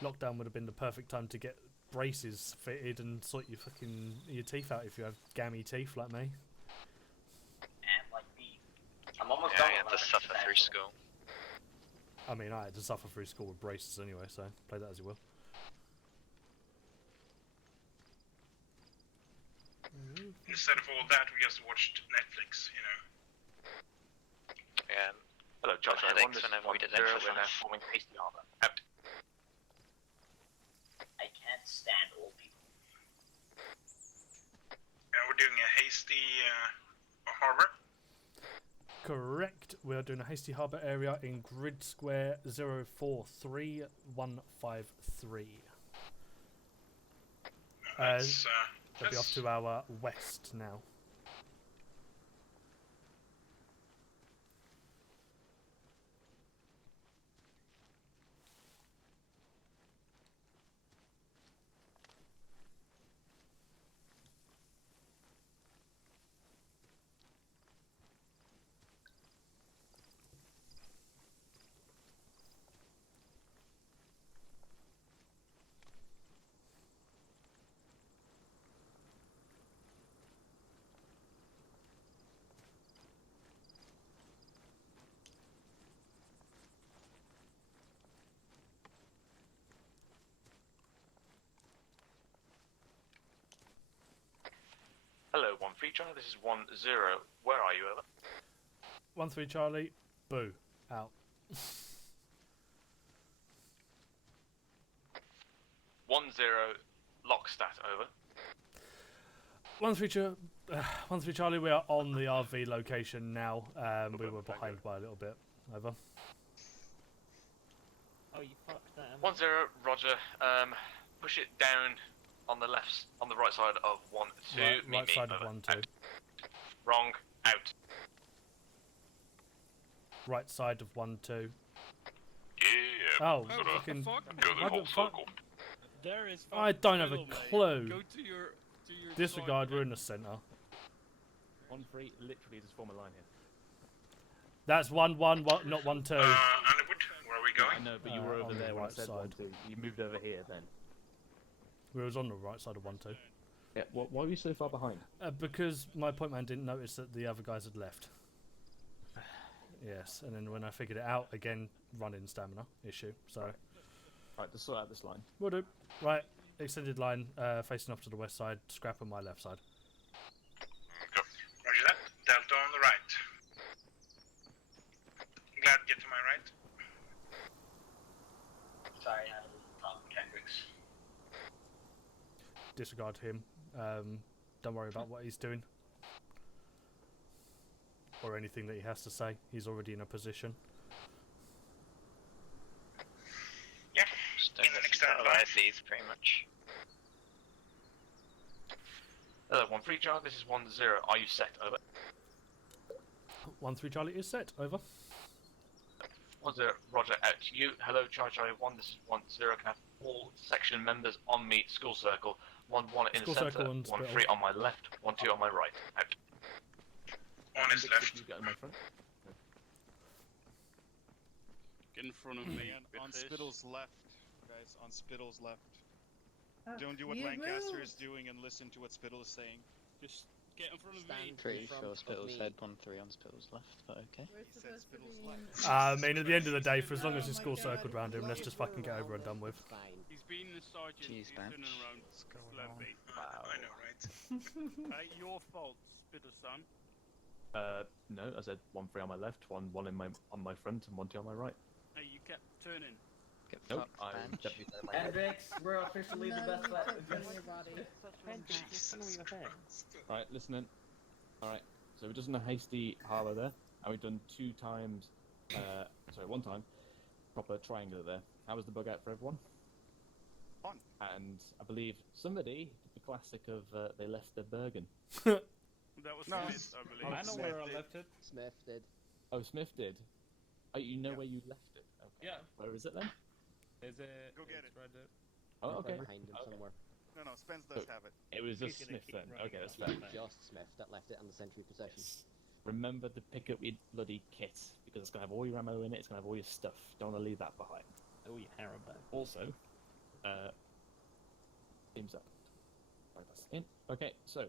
Lockdown would have been the perfect time to get braces fitted and sort your teeth out if you have gammy teeth like me. And like me. I'm almost Yeah, done I had with to 11 suffer today. through school. I mean, I had to suffer through school with braces anyway, so play that as you will. Instead of all that, we just watched Netflix, you know. Yeah. Hello, Josh. I Headaches won this whenever we did 1-0. We're now exercise. forming hasty armor. Out. I can't stand old people. We're doing a hasty harbor. Correct. We are doing a hasty harbour area in grid square 043153. They'll be off to our west now. Hello, 1-3 Charlie. This is 1-0. Where are you, over? 1-3 Charlie. Boo. Out. 1-0. Lockstat, over. 1-3 Charlie. We are on the RV location now. We were behind by a little bit. Over. Oh, you fucked that. 1-0. Roger. Push it down on the left, on the right side of 1-2. Right side of over. 1-2. Out. Wrong. Out. Right side of 1-2. Yeah. Oh, Sort of fucking. go the whole circle. There is. I don't have a Fiddle, mate. clue. Go to your Disregard. side. We're in the centre. 1-3 literally just form a line here. That's 1-1, not 1-2. Underwood, where are we going? I know, but you were over on the there when I right said side. 1-2. You moved over here then. We was on the right side of 1-2. Yeah. Why were you so far behind? Because my point man didn't notice that the other guys had left. Yes, and then when I figured it out, again, running stamina issue. So. Right, just sort out this line. Will do. Right, extended line facing off to the west side, scrap on my left side. Roger that. Delta on the right. Glad to get to my right. Sorry, I had a little problem with Hendrix. Disregard him. Don't worry about what he's doing. Or anything that he has to say. He's already in a position. Yeah, Just don't listen to ICs, pretty much. Hello, 1-3 Charlie. This is 1-0. Are you set? Over. 1-3 Charlie is set. Over. 1-0. Roger. Out to you. Hello, Charlie 1. This is 1-0. Can I have all section members on me? School circle. 1-1 in School the centre. circle and 1-3 spittle. on my left. 1-2 on my right. Out. One is left. You got in my front. Get in front of me. On Spittle's left, guys. On Spittle's left. Don't do what you Lancaster move. is doing and listen to what Spittle is saying. Just get in front of me. Pretty sure Spittle's head 1-3 on Spittle's left, but okay. He said Spittle's left. I mean, at the end of the day, for as long as the school circled round him, let's just fucking get over and done with. He's been the sergeant. Jeez, He's man. turning around. Let me. I know, right? Your fault, Spitter son. No, I said 1-3 on my left, 1-1 on my front, and 1-2 on my right. Hey, you kept turning. Get Nope, fucked, I bench. definitely said my right. Hendrix, we're officially the best Alright, listening. Alright, so we've just done a hasty harbour there, and we've done 2 times, sorry, 1 time, proper triangular there. How was the bug out for everyone? Fun. And I believe somebody did the classic of they left their Bergen. That was No, Smith, I believe. I know where I left it. Smith did. Oh, Smith did? Oh, you know where you left it? Okay. Yeah. Where is it then? Is it? Go get it. Right there. Oh, okay. Behind him somewhere. No, Spence does have it. It was He's just gonna Smith keep then. running Okay, that's around. fair. Just Smith that left it on the sentry possession. Remember to pick up your bloody kit, because it's going to have all your ammo in it, it's going to have all your stuff. Don't want to leave that behind. Oh, your harrow bag. Also, teams up. Right, that's in. Okay, so,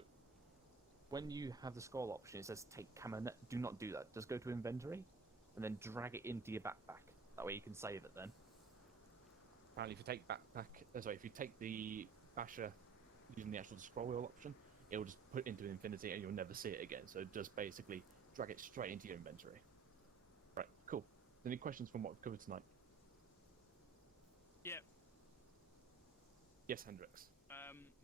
when you have the scroll option, it says take camera net. Do not do that. Just go to inventory, and then drag it into your backpack. That way you can save it then. Apparently, if you take if you take the basher using the actual scroll wheel option, it will just put it into infinity and you'll never see it again. So just basically drag it straight into your inventory. Right, cool. Any questions from what we've covered tonight? Yeah. Yes, Hendrix.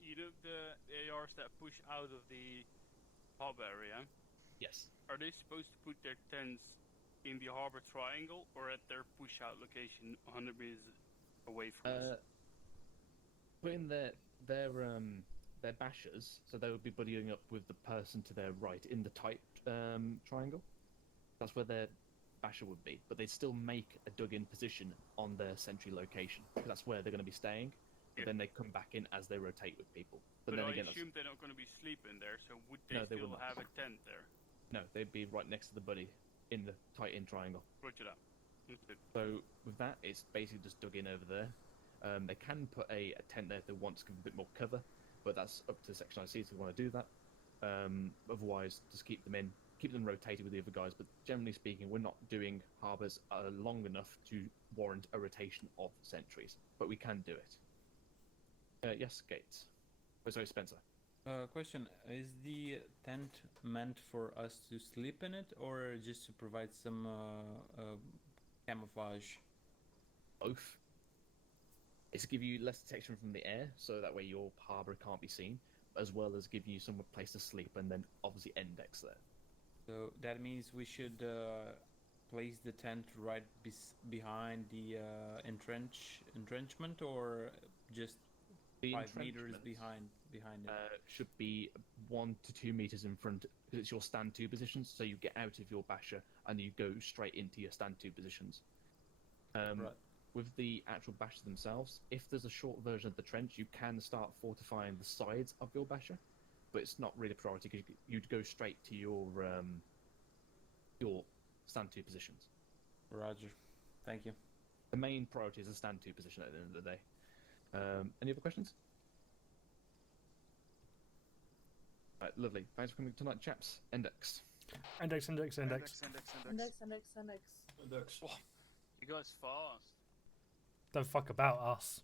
You know the ARs that push out of the hub area? Yes. Are they supposed to put their tents in the harbor triangle or at their push-out location 100 meters away from us? Putting their bashers, so they would be buddying up with the person to their right in the tight triangle. That's where their basher would be, but they'd still make a dug-in position on their sentry location. That's where they're going to be staying. But then they come back in as they rotate with people. But then I again, assume they're not going to be sleeping there, so would they No, they still would not. have a tent there? no, they'd be right next to the buddy in the tight-in triangle. Roger that. Understood. So with that, it's basically just dug in over there. They can put a tent there if they want to give a bit more cover, but that's up to Section IC if they want to do that. Otherwise, just keep them rotated with the other guys. But generally speaking, we're not doing harbours long enough to warrant a rotation of sentries, but we can do it. Yes, Gates. Oh, sorry, Spencer. Question: is the tent meant for us to sleep in it, or just to provide some camouflage? Both. It's to give you less detection from the air, so that way your harbour can't be seen, as well as give you some place to sleep, and then obviously index there. So that means we should place the tent right behind the entrenchment, or just The 5 meters entrenchment, behind it. Should be 1 to 2 meters in front, because it's your stand 2 positions. So you get out of your basher and you go straight into your stand 2 positions. Right. With the actual bashers themselves, if there's a short version of the trench, you can start fortifying the sides of your basher, but it's not really a priority because you'd go straight to your stand 2 positions. Roger. Thank you. The main priority is the stand 2 position at the end of the day. Any other questions? Right, lovely. Thanks for coming tonight, chaps. Index. Index. Index. You guys fast. Don't fuck about us.